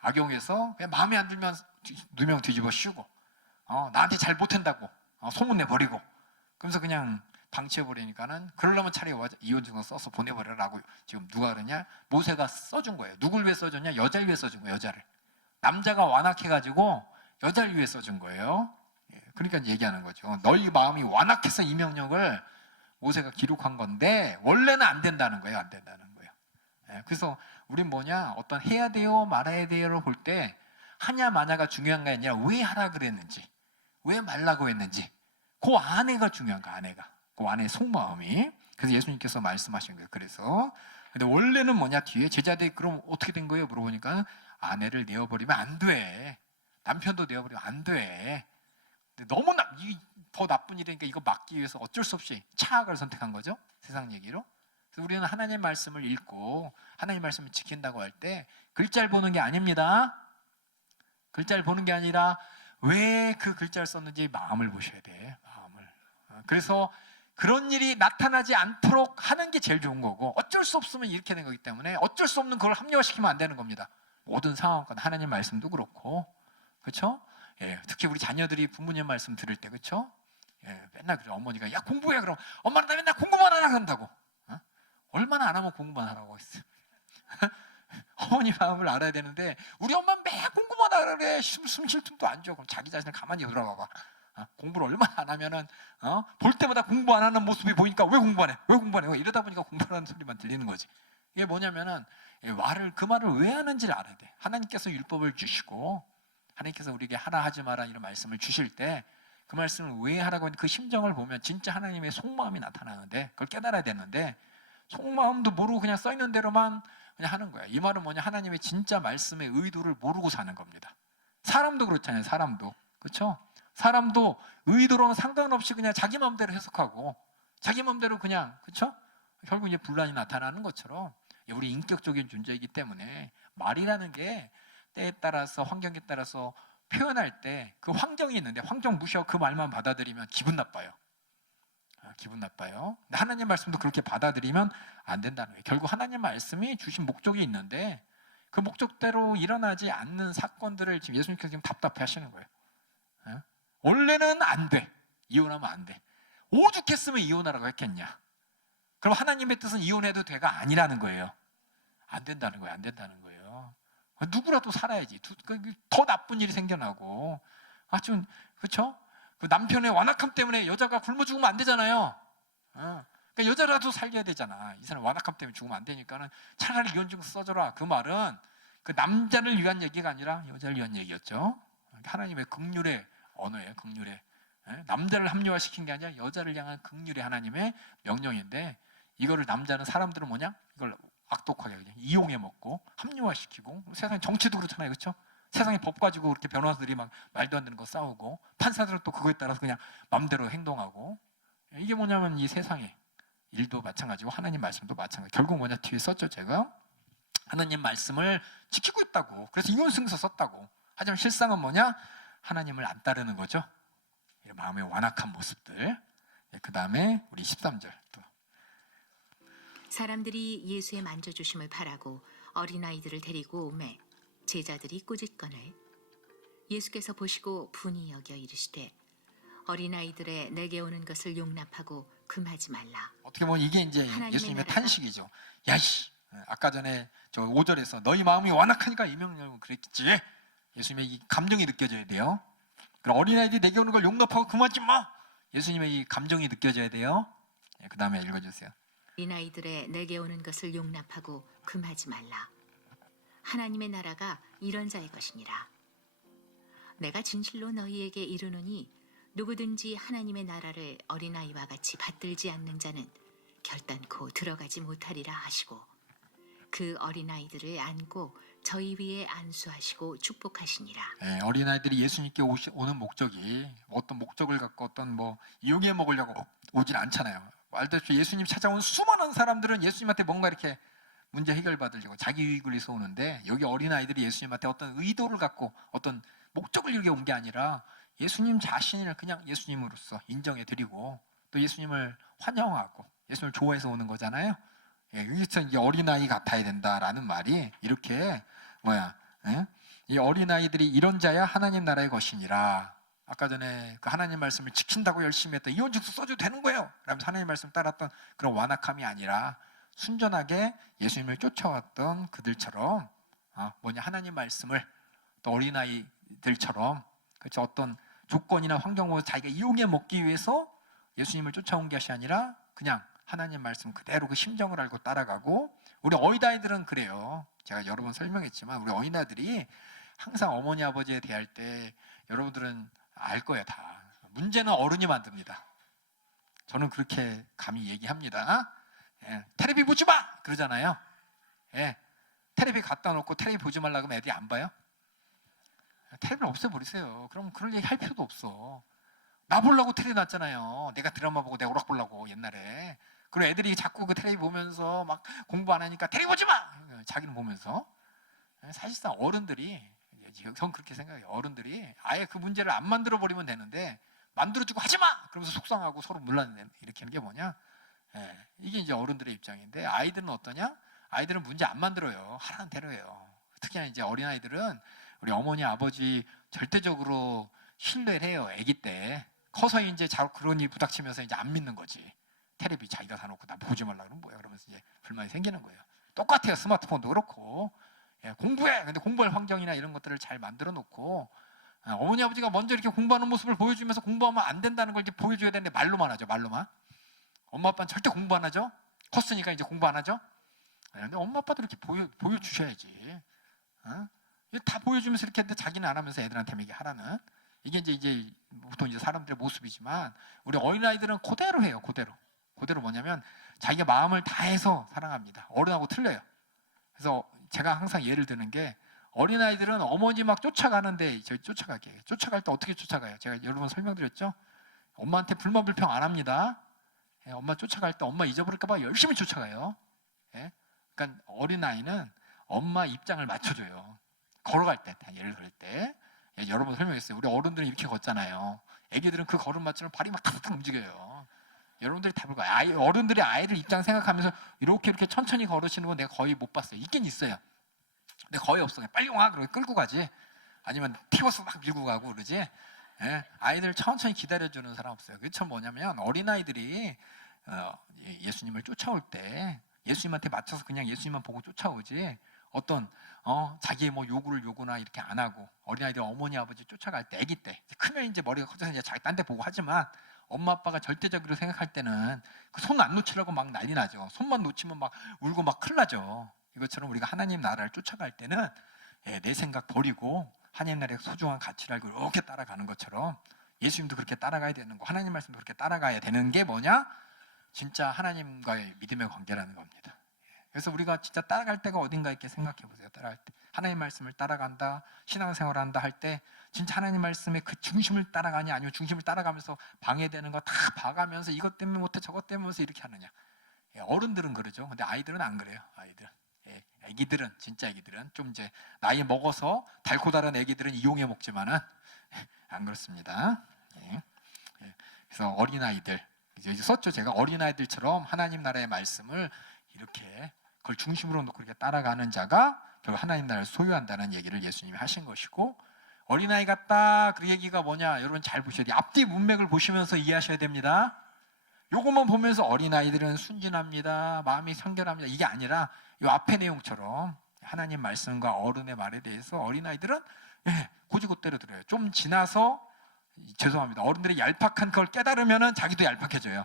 악용해서 그냥 마음에 안 들면 누명 뒤집어 씌우고 나한테 잘 못한다고 소문내버리고 그러면서 그냥 방치해버리니까는 그러려면 차라리 이혼 증서 써서 보내버려라고 지금 누가 그러냐? 모세가 써준 거예요. 누굴 위해 써줬냐? 여자를 위해 써준 거예요. 여자를. 남자가 완악해가지고 여자를 위해 써준 거예요. 그러니까 얘기하는 거죠. 너희 마음이 완악해서 이 명령을 모세가 기록한 건데 원래는 안 된다는 거예요. 안 된다는 거예요. 그래서 우린 뭐냐? 어떤 해야 돼요 말아야 돼요를 볼 때 하냐 마냐가 중요한 게 아니라 왜 하라 그랬는지 왜 말라고 했는지 그 아내가 중요한 거야. 그 아내의 속마음이. 그래서 예수님께서 말씀하신 거예요. 그래서 근데 원래는 뭐냐? 뒤에 제자들이 그럼 어떻게 된 거예요? 물어보니까 아내를 내어버리면 안 돼. 남편도 내어버리면 안 돼. 근데 너무나 더 나쁜 일이니까 이거 막기 위해서 어쩔 수 없이 차악을 선택한 거죠. 세상 얘기로. 그래서 우리는 하나님 말씀을 읽고 하나님 말씀을 지킨다고 할 때 글자를 보는 게 아닙니다. 글자를 보는 게 아니라 왜 그 글자를 썼는지 마음을 보셔야 돼. 마음을. 그래서 그런 일이 나타나지 않도록 하는 게 제일 좋은 거고, 어쩔 수 없으면 이렇게 된 거기 때문에 어쩔 수 없는 그걸 합리화시키면 안 되는 겁니다. 모든 상황과 하나님 말씀도 그렇고, 그렇죠? 예, 특히 우리 자녀들이 부모님 말씀 들을 때, 그렇죠? 예, 맨날 그래. 어머니가 야 공부해. 그럼 엄마는 나 맨날 공부만 하라 그런다고. 어? 얼마나 안 하면 공부만 하라고 했어요. 어머니 마음을 알아야 되는데 우리 엄마는 매일 공부만 하라 그래. 숨 쉴 틈도 안 줘. 그럼 자기 자신을 가만히 돌아봐봐. 공부를 얼마나 안 하면은 볼 때마다 공부 안 하는 모습이 보이니까 왜 공부 안 해? 왜 공부 안 해? 이러다 보니까 공부하는 소리만 들리는 거지. 이게 뭐냐면은 그 말을 왜 하는지를 알아야 돼. 하나님께서 율법을 주시고 하나님께서 우리에게 하라 하지 마라 이런 말씀을 주실 때 그 말씀을 왜 하라고 하는 그 심정을 보면 진짜 하나님의 속마음이 나타나는데 그걸 깨달아야 되는데 속마음도 모르고 그냥 써 있는 대로만 그냥 하는 거야. 이 말은 뭐냐? 하나님의 진짜 말씀의 의도를 모르고 사는 겁니다. 사람도 그렇잖아요. 사람도. 그렇죠? 사람도 의도로는 상관없이 그냥 자기 마음대로 해석하고 자기 마음대로 그냥, 그렇죠? 결국 이제 분란이 나타나는 것처럼 우리 인격적인 존재이기 때문에 말이라는 게 때에 따라서 환경에 따라서 표현할 때 그 환경이 있는데 환경 무시하고 그 말만 받아들이면 기분 나빠요. 기분 나빠요. 근데 하나님 말씀도 그렇게 받아들이면 안 된다는 거예요. 결국 하나님 말씀이 주신 목적이 있는데 그 목적대로 일어나지 않는 사건들을 지금 예수님께서 지금 답답해 하시는 거예요. 원래는 안 돼. 이혼하면 안 돼. 오죽했으면 이혼하라고 했겠냐. 그럼 하나님의 뜻은 이혼해도 돼가 아니라는 거예요. 안 된다는 거예요. 안 된다는 거예요. 누구라도 살아야지. 더 나쁜 일이 생겨나고. 좀 그렇죠? 그 남편의 완악함 때문에 여자가 굶어 죽으면 안 되잖아요. 그러니까 여자라도 살려야 되잖아. 이 사람 완악함 때문에 죽으면 안 되니까는 차라리 이혼 증서 써줘라. 그 말은 그 남자를 위한 얘기가 아니라 여자를 위한 얘기였죠. 하나님의 긍휼의 언어예요. 긍휼의. 남자를 합리화시킨 게 아니라 여자를 향한 긍휼의 하나님의 명령인데 이거를 남자는 사람들은 뭐냐? 이걸 악독하게 그냥 이용해 먹고 합리화시키고 세상에 정치도 그렇잖아요. 그렇죠? 세상에 법 가지고 그렇게 변호사들이 막 말도 안 되는 거 싸우고 판사들은 또 그거에 따라서 그냥 마음대로 행동하고 이게 뭐냐면 이 세상에 일도 마찬가지고 하나님 말씀도 마찬가지. 결국 뭐냐 뒤에 썼죠 제가 하나님 말씀을 지키고 있다고. 그래서 이혼승서 썼다고. 하지만 실상은 뭐냐? 하나님을 안 따르는 거죠. 마음의 완악한 모습들. 그 다음에 우리 13절 또. 사람들이 예수의 만져주심을 바라고 어린아이들을 데리고 오매 제자들이 꾸짖거늘 예수께서 보시고 분이 여겨 이르시되 어린아이들의 내게 오는 것을 용납하고 금하지 말라. 어떻게 보면 이게 이제 하나님의 예수님의 나라가 탄식이죠. 야이씨. 아까 전에 저 5절에서 너희 마음이 완악하니까 이 명령을 그랬겠지. 예수님의 이 감정이 느껴져야 돼요. 그럼 어린아이들이 내게 오는 걸 용납하고 금하지 마. 예수님의 이 감정이 느껴져야 돼요. 그 다음에 읽어주세요. 어린아이들의 내게 오는 것을 용납하고 금하지 말라. 하나님의 나라가 이런 자의 것이니라. 내가 진실로 너희에게 이르노니 누구든지 하나님의 나라를 어린아이와 같이 받들지 않는 자는 결단코 들어가지 못하리라 하시고 그 어린아이들을 안고 저희 위에 안수하시고 축복하시니라. 어린아이들이 예수님께 오는 목적이 어떤 목적을 갖고 어떤 뭐 이용해 먹으려고 오진 않잖아요. 알다시피 예수님 찾아온 수많은 사람들은 예수님한테 뭔가 이렇게 문제 해결받으려고 자기 유익을 위해서 오는데 여기 어린아이들이 예수님한테 어떤 의도를 갖고 어떤 목적을 이렇게 온 게 아니라 예수님 자신을 그냥 예수님으로서 인정해드리고 또 예수님을 환영하고 예수님을 좋아해서 오는 거잖아요. 여기서 이제 어린아이 같아야 된다라는 말이 이렇게 이 어린아이들이 이런 자야 하나님 나라의 것이니라. 아까 전에 그 하나님 말씀을 지킨다고 열심히 했던 이혼 증서 써줘도 되는 거예요. 라면서 하나님 말씀 따랐던 그런 완악함이 아니라 순전하게 예수님을 쫓아왔던 그들처럼 하나님 말씀을 또 어린아이들처럼 그렇죠? 어떤 조건이나 환경을 자기가 이용해 먹기 위해서 예수님을 쫓아온 것이 아니라 그냥 하나님 말씀 그대로 그 심정을 알고 따라가고 우리 어린아이들은 그래요. 제가 여러 번 설명했지만 우리 어린아이들이 항상 어머니 아버지에 대할 때 여러분들은 알 거예요 다. 문제는 어른이 만듭니다. 저는 그렇게 감히 얘기합니다. 텔레비 보지 마! 그러잖아요. 텔레비 갖다 놓고 텔레비 보지 말라 그러면 애들이 안 봐요? 텔레비를 없애버리세요. 그럼 그럴 얘기 할 필요도 없어. 나 보려고 텔레비 놨잖아요. 내가 드라마 보고 내가 오락 보려고 옛날에. 그리고 애들이 자꾸 그 텔레비 보면서 막 공부 안 하니까 텔레비 보지 마! 자기는 보면서. 사실상 어른들이 전 그렇게 생각해요. 어른들이 아예 그 문제를 안 만들어 버리면 되는데 만들어주고 하지마! 그러면서 속상하고 서로 일으키는 게 뭐냐? 예, 이게 이제 어른들의 입장인데 아이들은 어떠냐? 아이들은 문제 안 만들어요. 하라는 대로 해요. 특히나 이제 어린아이들은 우리 어머니 아버지 절대적으로 신뢰를 해요. 아기 때 커서 이제 그러니 부닥치면서 이제 안 믿는 거지. 테레비 자기가 사놓고 나 보지 말라 그러면 뭐야? 그러면서 이제 불만이 생기는 거예요. 똑같아요. 스마트폰도 그렇고. 예, 공부해. 근데 공부할 환경이나 이런 것들을 잘 만들어 놓고 어머니 아버지가 먼저 이렇게 공부하는 모습을 보여주면서 공부하면 안 된다는 걸 이제 보여줘야 되는데 말로만 하죠. 말로만. 엄마 아빠는 절대 공부 안 하죠. 컸으니까 이제 공부 안 하죠. 근데 엄마 아빠도 이렇게 보여주셔야지. 이거 다 보여주면서 이렇게 했는데 자기는 안 하면서 애들한테 이게 하라는. 이게 이제 보통 이제 사람들의 모습이지만 우리 어린아이들은 그대로 해요. 그대로 뭐냐면 자기가 마음을 다해서 사랑합니다. 어른하고 틀려요. 그래서 제가 항상 예를 드는 게 어린아이들은 어머니 막 쫓아가는데 저희 쫓아갈 때 어떻게 쫓아가요? 제가 여러 번 설명드렸죠. 엄마한테 불만 불평 안 합니다. 예, 엄마 쫓아갈 때 엄마 잊어버릴까 봐 열심히 쫓아가요. 예? 그러니까 어린아이는 엄마 입장을 맞춰줘요. 걸어갈 때, 예를 들 때. 예, 여러 번 설명했어요. 우리 어른들은 이렇게 걷잖아요. 애기들은 그 걸음 맞추면 발이 막 탁탁 움직여요. 여러분들이 다 볼까요? 어른들이 아이를 입장 생각하면서 이렇게 천천히 걸으시는 건 내가 거의 못 봤어요. 있긴 있어요. 근데 거의 없어요. 빨리 와! 그러고 끌고 가지. 아니면 티버스 막 밀고 가고 그러지. 예, 아이들 천천히 기다려주는 사람 없어요. 그게 참 뭐냐면 어린아이들이 예수님을 쫓아올 때 예수님한테 맞춰서 그냥 예수님만 보고 쫓아오지 어떤 자기의 뭐 요구나 이렇게 안 하고 어린아이들 어머니 아버지 쫓아갈 때 아기 때 크면 이제 머리가 커져서 이제 자기 딴 데 보고 하지만 엄마 아빠가 절대적으로 생각할 때는 그 손 안 놓치라고 막 난리 나죠. 손만 놓치면 막 울고 막 큰일 나죠. 이것처럼 우리가 하나님 나라를 쫓아갈 때는 내 생각 버리고 하나님 나라의 소중한 가치를 알고 이렇게 따라가는 것처럼 예수님도 그렇게 따라가야 되는 거, 하나님 말씀도 그렇게 따라가야 되는 게 뭐냐? 진짜 하나님과의 믿음의 관계라는 겁니다. 그래서 우리가 진짜 따라갈 때가 어딘가 이렇게 생각해 보세요. 따라갈 때 하나님 말씀을 따라간다, 신앙생활한다 할 때 진짜 하나님 말씀의 그 중심을 따라가냐, 아니면 중심을 따라가면서 방해되는 거 다 봐가면서 이것 때문에 못해 저것 때문에 못해 이렇게 하느냐. 어른들은 그러죠. 근데 아이들은 안 그래요. 애기들은 진짜 애기들은 좀 이제 나이 먹어서 달고 다른 애기들은 이용해 먹지만은 안 그렇습니다. 그래서 어린아이들 이제 썼죠. 제가 어린아이들처럼 하나님 나라의 말씀을 이렇게 그걸 중심으로 놓고 이렇게 따라가는 자가 결국 하나님 나라를 소유한다는 얘기를 예수님이 하신 것이고, 어린아이 같다 그 얘기가 뭐냐, 여러분 잘 보셔야 돼요. 앞뒤 문맥을 보시면서 이해하셔야 됩니다. 요것만 보면서 어린아이들은 순진합니다, 마음이 청결합니다, 이게 아니라 이 앞의 내용처럼 하나님 말씀과 어른의 말에 대해서 어린아이들은 고지고대로 들어요. 좀 지나서 죄송합니다, 어른들이 얄팍한 걸 깨달으면 자기도 얄팍해져요.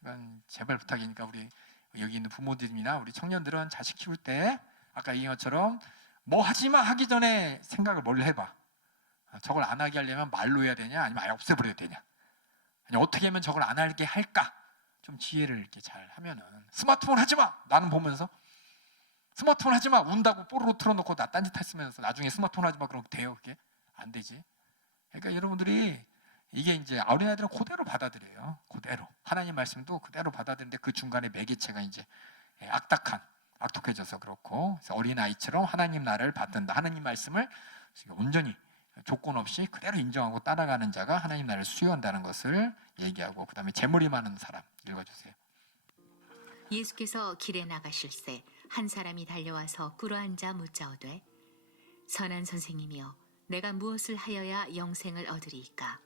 이건 제발 부탁이니까 우리 여기 있는 부모들이나 우리 청년들은 자식 키울 때 아까 얘기한 것처럼 뭐 하지마 하기 전에 생각을 뭘 해봐. 저걸 안 하게 하려면 말로 해야 되냐, 아니면 아예 없애버려야 되냐, 아니 어떻게 하면 저걸 안 하게 할까. 좀 지혜를 이렇게 잘 하면은, 스마트폰 하지마 나는 보면서 스마트폰 하지마 운다고 뽀로로 틀어놓고 나 딴짓 했으면서 나중에 스마트폰 하지마 그러면 돼요? 그게 안 되지. 그러니까 여러분들이 이게 이제 어린아이들은 그대로 받아들여요. 그대로 하나님 말씀도 그대로 받아들이는데 그 중간에 매개체가 이제 악독해져서 그렇고, 그래서 어린아이처럼 하나님 나라를 받든다, 하나님 말씀을 온전히 조건 없이 그대로 인정하고 따라가는 자가 하나님 나라를 수요한다는 것을 얘기하고, 그 다음에 재물이 많은 사람 읽어주세요. 예수께서 길에 나가실새 한 사람이 달려와서 꿇어앉아 묻자오되, 선한 선생님이여 내가 무엇을 하여야 영생을 얻으리이까?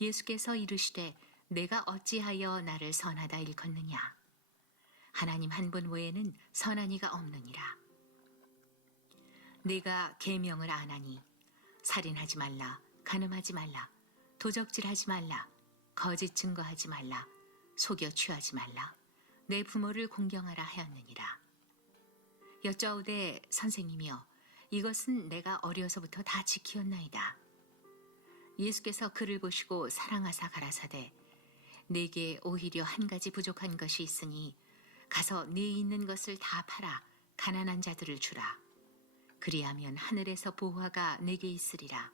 예수께서 이르시되 내가 어찌하여 나를 선하다 일컫느냐? 하나님 한 분 외에는 선한 이가 없느니라. 네가 계명을 안 하니 살인하지 말라, 간음하지 말라, 도적질하지 말라, 거짓 증거하지 말라, 속여 취하지 말라, 내 부모를 공경하라 하였느니라. 여짜오되 선생님이여 이것은 내가 어려서부터 다 지키었나이다. 예수께서 그를 보시고 사랑하사 가라사대, 내게 오히려 한 가지 부족한 것이 있으니 가서 네 있는 것을 다 팔아 가난한 자들을 주라. 그리하면 하늘에서 보화가 내게 있으리라.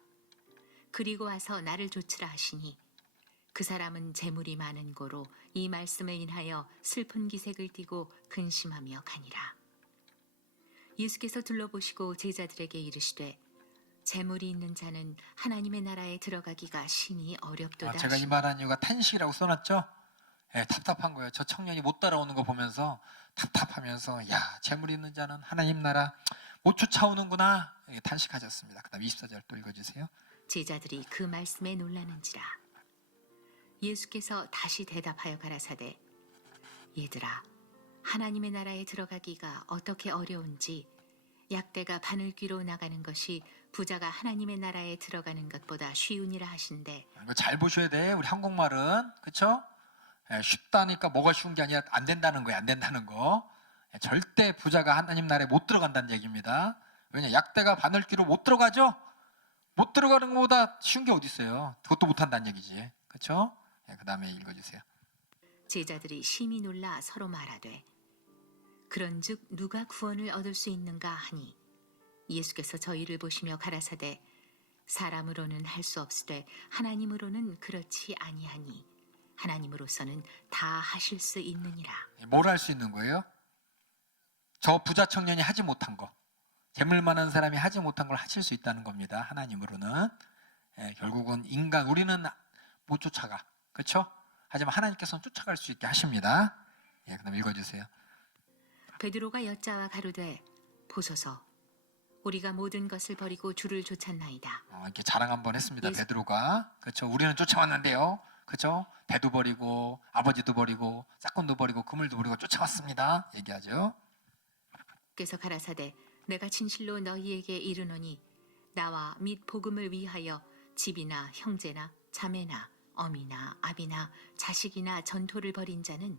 그리고 와서 나를 좇으라 하시니, 그 사람은 재물이 많은 고로 이 말씀에 인하여 슬픈 기색을 띠고 근심하며 가니라. 예수께서 둘러보시고 제자들에게 이르시되, 재물이 있는 자는 하나님의 나라에 들어가기가 심히 어렵도다. 제가 이 말한 이유가 탄식이라고 써놨죠? 예, 답답한 거예요. 저 청년이 못 따라오는 거 보면서 답답하면서 야, 재물 있는 자는 하나님 나라 못 쫓아오는구나 이렇게 탄식하셨습니다. 그 다음 24절 또 읽어주세요. 제자들이 그 말씀에 놀라는지라. 예수께서 다시 대답하여 가라사대 얘들아 하나님의 나라에 들어가기가 어떻게 어려운지 약대가 바늘귀로 나가는 것이 부자가 하나님의 나라에 들어가는 것보다 쉬우니라 하신대. 이거 잘 보셔야 돼. 우리 한국말은 그렇죠? 쉽다니까 뭐가 쉬운 게 아니라 안 된다는 거예요. 안 된다는 거. 절대 부자가 하나님 나라에 못 들어간다는 얘기입니다. 왜냐 약대가 바늘귀로 못 들어가죠? 못 들어가는 것보다 쉬운 게 어디 있어요? 그것도 못 한다는 얘기지. 그렇죠? 그 다음에 읽어주세요. 제자들이 심히 놀라 서로 말하되 그런즉 누가 구원을 얻을 수 있는가 하니 예수께서 저희를 보시며 가라사대 사람으로는 할 수 없으되 하나님으로는 그렇지 아니하니 하나님으로서는 다 하실 수 있느니라. 뭘 할 수 있는 거예요? 저 부자 청년이 하지 못한 거, 재물 많은 사람이 하지 못한 걸 하실 수 있다는 겁니다. 하나님으로는. 결국은 인간 우리는 못 쫓아가, 그렇죠? 하지만 하나님께서는 쫓아갈 수 있게 하십니다. 그다음 읽어주세요. 베드로가 여짜와 가로되 보소서 우리가 모든 것을 버리고 주를 쫓았나이다. 이렇게 자랑 한번 했습니다. 예수- 베드로가. 그렇죠? 우리는 쫓아왔는데요. 그렇죠? 배도 버리고 아버지도 버리고 짝꿍도 버리고 그물도 버리고 쫓아왔습니다. 얘기하죠. 께서 가라사대 내가 진실로 너희에게 이르노니 나와 및 복음을 위하여 집이나 형제나 자매나 어미나 아비나 자식이나 전토를 벌인 자는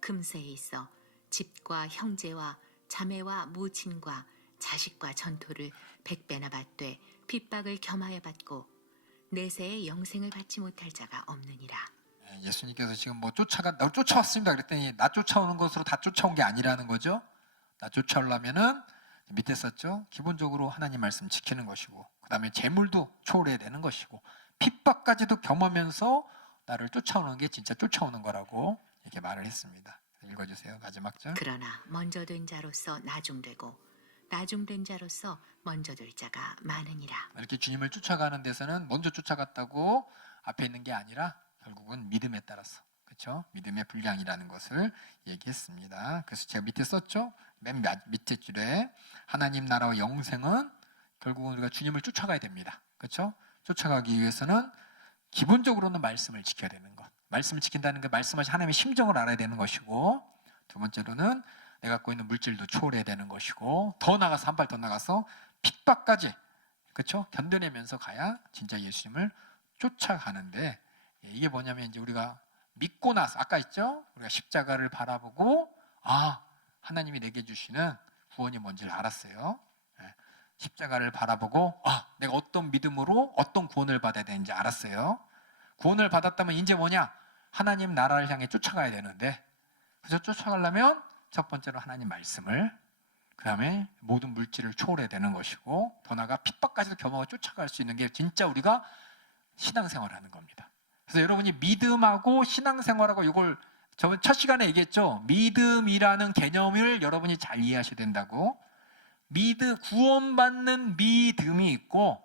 금세에 있어 집과 형제와 자매와 모친과 자식과 전토를 100배나 받되 핍박을 겸하여 받고 내세의 영생을 받지 못할 자가 없느니라. 예수님께서 지금 뭐 나 쫓아왔습니다 그랬더니 나 쫓아오는 것으로 다 쫓아온 게 아니라는 거죠. 나 쫓아오려면은 밑에 썼죠. 기본적으로 하나님 말씀 지키는 것이고 그 다음에 재물도 초월해야 되는 것이고 핍박까지도 겸하면서 나를 쫓아오는 게 진짜 쫓아오는 거라고 이렇게 말을 했습니다. 읽어주세요. 마지막 절. 그러나 먼저 된 자로서 나중되고 나중된 자로서 먼저 될 자가 많으니라. 이렇게 주님을 쫓아가는 데서는 먼저 쫓아갔다고 앞에 있는 게 아니라 결국은 믿음에 따라서, 그렇죠? 믿음의 분량이라는 것을 얘기했습니다. 그래서 제가 밑에 썼죠. 맨 밑에 줄에 하나님 나라와 영생은 결국은 우리가 주님을 쫓아가야 됩니다. 그렇죠? 쫓아가기 위해서는 기본적으로는 말씀을 지켜야 되는 것. 말씀을 지킨다는 게 말씀하신 하나님의 심정을 알아야 되는 것이고, 두 번째로는 내가 갖고 있는 물질도 초월해야 되는 것이고, 더 나가서 한 발 더 나가서 핍박까지, 그렇죠? 견뎌내면서 가야 진짜 예수님을 쫓아가는데, 이게 뭐냐면 이제 우리가 믿고 나서 아까 있죠? 우리가 십자가를 바라보고 하나님이 내게 주시는 구원이 뭔지를 알았어요. 십자가를 바라보고 내가 어떤 믿음으로 어떤 구원을 받아야 되는지 알았어요. 구원을 받았다면 이제 뭐냐? 하나님 나라를 향해 쫓아가야 되는데, 그래서 쫓아가려면 첫 번째로 하나님 말씀을, 그 다음에 모든 물질을 초월해야 되는 것이고, 더 나아가 핍박까지도 겸하고 쫓아갈 수 있는 게 진짜 우리가 신앙생활하는 겁니다. 그래서 여러분이 믿음하고 신앙생활하고 이걸 저번 첫 시간에 얘기했죠. 믿음이라는 개념을 여러분이 잘 이해하셔야 된다고. 구원받는 믿음이 있고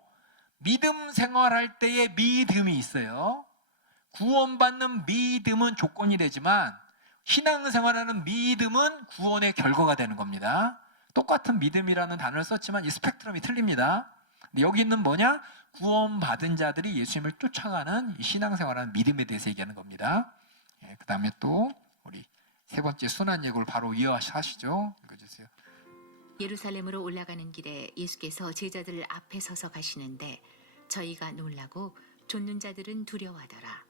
믿음 생활할 때의 믿음이 있어요. 구원받는 믿음은 조건이 되지만 신앙생활하는 믿음은 구원의 결과가 되는 겁니다. 똑같은 믿음이라는 단어를 썼지만 이 스펙트럼이 틀립니다. 근데 여기 있는 뭐냐? 구원받은 자들이 예수님을 쫓아가는 이 신앙생활하는 믿음에 대해서 얘기하는 겁니다. 그 다음에 또 우리 세 번째 순환 예고를 바로 이어하시죠. 읽어주세요. 예루살렘으로 올라가는 길에 예수께서 제자들 앞에 서서 가시는데 저희가 놀라고 쫓는 자들은 두려워하더라.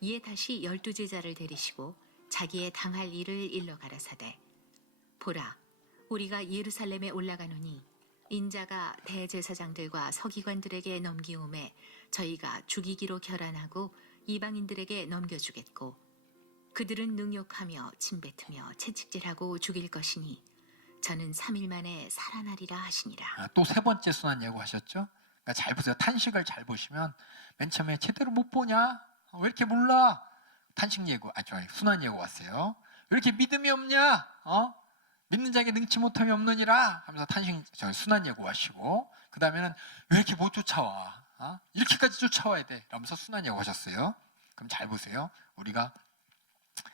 이에 다시 12 제자를 데리시고 자기의 당할 일을 일러 가라사대 보라 우리가 예루살렘에 올라가노니 인자가 대제사장들과 서기관들에게 넘기움에 저희가 죽이기로 결안하고 이방인들에게 넘겨주겠고 그들은 능욕하며 침뱉으며 채찍질하고 죽일 것이니 저는 3일 만에 살아나리라 하시니라. 또 세 번째 순환 예고하셨죠? 그러니까 잘 보세요. 탄식을 잘 보시면 맨 처음에 제대로 못 보냐? 왜 이렇게 몰라? 탄식 예고, 순환 예고 왔어요. 왜 이렇게 믿음이 없냐? 믿는 자에게 능치 못함이 없느니라 하면서 순한 예고하시고, 그 다음에는 왜 이렇게 못 쫓아와? 이렇게까지 쫓아와야 돼? 라면서 순한 예고하셨어요. 그럼 잘 보세요. 우리가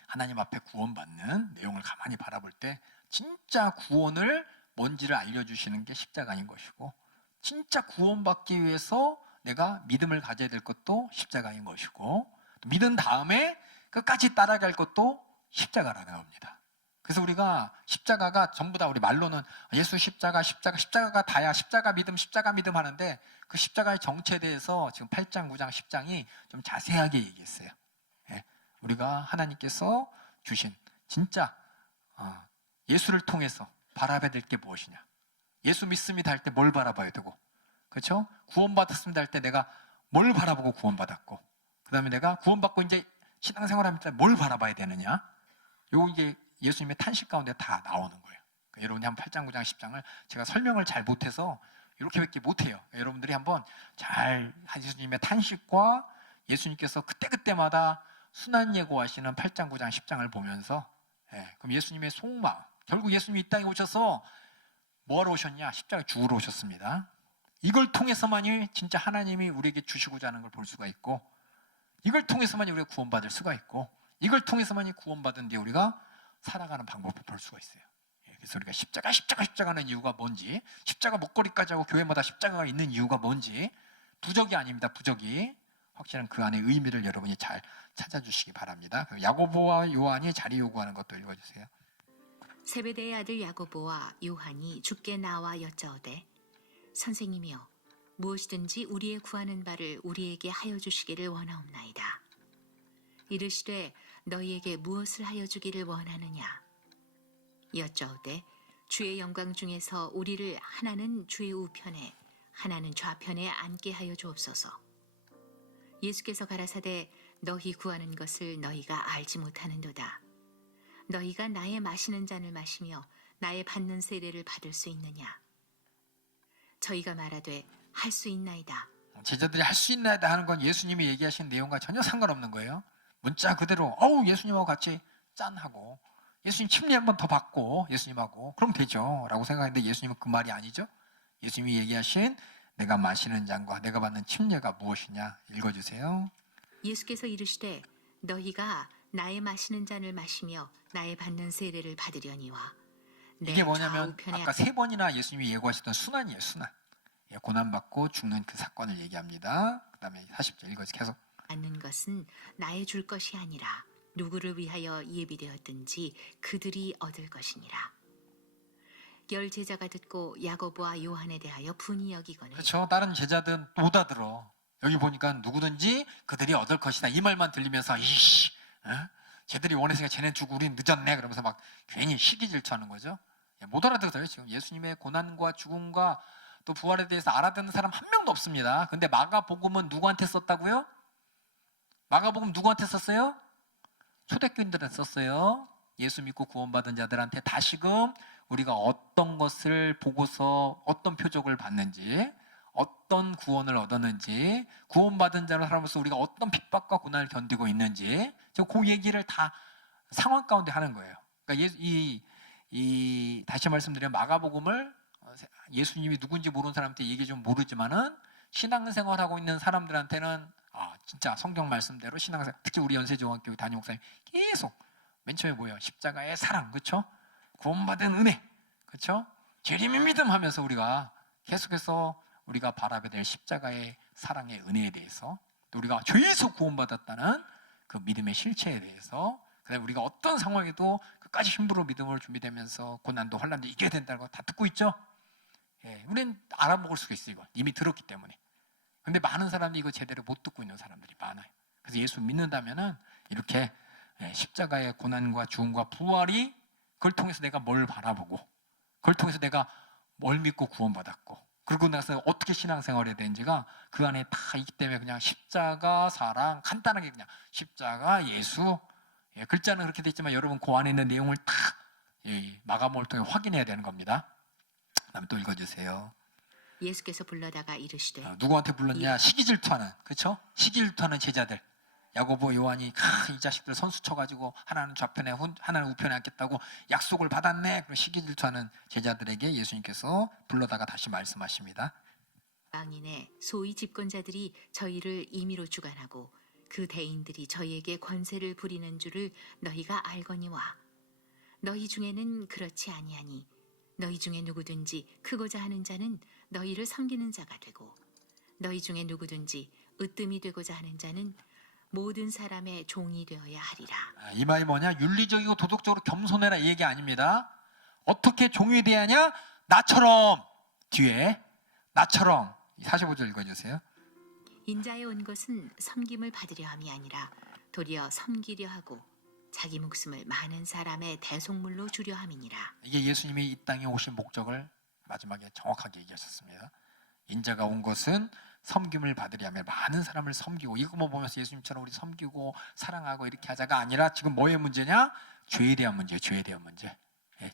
하나님 앞에 구원받는 내용을 가만히 바라볼 때 진짜 구원을 뭔지를 알려주시는 게 십자가인 것이고, 진짜 구원받기 위해서 내가 믿음을 가져야 될 것도 십자가인 것이고, 또 믿은 다음에 끝까지 따라갈 것도 십자가라는 겁니다. 그래서 우리가 십자가가 전부 다 우리 말로는 예수 십자가가 다야, 십자가 믿음 하는데, 그 십자가의 정체에 대해서 지금 8장, 9장, 10장이 좀 자세하게 얘기했어요. 예, 우리가 하나님께서 주신 진짜 예수를 통해서 바라봐야 될 게 무엇이냐. 예수 믿습니다 할 때 뭘 바라봐야 되고, 그렇죠? 구원받았습니다 할 때 내가 뭘 바라보고 구원받았고, 그 다음에 내가 구원받고 이제 신앙생활할 때 뭘 바라봐야 되느냐. 이게 예수님의 탄식 가운데 다 나오는 거예요. 그러니까 여러분이 한 8장, 9장, 10장을 제가 설명을 잘 못해서 이렇게밖에 못해요. 여러분들이 한번 잘 예수님의 탄식과 예수님께서 그때그때마다 순한 예고하시는 8장, 9장, 10장을 보면서, 그럼 예수님의 속마음, 결국 예수님이 이 땅에 오셔서 뭐하러 오셨냐? 십자가에 죽으러 오셨습니다. 이걸 통해서만이 진짜 하나님이 우리에게 주시고자 하는 걸 볼 수가 있고, 이걸 통해서만이 우리가 구원받을 수가 있고, 이걸 통해서만이 구원받은 뒤에 우리가 살아가는 방법을 볼 수가 있어요. 그래서 우리가 십자가는 이유가 뭔지, 십자가 목걸이까지 하고 교회마다 십자가가 있는 이유가 뭔지, 부적이 아닙니다. 부적이 확실한 그 안의 의미를 여러분이 잘 찾아주시기 바랍니다. 그럼 야고보와 요한이 자리 요구하는 것도 읽어주세요. 세베대의 아들 야고보와 요한이 주께 나와 여짜오되, 선생님이여, 무엇이든지 우리의 구하는 바를 우리에게 하여 주시기를 원하옵나이다. 이르시되, 너희에게 무엇을 하여 주기를 원하느냐? 여짜오되, 주의 영광 중에서 우리를 하나는 주의 우편에 하나는 좌편에 앉게 하여 주옵소서. 예수께서 가라사대, 너희 구하는 것을 너희가 알지 못하는도다. 너희가 나의 마시는 잔을 마시며 나의 받는 세례를 받을 수 있느냐? 저희가 말하되 할 수 있나이다. 제자들이 할 수 있나이다 하는 건 예수님이 얘기하신 내용과 전혀 상관없는 거예요. 문자 그대로 예수님하고 같이 짠하고 예수님 침례 한 번 더 받고 예수님하고 그럼 되죠 라고 생각했는데, 예수님은 그 말이 아니죠. 예수님이 얘기하신 내가 마시는 잔과 내가 받는 침례가 무엇이냐, 읽어주세요. 예수께서 이르시되, 너희가 나의 마시는 잔을 마시며 나의 받는 세례를 받으려니와 이게 뭐냐면 좌우편에 아까 3번이나 예수님이 예고하셨던 순환이에요. 순환. 고난받고 죽는 그 사건을 얘기합니다. 그 다음에 40절 읽어서 계속. 앉는 것은 나의 줄 것이 아니라 누구를 위하여 예비되었든지 그들이 얻을 것이니라. 열 제자가 듣고 야고보와 요한에 대하여 분이 여기거늘, 그렇죠. 다른 제자들은 못 알아들어. 여기 보니까 누구든지 그들이 얻을 것이다 이 말만 들리면서 이씨, 쟤들이 원했으니까 쟤네 주고 우린 늦었네 그러면서 막 괜히 시기 질투하는 거죠. 못 알아들어요. 지금 예수님의 고난과 죽음과 또 부활에 대해서 알아듣는 사람 한 명도 없습니다. 근데 마가복음은 누구한테 썼다고요? 마가복음 누구한테 썼어요? 초대교인들한테 썼어요. 예수 믿고 구원받은 자들한테 다시금 우리가 어떤 것을 보고서 어떤 표적을 받는지, 어떤 구원을 얻었는지, 구원받은 자로 살아면서 우리가 어떤 핍박과 고난을 견디고 있는지, 그 얘기를 다 상황 가운데 하는 거예요. 그러니까 다시 말씀드리면 마가복음을 예수님이 누군지 모르는 사람한테 얘기 좀 모르지만은 신앙생활하고 있는 사람들한테는 진짜 성경 말씀대로 신앙생활, 특히 우리 연세중학교 담임 목사님 계속 맨 처음에 뭐예요? 십자가의 사랑, 그렇죠? 구원받은 은혜, 그렇죠? 재림의 믿음 하면서 우리가 계속해서 우리가 바라봐야 될 십자가의 사랑의 은혜에 대해서, 또 우리가 죄에서 구원받았다는 그 믿음의 실체에 대해서, 그다음에 우리가 어떤 상황에도 끝까지 힘으로 믿음을 준비되면서 고난도 환난도 이겨야 된다는 거 다 듣고 있죠? 우리는 알아먹을 수가 있어요. 이거 이미 들었기 때문에. 근데 많은 사람들이 이거 제대로 못 듣고 있는 사람들이 많아요. 그래서 예수 믿는다면은 이렇게 십자가의 고난과 죽음과 부활이, 그걸 통해서 내가 뭘 바라보고, 그걸 통해서 내가 뭘 믿고 구원받았고, 그러고 나서 어떻게 신앙생활해야 되는지가 그 안에 다 있기 때문에 그냥 십자가 사랑, 간단하게 그냥 십자가 예수, 글자는 그렇게 돼 있지만 여러분 그 안에 있는 내용을 다 마가복음을 통해 확인해야 되는 겁니다. 다음에 또 읽어주세요. 예수께서 불러다가 이르시되, 누구한테 불렀냐? 시기 질투하는, 그렇죠? 시기 질투하는 제자들. 야고보, 요한이 이 자식들 선수 쳐가지고 하나는 좌편에 하나는 우편에 앉겠다고 약속을 받았네. 그런 시기 질투하는 제자들에게 예수님께서 불러다가 다시 말씀하십니다. 왕인의 소위 집권자들이 저희를 임의로 주관하고 그 대인들이 저희에게 권세를 부리는 줄을 너희가 알거니와 너희 중에는 그렇지 아니하니 너희 중에 누구든지 크고자 하는 자는 너희를 섬기는 자가 되고 너희 중에 누구든지 으뜸이 되고자 하는 자는 모든 사람의 종이 되어야 하리라. 이 말이 뭐냐? 윤리적이고 도덕적으로 겸손해라 이 얘기 아닙니다. 어떻게 종이 돼야 하냐? 나처럼. 뒤에 나처럼 45절 읽어주세요. 인자에 온 것은 섬김을 받으려 함이 아니라 도리어 섬기려 하고 자기 목숨을 많은 사람의 대속물로 주려 함이니라. 이게 예수님이 이 땅에 오신 목적을 마지막에 정확하게 얘기하셨습니다. 인자가 온 것은 섬김을 받으려면 많은 사람을 섬기고, 이거만 보면서 예수님처럼 우리 섬기고 사랑하고 이렇게 하자가 아니라 지금 뭐의 문제냐? 죄에 대한 문제예요. 죄에 대한 문제.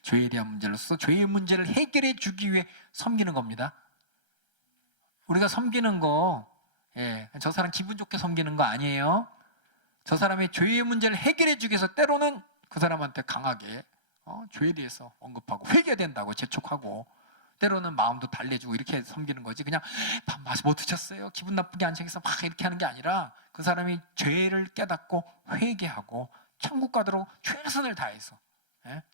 죄에 대한 문제로서 죄의 문제를 해결해 주기 위해 섬기는 겁니다. 우리가 섬기는 거, 저 사람 기분 좋게 섬기는 거 아니에요. 저 사람의 죄의 문제를 해결해 주기 위해서 때로는 그 사람한테 강하게 죄에 대해서 언급하고 회개된다고 재촉하고, 때로는 마음도 달래주고 이렇게 섬기는 거지. 그냥 밥 맛이 못 드셨어요, 기분 나쁘게 앉아서 막 이렇게 하는 게 아니라 그 사람이 죄를 깨닫고 회개하고 천국 가도록 최선을 다해서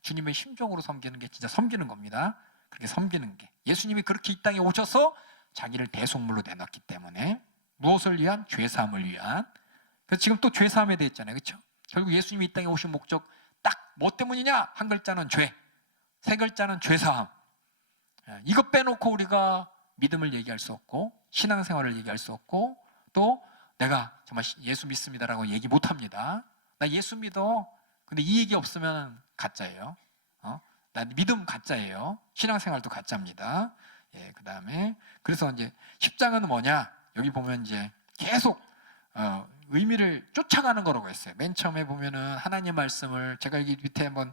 주님의 심정으로 섬기는 게 진짜 섬기는 겁니다. 그렇게 섬기는 게, 예수님이 그렇게 이 땅에 오셔서 자기를 대속물로 내놨기 때문에 무엇을 위한? 죄사함을 위한. 그래서 지금 또 죄사함에 대해 있잖아요. 그렇죠? 결국 예수님이 이 땅에 오신 목적 딱 뭐 때문이냐? 한 글자는 죄, 세 글자는 죄사함. 이것 빼놓고 우리가 믿음을 얘기할 수 없고 신앙생활을 얘기할 수 없고 또 내가 정말 예수 믿습니다라고 얘기 못합니다. 나 예수 믿어. 근데 이 얘기 없으면 가짜예요. 나 믿음 가짜예요. 신앙생활도 가짜입니다. 그 다음에 그래서 이제 10장은 뭐냐? 여기 보면 이제 계속 의미를 쫓아가는 거라고 했어요. 맨 처음에 보면은 하나님 말씀을, 제가 여기 밑에 한번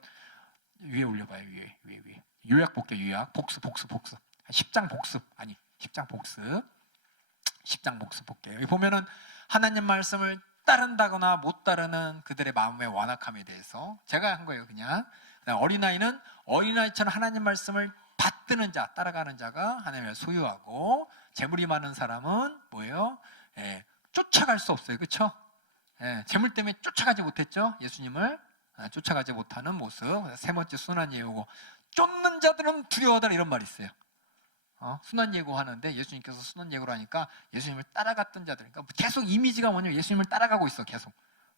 위에 올려봐요. 위에 요약 볼게요. 요약. 복습. 10장 복습. 아니 10장 복습. 10장 복습 볼게요. 여기 보면은 하나님 말씀을 따른다거나 못 따르는 그들의 마음의 완악함에 대해서 제가 한 거예요. 그냥 어린아이는 어린아이처럼 하나님 말씀을 받드는 자, 따라가는 자가 하나님을 소유하고, 재물이 많은 사람은 뭐예요? 쫓아갈 수 없어요. 그렇죠? 재물 때문에 쫓아가지 못했죠. 예수님을 쫓아가지 못하는 모습. 세 번째 순환 예고고, 쫓는 자들은 두려워하다 이런 말이 있어요. 순환 예고하는데 예수님께서 순환 예고를 하니까 예수님을 따라갔던 자들, 그러니까 계속 이미지가 뭐냐면 예수님을 따라가고 있어. 계속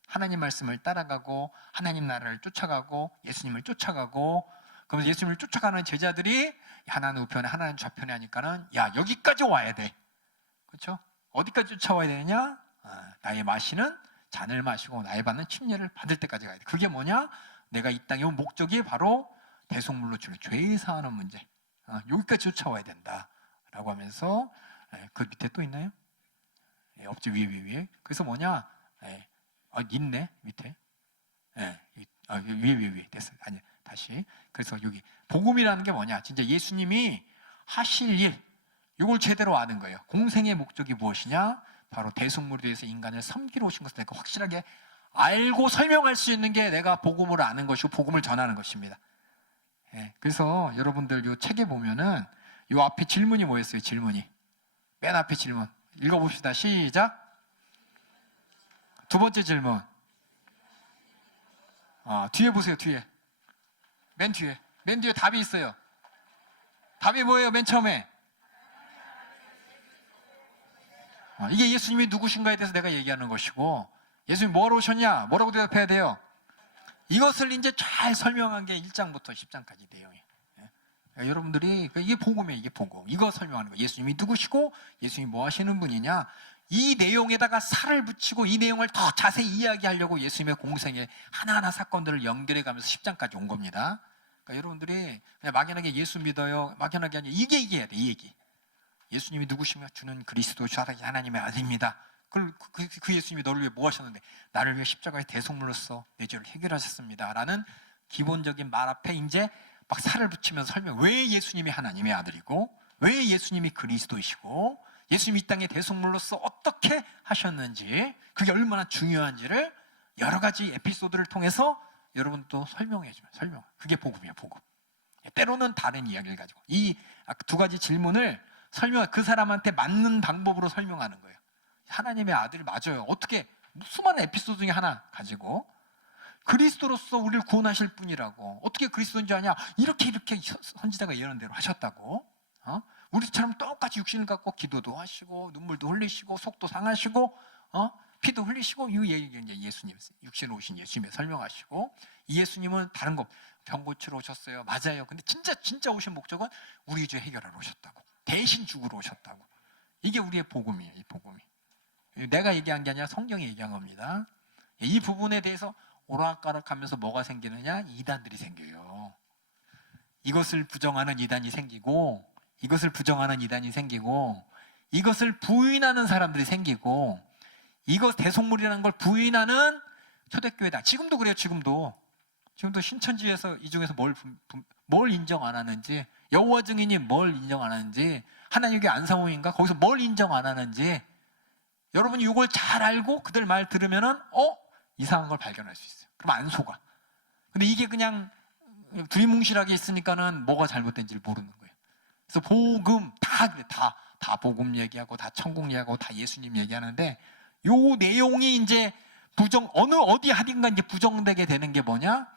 하나님 말씀을 따라가고 하나님 나라를 쫓아가고 예수님을 쫓아가고, 그러면서 예수님을 쫓아가는 제자들이 하나는 우편에 하나는 좌편에 하니까는 야, 여기까지 와야 돼. 그렇죠? 어디까지 쫓아와야 되느냐? 나의 마시는 잔을 마시고 나의 받는 침례를 받을 때까지 가야 돼. 그게 뭐냐? 내가 이 땅에 온 목적이 바로 대속물로 주는 죄 사하는 문제. 여기까지 쫓아와야 된다라고 하면서, 그 밑에 또 있나요? 없지. 위에. 그래서 뭐냐? 있네 밑에. 위에 됐어요. 아니 다시. 그래서 여기 복음이라는 게 뭐냐? 진짜 예수님이 하실 일, 이걸 제대로 아는 거예요. 공생의 목적이 무엇이냐? 바로 대속물에 대해서 인간을 섬기러 오신 것을 내가 확실하게 알고 설명할 수 있는 게 내가 복음을 아는 것이고 복음을 전하는 것입니다. 그래서 여러분들 이 책에 보면은 이 앞에 질문이 뭐였어요? 질문이 맨 앞에 질문 읽어봅시다. 시작. 두 번째 질문. 뒤에 보세요. 뒤에 맨 뒤에 답이 있어요. 답이 뭐예요? 맨 처음에 이게 예수님이 누구신가에 대해서 내가 얘기하는 것이고, 예수님이 뭐하러 오셨냐? 뭐라고 대답해야 돼요? 이것을 이제 잘 설명한 게 1장부터 10장까지 내용이에요. 여러분들이 이게 복음이에요. 이게 복음. 이거 설명하는 거예요. 예수님이 누구시고 예수님이 뭐 하시는 분이냐, 이 내용에다가 살을 붙이고 이 내용을 더 자세히 이야기하려고 예수님의 공생의 하나하나 사건들을 연결해 가면서 10장까지 온 겁니다. 그러니까 여러분들이 그냥 막연하게 예수 믿어요, 막연하게 아니라 이게 얘기해야 돼. 이 얘기. 예수님이 누구시며 주는 그리스도 하나님의 아들입니다. 그 예수님이 너를 위해 뭐 하셨는데? 나를 위해 십자가의 대속물로서 내 죄를 해결하셨습니다 라는 기본적인 말 앞에 이제 막 살을 붙이면서 설명, 왜 예수님이 하나님의 아들이고 왜 예수님이 그리스도이시고 예수님 이 땅의 대속물로서 어떻게 하셨는지, 그게 얼마나 중요한지를 여러 가지 에피소드를 통해서 여러분 또 설명해주면 설명. 그게 복음이에요, 복음. 때로는 다른 이야기를 가지고 이 두 가지 질문을 그 사람한테 맞는 방법으로 설명하는 거예요. 하나님의 아들 맞아요. 어떻게 수많은 에피소드 중에 하나 가지고 그리스도로서 우리를 구원하실 분이라고. 어떻게 그리스도인 줄 아냐? 이렇게 선지자가 예언한 대로 하셨다고. 우리처럼 똑같이 육신을 갖고 기도도 하시고 눈물도 흘리시고 속도 상하시고 피도 흘리시고 이 얘기가 이제 예수님, 육신으로 오신 예수님의 설명하시고, 이 예수님은 다른 거 병 고치러 오셨어요. 맞아요. 근데 진짜 오신 목적은 우리 죄 해결하러 오셨다고. 대신 죽으러 오셨다고. 이게 우리의 복음이에요. 이 복음이. 내가 얘기한 게 아니라 성경이 얘기한 겁니다. 이 부분에 대해서 오락가락하면서 뭐가 생기느냐? 이단들이 생겨요. 이것을 부정하는 이단이 생기고, 이것을 부정하는 이단이 생기고, 이것을 부인하는 사람들이 생기고, 이것 대속물이라는 걸 부인하는 초대교회다. 지금도 그래요. 지금도 신천지에서 이 중에서 뭘 인정 안 하는지, 여호와 증인이 뭘 인정 안 하는지, 하나님의 안상호인가 거기서 뭘 인정 안 하는지, 여러분이 이걸 잘 알고 그들 말 들으면은 이상한 걸 발견할 수 있어요. 그럼 안 속아. 근데 이게 그냥 두리뭉실하게 있으니까는 뭐가 잘못된지를 모르는 거예요. 그래서 복음 다 그래. 다 복음 얘기하고 다 천국 얘기하고 다 예수님 얘기하는데, 요 내용이 이제 어디 하든가 이제 부정되게 되는 게 뭐냐?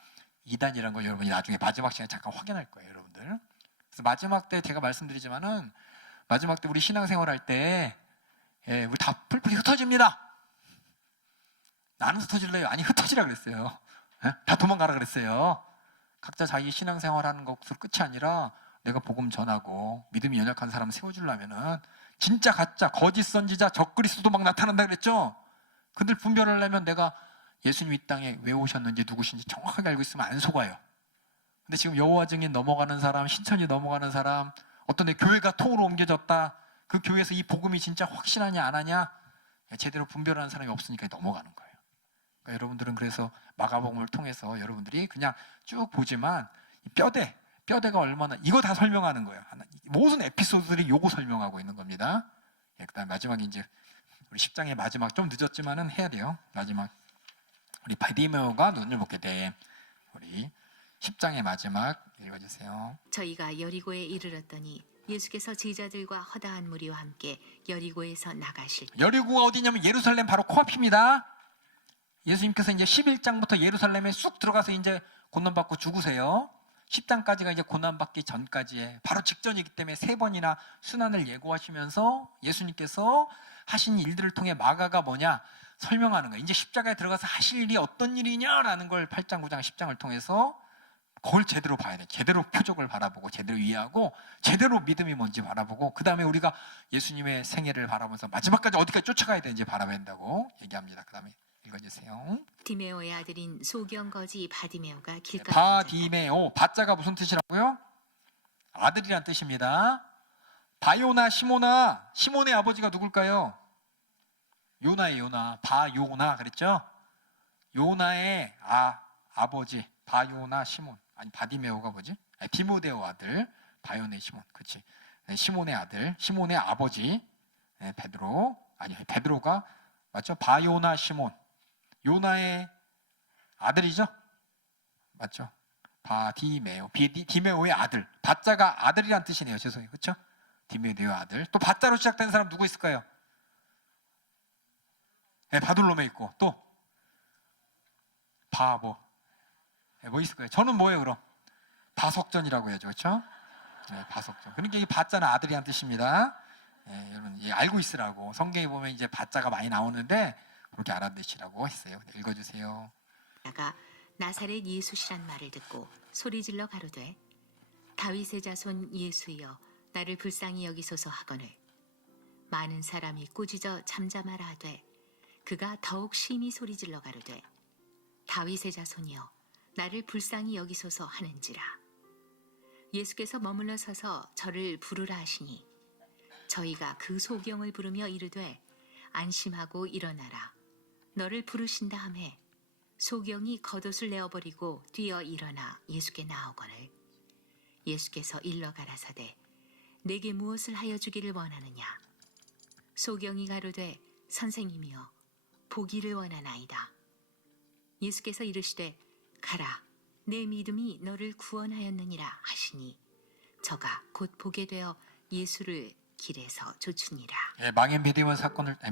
이단이라는 걸 여러분이 나중에 마지막 시간에 잠깐 확인할 거예요, 여러분들. 그래서 마지막 때 제가 말씀드리지만은, 마지막 때 우리 신앙생활 할 때 우리 다 풀풀이 흩어집니다. 나는 흩어질래요? 아니, 흩어지라 그랬어요. 다 도망가라 그랬어요. 각자 자기 신앙생활 하는 것으로 끝이 아니라, 내가 복음 전하고 믿음이 연약한 사람 세워주려면은 진짜 가짜 거짓 선지자 적그리스도 막 나타난다 그랬죠. 그들 분별하려면 내가 예수님 이 땅에 왜 오셨는지 누구신지 정확하게 알고 있으면 안 속아요. 근데 지금 여호와 증인 넘어가는 사람, 신천지 넘어가는 사람, 어떤 데 교회가 통으로 옮겨졌다, 그 교회에서 이 복음이 진짜 확실하냐 안 하냐 제대로 분별하는 사람이 없으니까 넘어가는 거예요. 그러니까 여러분들은 그래서 마가복음을 통해서 여러분들이 그냥 쭉 보지만 뼈대가 얼마나, 이거 다 설명하는 거예요. 모든 에피소드들이 요거 설명하고 있는 겁니다. 그다음 마지막에 이제 우리 10장의 마지막, 좀 늦었지만은 해야 돼요. 마지막 우리 바디메오가 눈을 먹게 돼. 우리 10장의 마지막 읽어주세요. 저희가 여리고에 이르렀더니 예수께서 제자들과 허다한 무리와 함께 여리고에서 나가실 때 여리고가 어디냐면 예루살렘 바로 코앞입니다. 예수님께서 이제 11장부터 예루살렘에 쑥 들어가서 이제 고난받고 죽으세요. 10장까지가 이제 고난받기 전까지의 바로 직전이기 때문에 3번이나 순환을 예고하시면서 예수님께서 하신 일들을 통해 마가가 뭐냐 설명하는 거예요. 이제 십자가에 들어가서 하실 일이 어떤 일이냐라는 걸 8장, 9장, 10장을 통해서 그걸 제대로 봐야 돼. 제대로 표적을 바라보고 제대로 이해하고 제대로 믿음이 뭔지 바라보고, 그 다음에 우리가 예수님의 생애를 바라보면서 마지막까지 어디까지 쫓아가야 되는지 바라봐야 된다고 얘기합니다. 그 다음에 읽어주세요. 디메오의 아들인 소경거지 바디메오가 길가에 바디메오, 바자가 무슨 뜻이라고요? 아들이란 뜻입니다. 바요나 시모나, 시몬의 아버지가 누굴까요? 요나의 요나, 바요나 그랬죠? 요나의 아버지 바요나 시몬, 아니 바디메오가 뭐지? 아니, 디모데오 아들 바요네 시몬, 그렇지? 네, 시몬의 아들, 시몬의 아버지 네, 베드로, 아니 베드로가 맞죠? 바요나 시몬, 요나의 아들이죠? 맞죠? 바디메오, 디메오의 아들. 바자가 아들이란 뜻이네요. 죄송해요. 그렇죠? 디메오의 아들. 또 바자로 시작된 사람 누구 있을까요? 네, 바돌로메 있고, 또 뭐 있을까요? 저는 뭐예요 그럼? 바석전이라고 해야죠. 그렇죠? 네, 바석전. 그러니까 이 바자는 아들이란 뜻입니다. 네, 여러분 알고 있으라고. 성경에 보면 이제 바자가 많이 나오는데 그렇게 알아두시라고 했어요. 네, 읽어주세요. 나가 나사렛 예수시란 말을 듣고 소리질러 가로되 다윗의 자손 예수여 나를 불쌍히 여기소서 하거늘 많은 사람이 꾸짖어 잠잠하라 하되 그가 더욱 심히 소리질러 가로되 다윗의 자손이여 나를 불쌍히 여기소서 하는지라. 예수께서 머물러 서서 저를 부르라 하시니 저희가 그 소경을 부르며 이르되 안심하고 일어나라 너를 부르신다 하매 소경이 겉옷을 내어버리고 뛰어 일어나 예수께 나오거늘 예수께서 일러 가라사대 내게 무엇을 하여 주기를 원하느냐. 소경이 가로되 선생님이여 보기를 원하나이다. 예수께서 이르시되 가라 내 믿음이 너를 구원하였느니라 하시니 저가 곧 보게 되어 예수를 길에서 쫓으니라.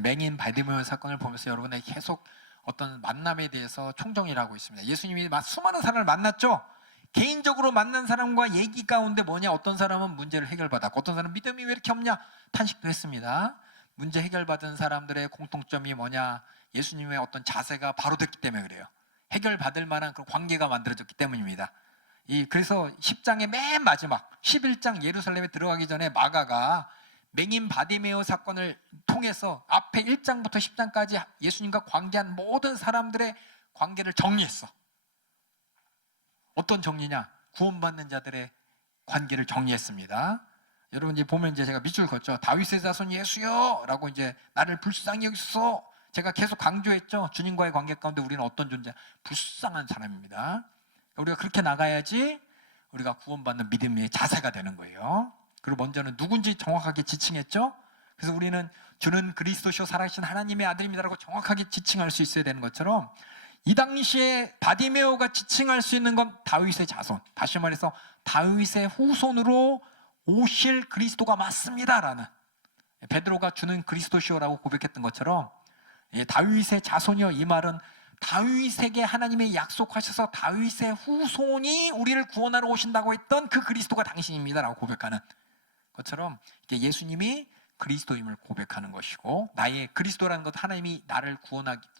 맹인 바디메오 사건을 보면서 여러분의 계속 어떤 만남에 대해서 총정리를 하고 있습니다. 예수님이 수많은 사람을 만났죠. 개인적으로 만난 사람과 얘기 가운데 뭐냐, 어떤 사람은 문제를 해결받았고 어떤 사람은 믿음이 왜 이렇게 없냐 탄식도 했습니다. 문제 해결받은 사람들의 공통점이 뭐냐, 예수님의 어떤 자세가 바로 됐기 때문에 그래요. 해결받을 만한 그런 관계가 만들어졌기 때문입니다. 그래서 10장의 맨 마지막 11장 예루살렘에 들어가기 전에 마가가 맹인 바디메오 사건을 통해서 앞에 1장부터 10장까지 예수님과 관계한 모든 사람들의 관계를 정리했어. 어떤 정리냐? 구원받는 자들의 관계를 정리했습니다. 여러분 이제 보면 이제 제가 밑줄 걷죠. 다윗의 자손 예수여 라고 이제 나를 불쌍히 여기소서. 제가 계속 강조했죠. 주님과의 관계 가운데 우리는 어떤 존재? 불쌍한 사람입니다. 우리가 그렇게 나가야지 우리가 구원받는 믿음의 자세가 되는 거예요. 그리고 먼저는 누군지 정확하게 지칭했죠. 그래서 우리는 주는 그리스도시요 살아계신 하나님의 아들입니다라고 정확하게 지칭할 수 있어야 되는 것처럼 이 당시에 바디메오가 지칭할 수 있는 건 다윗의 자손, 다시 말해서 다윗의 후손으로 오실 그리스도가 맞습니다라는, 베드로가 주는 그리스도시요라고 고백했던 것처럼 다윗의 자손이요, 이 말은 다윗에게 하나님이 약속하셔서 다윗의 후손이 우리를 구원하러 오신다고 했던 그 그리스도가 당신입니다라고 고백하는 것처럼 예수님이 그리스도임을 고백하는 것이고, 나의 그리스도라는 것, 하나님이 나를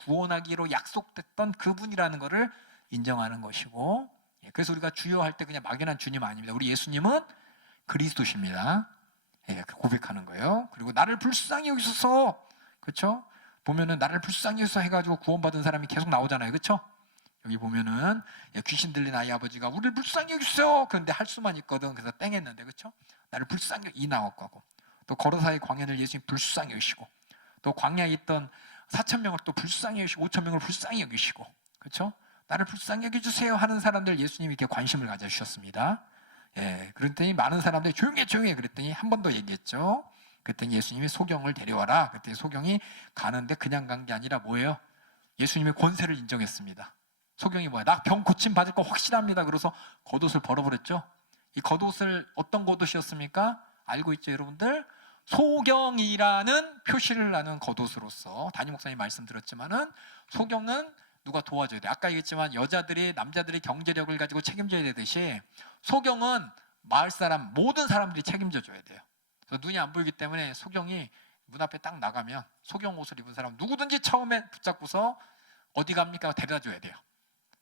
구원하기로 약속됐던 그분이라는 것을 인정하는 것이고, 그래서 우리가 주여 할 때 그냥 막연한 주님 아닙니다. 우리 예수님은 그리스도십니다. 고백하는 거예요. 그리고 나를 불쌍히 여기소서, 그렇죠? 보면은 나를 불쌍히 여기소서 해가지고 구원받은 사람이 계속 나오잖아요, 그렇죠? 여기 보면은 귀신 들린 아이 아버지가 우리를 불쌍히 여기소서, 그런데 할 수만 있거든. 그래서 땡했는데, 그렇죠? 나를 불쌍히 이 나왔고, 또 거로사의 광야를 예수님 불쌍히 여기시고, 또 광야에 있던 4,000명을 또 불쌍히 여기시고 5,000명을 불쌍히 여기시고, 그렇죠? 나를 불쌍히 여겨주세요 하는 사람들 예수님이 이렇게 관심을 가져주셨습니다. 그랬더니 많은 사람들이 조용해 그랬더니 한 번 더 얘기했죠. 그랬더니 예수님이 소경을 데려와라. 그랬더니 소경이 가는데 그냥 간 게 아니라 뭐예요? 예수님의 권세를 인정했습니다. 소경이 뭐야? 나 병 고침 받을 거 확실합니다. 그래서 겉옷을 벌어버렸죠. 이 겉옷을 어떤 겉옷이었습니까? 알고 있죠, 여러분들? 소경이라는 표시를 하는 겉옷으로서, 담임 목사님 말씀 들었지만은 소경은 누가 도와줘야 돼. 아까 얘기했지만 여자들이 남자들의 경제력을 가지고 책임져야 되듯이 소경은 마을 사람, 모든 사람들이 책임져 줘야 돼요. 그래서 눈이 안 보이기 때문에 소경이 문 앞에 딱 나가면 소경 옷을 입은 사람 누구든지 처음에 붙잡고서 어디 갑니까? 데려다 줘야 돼요.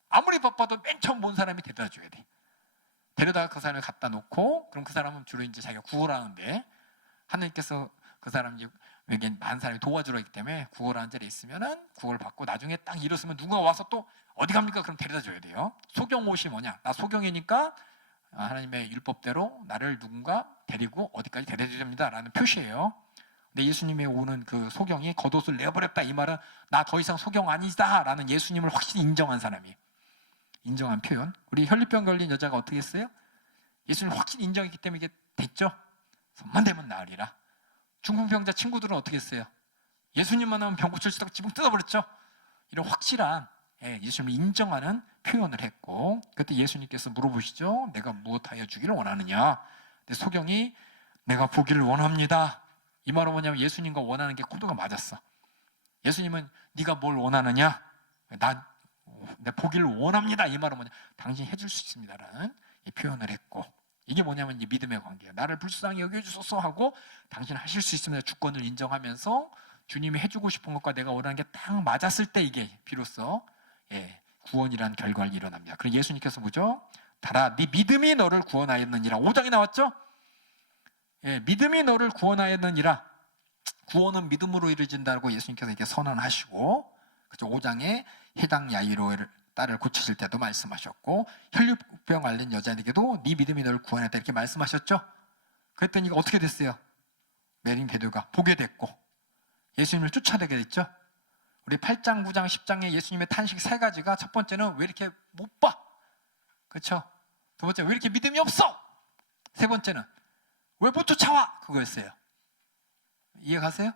아무리 바빠도 맨 처음 본 사람이 데려다 줘야 돼. 데려다가 그 사람을 갖다 놓고, 그럼 그 사람은 주로 이제 자기가 구걸하는데, 하나님께서 그 사람에게 많은 사람이 도와주러 있기 때문에 구걸하는 자리에 있으면은 구걸 받고, 나중에 딱 일었으면 누가 와서 또 어디 갑니까? 그럼 데려다 줘야 돼요. 소경 옷이 뭐냐? 나 소경이니까 하나님의 율법대로 나를 누군가 데리고 어디까지 데려다 줘야 됩니다라는 표시예요. 근데 예수님이 오는 그 소경이 겉옷을 내버렸다, 이 말은 나 더 이상 소경 아니다라는 예수님을 확실히 인정한 사람이, 인정한 표현. 우리 혈류병 걸린 여자가 어떻게 했어요? 예수님을 확실히 인정했기 때문에 이게 됐죠. 손만 대면 나으리라. 중풍병자 친구들은 어떻게 했어요? 예수님만 하면 병 고칠 수 있다고 지붕 뜯어버렸죠. 이런 확실한 예수님을 인정하는 표현을 했고, 그때 예수님께서 물어보시죠. 내가 무엇하여 주기를 원하느냐? 근데 소경이 내가 보기를 원합니다. 이 말은 뭐냐면 예수님과 원하는 게 코드가 맞았어. 예수님은 네가 뭘 원하느냐? 내 보기를 원합니다. 이 말은 뭐냐? 당신 해줄 수 있습니다라는 이 표현을 했고, 이게 뭐냐면 이제 믿음의 관계예요. 나를 불쌍히 여겨주소서 하고 당신 하실 수 있습니다. 주권을 인정하면서 주님이 해주고 싶은 것과 내가 원하는 게 딱 맞았을 때 이게 비로소 구원이라는 결과가 일어납니다. 그럼 예수님께서 뭐죠? 달아, 네 믿음이 너를 구원하였느니라. 5장에 나왔죠? 믿음이 너를 구원하였느니라. 구원은 믿음으로 이루어진다고 예수님께서 이렇게 선언하시고, 그죠? 5장에 해당 야이로의 딸을 고치실 때도 말씀하셨고, 혈류병 앓는 여자에게도 네 믿음이 너를 구원했다 이렇게 말씀하셨죠. 그랬더니 이거 어떻게 됐어요? 맹인 베드로가 보게 됐고 예수님을 쫓아내게 됐죠. 우리 8장, 9장, 10장에 예수님의 탄식 세 가지가, 첫 번째는 왜 이렇게 못 봐? 그렇죠? 두 번째, 왜 이렇게 믿음이 없어? 세 번째는 왜 못 쫓아와? 그거였어요. 이해 가세요?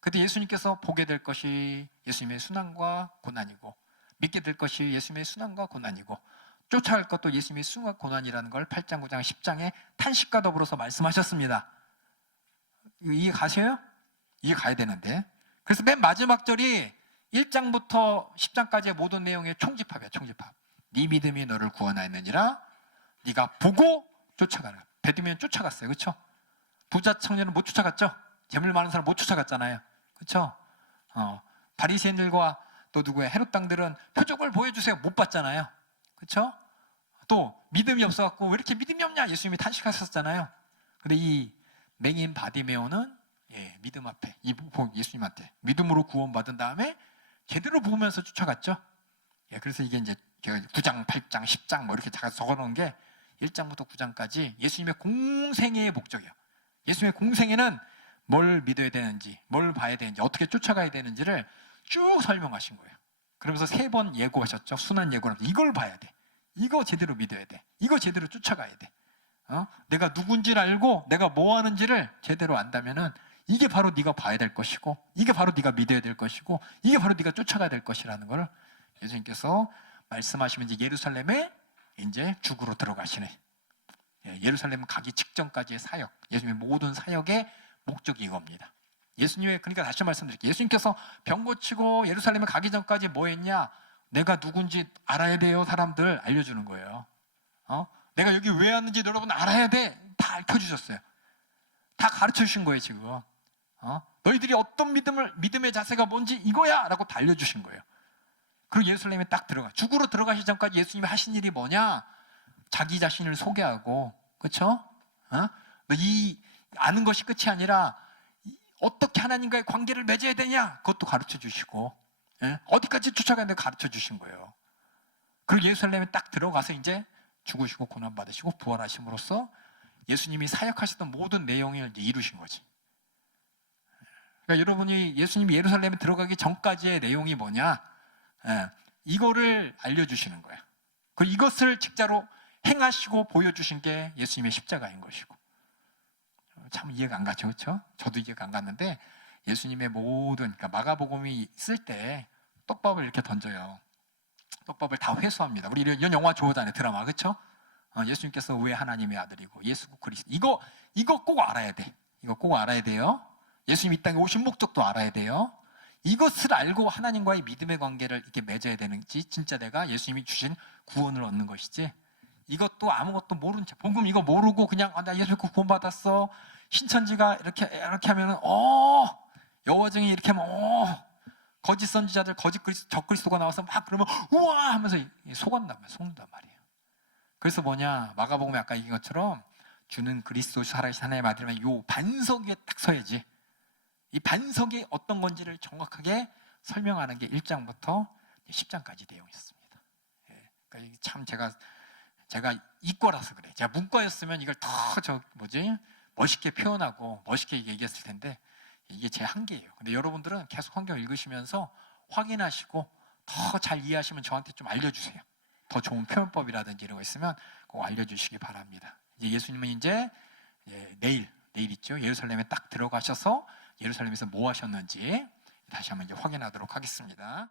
그때 예수님께서 보게 될 것이 예수님의 순환과 고난이고, 믿게 될 것이 예수님의 순환과 고난이고, 쫓아갈 것도 예수님의 순환과 고난이라는 걸 8장, 9장, 10장에 탄식과 더불어서 말씀하셨습니다. 이해 가세요? 이해 가야 되는데. 그래서 맨 마지막 절이 1장부터 10장까지의 모든 내용의 총집합이야, 총집합. 네 믿음이 너를 구원하였느니라. 네가 보고 쫓아가라. 베드로는 쫓아갔어요, 그렇죠? 부자 청년은 못 쫓아갔죠? 재물 많은 사람 못 쫓아갔잖아요, 그렇죠? 바리새인들과 또 누구야, 헤롯 당들은 표적을 보여주세요, 못 봤잖아요, 그렇죠? 또 믿음이 없어갖고 왜 이렇게 믿음이 없냐, 예수님이 탄식하셨잖아요. 근데 이 맹인 바디메오는 믿음 앞에, 예수님한테 믿음으로 구원받은 다음에 제대로 보면서 쫓아갔죠. 그래서 이게 이제 9장, 8장, 10장 뭐 이렇게 적어놓은 게 1장부터 9장까지 예수님의 공생애의 목적이에요. 예수님의 공생애는 뭘 믿어야 되는지, 뭘 봐야 되는지, 어떻게 쫓아가야 되는지를 쭉 설명하신 거예요. 그러면서 3번 예고하셨죠. 순환 예고를. 이걸 봐야 돼. 이거 제대로 믿어야 돼. 이거 제대로 쫓아가야 돼. 내가 누군지를 알고 내가 뭐 하는지를 제대로 안다면은 이게 바로 네가 봐야 될 것이고, 이게 바로 네가 믿어야 될 것이고, 이게 바로 네가 쫓아가야 될 것이라는 걸 예수님께서 말씀하시면 이제 예루살렘에 이제 죽으러 들어가시네. 예루살렘 가기 직전까지의 사역, 예수님의 모든 사역의 목적이 이겁니다. 예수님의, 그러니까 다시 말씀드릴게요. 예수님께서 병 고치고 예루살렘에 가기 전까지 뭐 했냐? 내가 누군지 알아야 돼요, 사람들. 알려주는 거예요. 내가 여기 왜 왔는지 여러분 알아야 돼. 다 알려주셨어요. 다 가르쳐 주신 거예요, 지금. 너희들이 어떤 믿음의 자세가 뭔지 이거야! 라고 다 알려주신 거예요. 그리고 예루살렘에 딱 죽으러 들어가시 전까지 예수님이 하신 일이 뭐냐? 자기 자신을 소개하고, 그렇죠? 이 아는 것이 끝이 아니라 어떻게 하나님과의 관계를 맺어야 되냐? 그것도 가르쳐 주시고, 어디까지 쫓아가야 되는지 가르쳐 주신 거예요. 그리고 예루살렘에 딱 들어가서 이제 죽으시고 고난 받으시고 부활하심으로써 예수님이 사역하셨던 모든 내용을 이제 이루신 거지. 그러니까 여러분이 예수님이 예루살렘에 들어가기 전까지의 내용이 뭐냐? 이거를 알려주시는 거야. 그리고 이것을 직자로 행하시고 보여주신 게 예수님의 십자가인 것이고. 참 이해가 안 가죠, 그렇죠? 저도 이해가 안 갔는데 예수님의 모든, 그러니까 마가복음이 쓸 때 떡밥을 이렇게 던져요. 떡밥을 다 회수합니다. 우리 이런 영화 좋아하잖아요, 드라마, 그렇죠? 예수님께서 왜 하나님의 아들이고 예수 그리스도, 이거 꼭 알아야 돼. 이거 꼭 알아야 돼요. 예수님 이 땅에 오신 목적도 알아야 돼요. 이것을 알고 하나님과의 믿음의 관계를 이렇게 맺어야 되는지, 진짜 내가 예수님이 주신 구원을 얻는 것이지, 이것도 아무것도 모른 채, 복음 이거 모르고 그냥 나 예수 믿고 구원받았어, 신천지가 이렇게 하면은 여호와증이 이렇게 하면 거짓 선지자들, 적그리스도가 나와서 막 그러면 우와 하면서 속는단 말이에요. 그래서 뭐냐, 마가복음에 아까 얘기한 것처럼 주는 그리스도 살아계신 하나님의 아들이면 요 반석 위에 딱 서야지. 이 반석이 어떤 건지를 정확하게 설명하는 게 1장부터 10장까지 내용이었습니다. 그러니까 참 제가 이과라서 그래. 제가 문과였으면 이걸 더 멋있게 표현하고 멋있게 얘기했을 텐데 이게 제 한계예요. 근데 여러분들은 계속 성경 읽으시면서 확인하시고 더 잘 이해하시면 저한테 좀 알려주세요. 더 좋은 표현법이라든지 이런 거 있으면 꼭 알려주시기 바랍니다. 이제 예수님은 이제 내일 있죠. 예루살렘에 딱 들어가셔서 예루살렘에서 뭐 하셨는지 다시 한번 이제 확인하도록 하겠습니다.